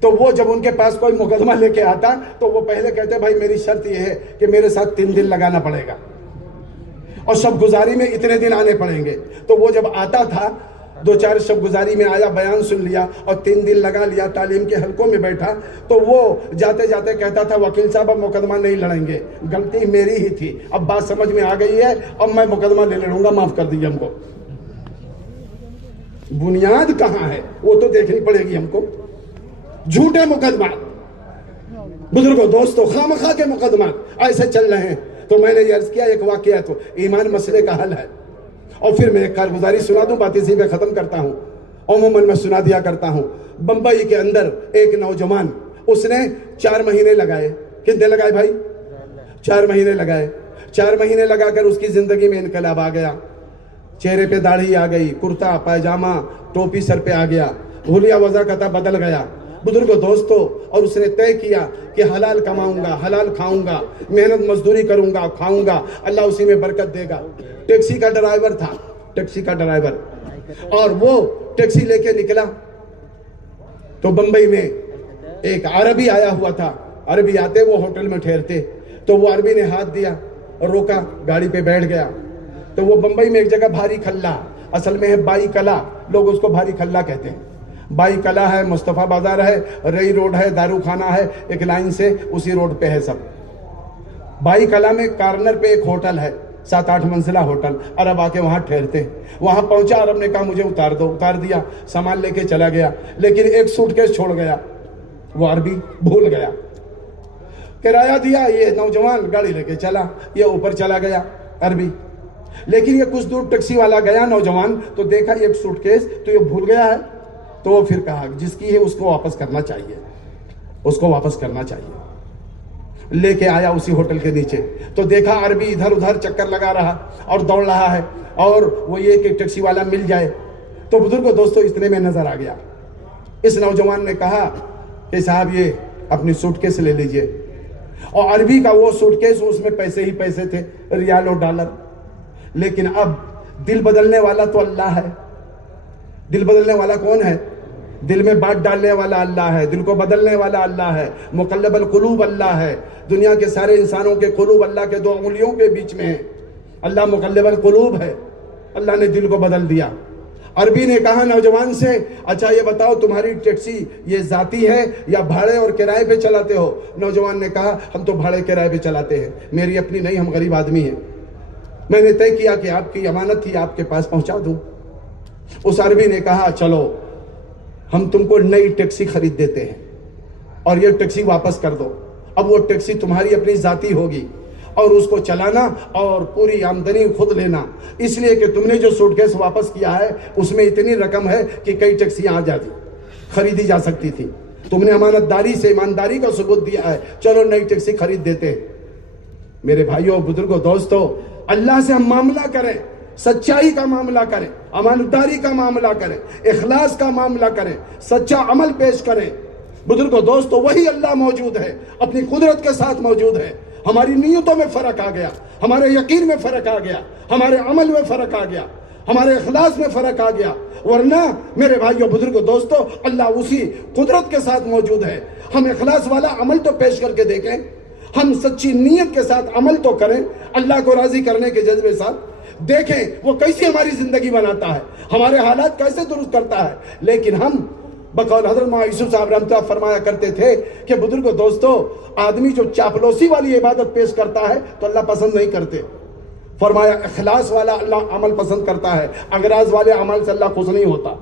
تو وہ جب ان کے پاس کوئی مقدمہ لے کے آتا تو وہ پہلے کہتے بھائی میری شرط یہ ہے کہ میرے ساتھ 3 دن لگانا پڑے گا اور شب گزاری میں اتنے دن آنے پڑیں گے۔ تو وہ جب آتا تھا 2-4 شب گزاری میں آیا، بیان سن لیا اور 3 دن لگا لیا، تعلیم کے حلقوں میں بیٹھا، تو وہ جاتے جاتے کہتا تھا وکیل صاحب اب مقدمہ نہیں لڑیں گے، غلطی میری ہی تھی، اب بات سمجھ میں آ گئی ہے، اب میں مقدمہ لے لڑوں گا، معاف کر دیجیے ہم کو۔ بنیاد کہاں ہے وہ تو دیکھنی پڑے گی ہم کو۔ جھوٹے مقدمات بزرگوں دوستوں، خامخواہ کے مقدمات ایسے چل رہے ہیں۔ تو میں نے یہ عرض کیا ایک واقعہ تو ایمان مسئلے کا حل ہے، اور پھر میں ایک کارگزاری سنا دوں، بات اسی پہ ختم کرتا ہوں، عموماً میں سنا دیا کرتا ہوں۔ بمبئی کے اندر ایک نوجوان، اس نے 4 مہینے لگائے، کتنے لگائے بھائی؟ 4 مہینے لگائے۔ 4 مہینے لگا کر اس کی زندگی میں انقلاب آ گیا، چہرے پہ داڑھی آ گئی، کرتا پائجامہ ٹوپی سر پہ آ گیا، حلیہ وضاقتہ بدل گیا بزرگوں دوستوں، اور اس نے طے کیا کہ حلال کماؤں گا، حلال کھاؤں گا، محنت مزدوری کروں گا، کھاؤں گا، اللہ اسی میں برکت دے گا۔ ٹیکسی کا ڈرائیور تھا، ٹیکسی کا ڈرائیور، اور وہ ٹیکسی لے کے نکلا تو بمبئی میں ایک عربی آیا ہوا تھا، عربی آتے وہ ہوٹل میں ٹھہرتے، تو وہ عربی نے ہاتھ دیا اور روکا، گاڑی پہ بیٹھ گیا۔ تو وہ بمبئی میں ایک جگہ بھاری کھلا، اصل میں ہے بائی کلا، لوگ اس کو بھاری کھلا کہتے ہیں، بائی کلا ہے، مصطفیٰ بازار ہے، رئی روڈ ہے، دارو خانہ ہے، ایک لائن سے اسی روڈ پہ ہے سب۔ بائی کلا میں کارنر پہ ایک ہوٹل ہے، 7-8 منزلہ ہوٹل، عرب آ کے وہاں ٹھہرتے۔ وہاں پہنچا، عرب نے کہا مجھے اتار دو، اتار دیا، سامان لے کے چلا گیا، لیکن ایک سوٹ کیس چھوڑ گیا، وہ عربی بھول گیا۔ کرایہ دیا، یہ نوجوان گاڑی لے کے چلا، یہ اوپر چلا گیا عربی، لیکن یہ کچھ دور ٹیکسی والا گیا نوجوان، تو دیکھا ایک سوٹ کیس تو یہ بھول گیا ہے، تو وہ پھر کہا جس کی ہے اس کو واپس کرنا چاہیے، اس کو واپس کرنا چاہیے۔ لے کے آیا اسی ہوٹل کے نیچے، تو دیکھا عربی ادھر ادھر چکر لگا رہا اور دوڑ رہا ہے، اور وہ یہ کہ ٹیکسی والا مل جائے۔ تو بزرگوں دوستو اتنے میں نظر آ گیا، اس نوجوان نے کہا کہ صاحب یہ اپنی سوٹ کیس لے لیجئے، اور عربی کا وہ سوٹ کیس، اس میں پیسے ہی پیسے تھے، ریال اور ڈالر۔ لیکن اب دل بدلنے والا تو اللہ ہے، دل بدلنے والا کون ہے؟ دل میں بات ڈالنے والا اللہ ہے، دل کو بدلنے والا اللہ ہے، مقلب القلوب اللہ ہے۔ دنیا کے سارے انسانوں کے قلوب اللہ کے 2 انگلیوں کے بیچ میں ہیں، اللہ مقلب القلوب ہے، اللہ نے دل کو بدل دیا۔ عربی نے کہا نوجوان سے اچھا یہ بتاؤ تمہاری ٹیکسی یہ ذاتی ہے یا بھاڑے اور کرائے پہ چلاتے ہو؟ نوجوان نے کہا ہم تو بھاڑے کرائے پہ چلاتے ہیں، میری اپنی نہیں، ہم غریب آدمی ہیں، میں نے طے کیا کہ آپ کی امانت تھی آپ کے پاس پہنچا دوں۔ اس عربی نے کہا چلو ہم تم کو نئی ٹیکسی خرید دیتے ہیں اور یہ ٹیکسی واپس کر دو، اب وہ ٹیکسی تمہاری اپنی ذاتی ہوگی اور اس کو چلانا اور پوری آمدنی خود لینا، اس لیے کہ تم نے جو سوٹ کیس واپس کیا ہے اس میں اتنی رقم ہے کہ کئی ٹیکسیاں آ جاتی خریدی جا سکتی تھی، تم نے امانت داری سے ایمانداری کا ثبوت دیا ہے، چلو نئی ٹیکسی خرید دیتے ہیں۔ میرے بھائیوں بزرگوں دوستوں، اللہ سے ہم معاملہ کریں، سچائی کا معاملہ کریں، امانتداری کا معاملہ کریں، اخلاص کا معاملہ کریں، سچا عمل پیش کریں۔ بزرگوں دوستوں، وہی اللہ موجود ہے، اپنی قدرت کے ساتھ موجود ہے۔ ہماری نیتوں میں فرق آ گیا، ہمارے یقین میں فرق آ گیا، ہمارے عمل میں فرق آ گیا، ہمارے اخلاص میں فرق آ گیا، ورنہ میرے بھائیوں بزرگوں دوستوں اللہ اسی قدرت کے ساتھ موجود ہے۔ ہم اخلاص والا عمل تو پیش کر کے دیکھیں، ہم سچی نیت کے ساتھ عمل تو کریں، اللہ کو راضی کرنے کے جذبے ساتھ دیکھیں وہ کیسی ہماری زندگی بناتا ہے، ہمارے حالات کیسے درست کرتا ہے۔ لیکن ہم بقول حضرت مولانا یوسف صاحب رحمۃ اللہ فرمایا کرتے تھے کہ بزرگوں دوستوں آدمی جو چاپلوسی والی عبادت پیش کرتا ہے تو اللہ پسند نہیں کرتے، فرمایا اخلاص والا اللہ عمل پسند کرتا ہے، اغراض والے عمل سے اللہ خوش نہیں ہوتا۔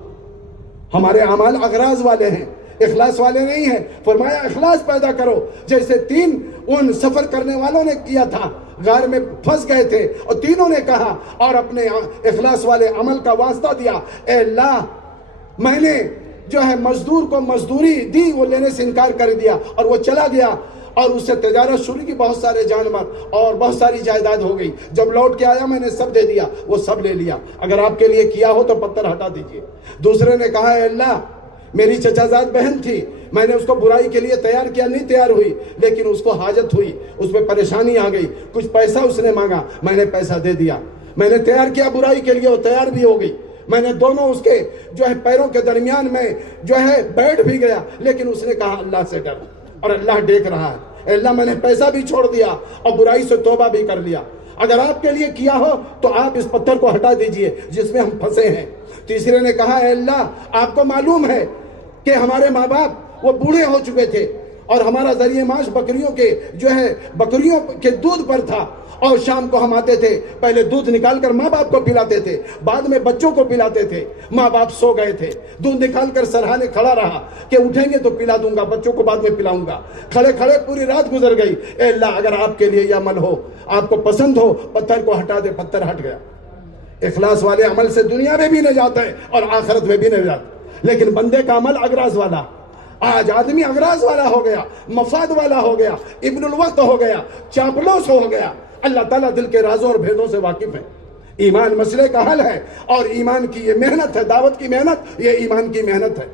ہمارے اعمال اغراض والے ہیں، اخلاص والے نہیں ہیں۔ فرمایا اخلاص پیدا کرو، جیسے تین ان سفر کرنے والوں نے کیا تھا، غار میں پھنس گئے تھے اور تینوں نے کہا اور اپنے اخلاص والے عمل کا واسطہ دیا، اے اللہ میں نے جو ہے مزدور کو مزدوری دی، وہ لینے سے انکار کر دیا اور وہ چلا گیا اور اس سے تجارت شروع کی، بہت سارے جانور اور بہت ساری جائیداد ہو گئی، جب لوٹ کے آیا میں نے سب دے دیا، وہ سب لے لیا، اگر آپ کے لیے کیا ہو تو پتھر ہٹا دیجئے۔ دوسرے نے کہا اے اللہ میری چچا زاد بہن تھی، میں نے اس کو برائی کے لیے تیار کیا، نہیں تیار ہوئی، لیکن اس کو حاجت ہوئی، اس پہ پریشانی آ گئی، کچھ پیسہ اس نے مانگا، میں نے پیسہ دے دیا، میں نے تیار کیا برائی کے لیے، وہ تیار بھی ہو گئی، میں نے دونوں اس کے جو ہے پیروں کے درمیان میں جو ہے بیٹھ بھی گیا، لیکن اس نے کہا اللہ سے ڈر، اور اللہ دیکھ رہا ہے، اے اللہ میں نے پیسہ بھی چھوڑ دیا اور برائی سے توبہ بھی کر لیا، اگر آپ کے لیے کیا ہو تو آپ اس پتھر کو ہٹا دیجئے جس میں ہم پھنسے ہیں۔ تیسرے نے کہا اے اللہ آپ کو معلوم ہے کہ ہمارے ماں باپ وہ بوڑھے ہو چکے تھے اور ہمارا ذریعہ معاش بکریوں کے جو ہے بکریوں کے دودھ پر تھا، اور شام کو ہم آتے تھے، پہلے دودھ نکال کر ماں باپ کو پلاتے تھے، بعد میں بچوں کو پلاتے تھے، ماں باپ سو گئے تھے، دودھ نکال کر سرہانے کھڑا رہا کہ اٹھیں گے تو پلا دوں گا، بچوں کو بعد میں پلاؤں گا، کھڑے کھڑے پوری رات گزر گئی، اے اللہ اگر آپ کے لیے یہ عمل ہو، آپ کو پسند ہو، پتھر کو ہٹا دے، پتھر ہٹ گیا۔ اخلاص والے عمل سے دنیا میں بھی نجات ہے اور آخرت میں بھی نجات، لیکن بندے کا عمل اغراض والا، آج آدمی اغراض والا ہو گیا، مفاد والا ہو گیا، ابن الوقت ہو گیا، چاپلوس ہو گیا۔ اللہ تعالیٰ دل کے رازوں اور بھیدوں سے واقف ہے۔ ایمان مسئلے کا حل ہے، اور ایمان کی یہ محنت ہے، دعوت کی محنت، یہ ایمان کی محنت ہے۔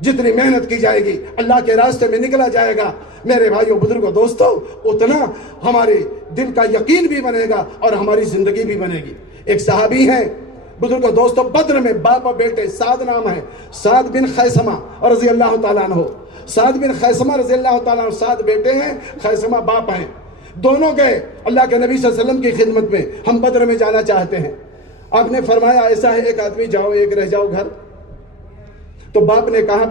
جتنی محنت کی جائے گی اللہ کے راستے میں نکلا جائے گا میرے بھائیوں بزرگوں دوستوں، اتنا ہمارے دل کا یقین بھی بنے گا اور ہماری زندگی بھی بنے گی۔ ایک صحابی ہیں بزرگوں دوستوں، بدر میں باپ اور بیٹے، سعد نام ہے، سعد بن خیثمہ رضی اللہ تعالیٰ عنہ، سعد بن خیثمہ رضی اللہ تعالیٰ عنہ، سعد بیٹے ہیں، خیثمہ باپ ہیں، دونوں گئے اللہ کے نبی صلی اللہ علیہ وسلم کی خدمت میں، ہم بدر میں جانا چاہتے ہیں۔ آپ نے فرمایا ایسا ہے ایک آدمی جاؤ ایک رہ جاؤ گھر، تو باپ نے کہا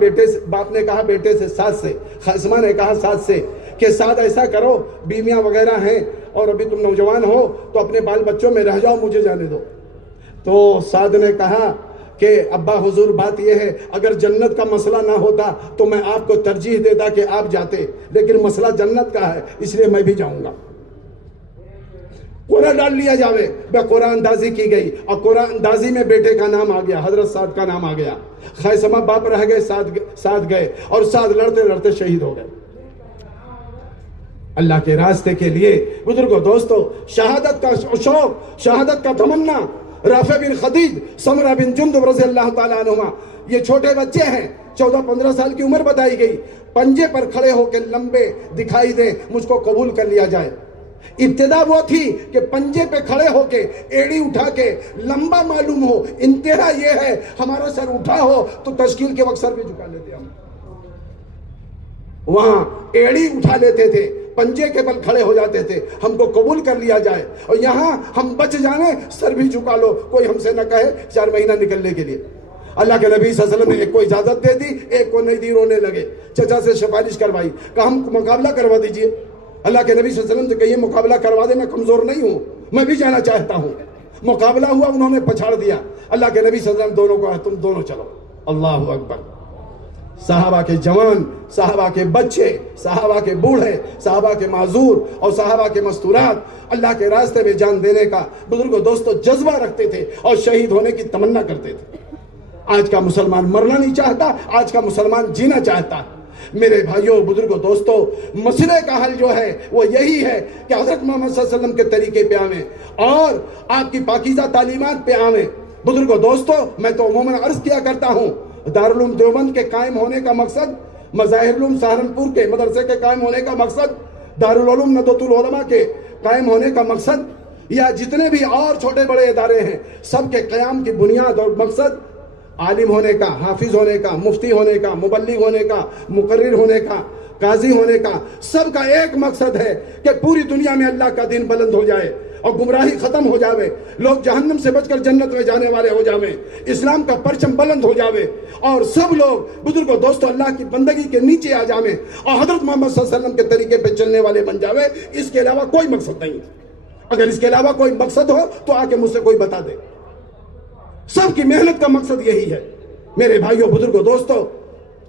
بیٹے سے، سعد سے، خیثمہ نے کہا سعد سے کہ سعد ایسا کرو، بیویاں وغیرہ ہیں اور ابھی تم نوجوان ہو تو اپنے بال بچوں میں رہ جاؤ، مجھے جانے دو۔ تو سعد نے کہا کہ ابا حضور بات یہ ہے اگر جنت کا مسئلہ نہ ہوتا تو میں آپ کو ترجیح دیتا کہ آپ جاتے، لیکن مسئلہ جنت کا ہے اس لیے میں بھی جاؤں گا۔ قرآن ڈال لیا جاوے، بے قرآن اندازی کی گئی اور قرآن اندازی میں بیٹے کا نام آ گیا، حضرت سعد کا نام آ گیا۔ خیثمہ باپ رہ گئے، سعد گئے اور سعد لڑتے لڑتے شہید ہو گئے اللہ کے راستے کے لیے۔ بزرگوں دوستو، شہادت کا شوق، شہادت کا تمنا، رافع بن خدیج، سمرہ بن جندب رضی اللہ تعالیٰ عنہما، یہ چھوٹے بچے ہیں، 14-15 سال کی عمر بتائی گئی، پنجے پر کھڑے ہو کے لمبے دکھائی دیں، مجھ کو قبول کر لیا جائے۔ ابتدا وہ تھی کہ پنجے پہ کھڑے ہو کے ایڑی اٹھا کے لمبا معلوم ہو، انتہا یہ ہے ہمارا سر اٹھا ہو تو تشکیل کے وقت سر بھی جھکا لیتے ہم، وہاں ایڑی اٹھا لیتے تھے، پنجے کے بل کھڑے ہو جاتے تھے ہم کو قبول کر لیا جائے، اور یہاں ہم بچ جانے سر بھی جھکا لو، کوئی ہم سے نہ کہے 4 مہینہ نکلنے کے لیے۔ اللہ کے نبی صلی اللہ علیہ وسلم نے ایک کو اجازت دے دی، ایک کو نہیں دی، رونے لگے، چچا سے سفارش کروائی، کہا ہم مقابلہ کروا دیجئے۔ اللہ کے نبی صلی اللہ علیہ وسلم سے کہیے مقابلہ کروا دے، میں کمزور نہیں ہوں، میں بھی جانا چاہتا ہوں۔ مقابلہ ہوا، انہوں نے پچھاڑ دیا۔ اللہ کے نبی صلی اللہ علیہ وسلم دونوں کو کہا تم دونوں چلو۔ اللہ اکبر۔ صحابہ کے جوان، صحابہ کے بچے، صحابہ کے بوڑھے، صحابہ کے معذور اور صحابہ کے مستورات اللہ کے راستے میں جان دینے کا بزرگوں دوستو جذبہ رکھتے تھے اور شہید ہونے کی تمنا کرتے تھے۔ آج کا مسلمان مرنا نہیں چاہتا، آج کا مسلمان جینا چاہتا۔ میرے بھائیوں بزرگوں دوستو، مسئلے کا حل جو ہے وہ یہی ہے کہ حضرت محمد صلی اللہ علیہ وسلم کے طریقے پہ آویں اور آپ کی پاکیزہ تعلیمات پہ آویں۔ بزرگوں دوستو، میں تو عموماً عرض کیا کرتا ہوں، دارالعلوم دیوبند کے قائم ہونے کا مقصد، مظاہر علوم سہارنپور کے مدرسے کے قائم ہونے کا مقصد، دارالعلوم ندوۃ العلماء کے قائم ہونے کا مقصد، یا جتنے بھی اور چھوٹے بڑے ادارے ہیں، سب کے قیام کی بنیاد اور مقصد عالم ہونے کا، حافظ ہونے کا، مفتی ہونے کا، مبلغ ہونے کا، مقرر ہونے کا، قاضی ہونے کا، سب کا ایک مقصد ہے کہ پوری دنیا میں اللہ کا دین بلند ہو جائے اور گمراہی ختم ہو جاوے، لوگ جہنم سے بچ کر جنت میں جانے والے ہو جاویں، اسلام کا پرچم بلند ہو جاوے اور سب لوگ بزرگوں دوستو اللہ کی بندگی کے نیچے آ جاویں اور حضرت محمد صلی اللہ علیہ وسلم کے طریقے پہ چلنے والے بن جاوے۔ اس کے علاوہ کوئی مقصد نہیں۔ اگر اس کے علاوہ کوئی مقصد ہو تو آ کے مجھ سے کوئی بتا دے۔ سب کی محنت کا مقصد یہی ہے۔ میرے بھائیوں بزرگوں دوستو،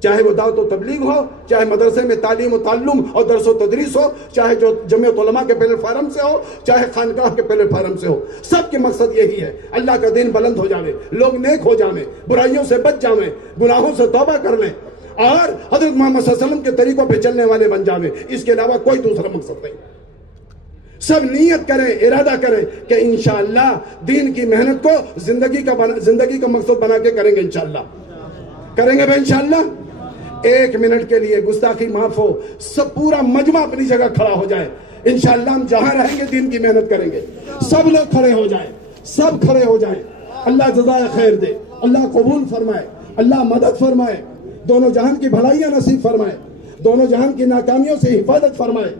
چاہے وہ دعوت و تبلیغ ہو، چاہے مدرسے میں تعلیم و تعلم اور درس و تدریس ہو، چاہے جو جمعیت علماء کے پلیٹ فارم سے ہو، چاہے خانقاہ کے پلیٹ فارم سے ہو، سب کے مقصد یہی ہے، اللہ کا دین بلند ہو جاوے، لوگ نیک ہو جاویں، برائیوں سے بچ جاویں، گناہوں سے توبہ کر لیں اور حضرت محمد صلی اللہ علیہ وسلم کے طریقوں پہ چلنے والے بن جاویں۔ اس کے علاوہ کوئی دوسرا مقصد نہیں۔ سب نیت کریں، ارادہ کریں کہ انشاءاللہ دین کی محنت کو زندگی کا مقصد بنا کے کریں گے، انشاءاللہ کریں گے۔ انشاءاللہ 1 منٹ کے لیے گستاخی معاف ہو، سب پورا مجمع اپنی جگہ کھڑا ہو جائے۔ انشاءاللہ ہم جہاں رہیں گے دین کی محنت کریں گے۔ سب لوگ کھڑے ہو جائیں، سب کھڑے ہو جائیں۔ اللہ جزائے خیر دے، اللہ قبول فرمائے، اللہ مدد فرمائے، دونوں جہان کی بھلائیاں نصیب فرمائے، دونوں جہان کی ناکامیوں سے حفاظت فرمائے۔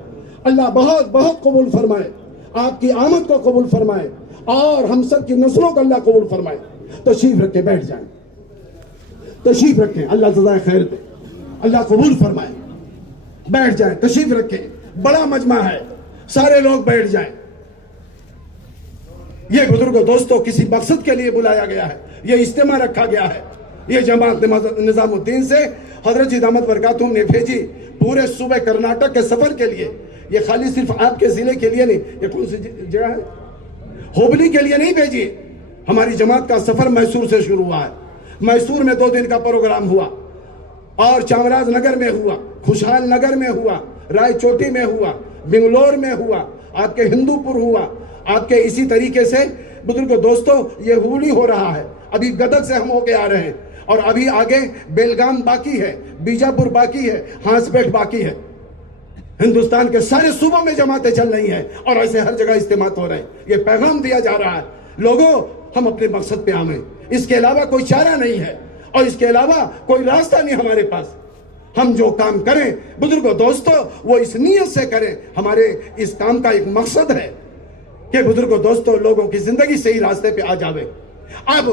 اللہ بہت بہت قبول فرمائے، آپ کی آمد کو قبول فرمائے اور ہم سب کی نسلوں کو اللہ قبول فرمائے۔ تشریف رکھ کے بیٹھ جائیں، تشریف رکھیں، اللہ جزائے خیر دے، اللہ قبول فرمائے۔ بیٹھ جائیں، تشریف رکھیں، بڑا مجمع ہے، سارے لوگ بیٹھ جائیں۔ یہ بزرگوں دوستوں کسی مقصد کے لیے بلایا گیا ہے، یہ اجتماع رکھا گیا ہے۔ یہ جماعت نظام الدین سے حضرت جی دامت برکاتہم نے بھیجی پورے صوبے کرناٹک کے سفر کے لیے۔ یہ خالی صرف آپ کے ضلع کے لیے نہیں، یہ کون سی جگہ ہے؟ ہوبلی کے لیے نہیں بھیجی۔ ہماری جماعت کا سفر میسور سے شروع ہوا ہے۔ میسور میں 2 دن کا پروگرام ہوا اور چامراج نگر میں ہوا، خوشحال نگر میں ہوا، رائے چوٹی میں ہوا، بنگلور میں ہوا، آپ کے ہندو پور ہوا، آپ کے اسی طریقے سے بزرگوں دوستو یہ ہولی ہو رہا ہے۔ ابھی گدگ سے ہم ہو کے آ رہے ہیں اور ابھی آگے بیلگام باقی ہے، بیجاپور باقی ہے، ہانسپیٹ باقی ہے۔ ہندوستان کے سارے صوبوں میں جماعتیں چل رہی ہیں اور ایسے ہر جگہ اجتماعات ہو رہے ہیں۔ یہ پیغام دیا جا رہا ہے، لوگوں ہم اپنے مقصد پہ آویں، اس کے علاوہ کوئی چارہ نہیں ہے اور اس کے علاوہ کوئی راستہ نہیں ہمارے پاس۔ ہم جو کام کریں بزرگوں دوستو وہ اس نیت سے کریں، ہمارے اس کام کا ایک مقصد ہے کہ بزرگوں دوستو لوگوں کی زندگی صحیح راستے پہ آ جاوے۔ اب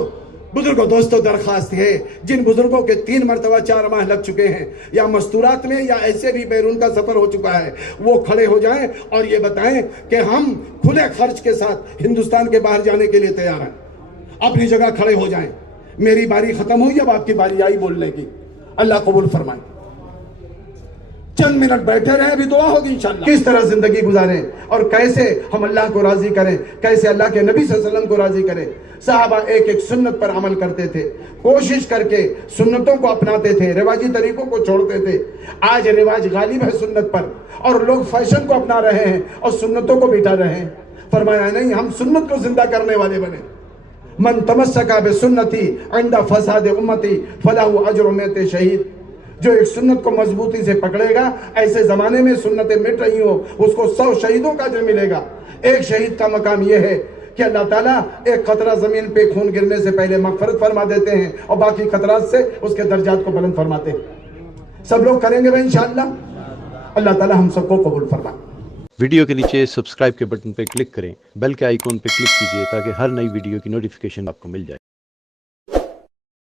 بزرگوں دوستو درخواست ہے، جن بزرگوں کے 3 مرتبہ 4 ماہ لگ چکے ہیں یا مستورات میں یا ایسے بھی بیرون کا سفر ہو چکا ہے، وہ کھڑے ہو جائیں اور یہ بتائیں کہ ہم کھلے خرچ کے ساتھ ہندوستان کے باہر جانے کے لیے تیار ہیں۔ اپنی جگہ کھڑے ہو جائیں۔ میری باری ختم ہوئی، اب آپ کی باری آئی بولنے کی۔ اللہ قبول فرمائے۔ چند منٹ بیٹھے رہیں، ابھی دعا ہوگی انشاءاللہ۔ کس طرح زندگی گزاریں اور کیسے ہم اللہ کو راضی کریں، کیسے اللہ کے نبی صلی اللہ علیہ وسلم کو راضی کریں۔ صحابہ ایک ایک سنت پر عمل کرتے تھے، کوشش کر کے سنتوں کو اپناتے تھے، رواجی طریقوں کو چھوڑتے تھے۔ آج رواج غالب ہے سنت پر اور لوگ فیشن کو اپنا رہے ہیں اور سنتوں کو بٹا رہے ہیں۔ فرمایا نہیں، ہم سنت کو زندہ کرنے والے بنے۔ من تمسک بسنتی عند فساد امتی فلہ اجر میت شہید۔ جو ایک سنت کو مضبوطی سے پکڑے گا، ایسے زمانے میں سنتیں مٹ رہی ہوں، اس کو 100 شہیدوں کا اجر ملے گا۔ ایک شہید کا مقام یہ ہے کہ اللہ تعالیٰ ایک قطرہ زمین پہ خون گرنے سے پہلے مغفرت فرما دیتے ہیں اور باقی قطرات سے اس کے درجات کو بلند فرماتے ہیں۔ سب لوگ کریں گے انشاءاللہ؟ اللہ تعالی ہم سب کو قبول فرمائے. ویڈیو کے نیچے سبسکرائب کے بٹن پہ کلک کریں، بیل کے آئیکن پہ کلک کیجیے تاکہ ہر نئی ویڈیو کی نوٹیفیکیشن آپ کو مل جائے.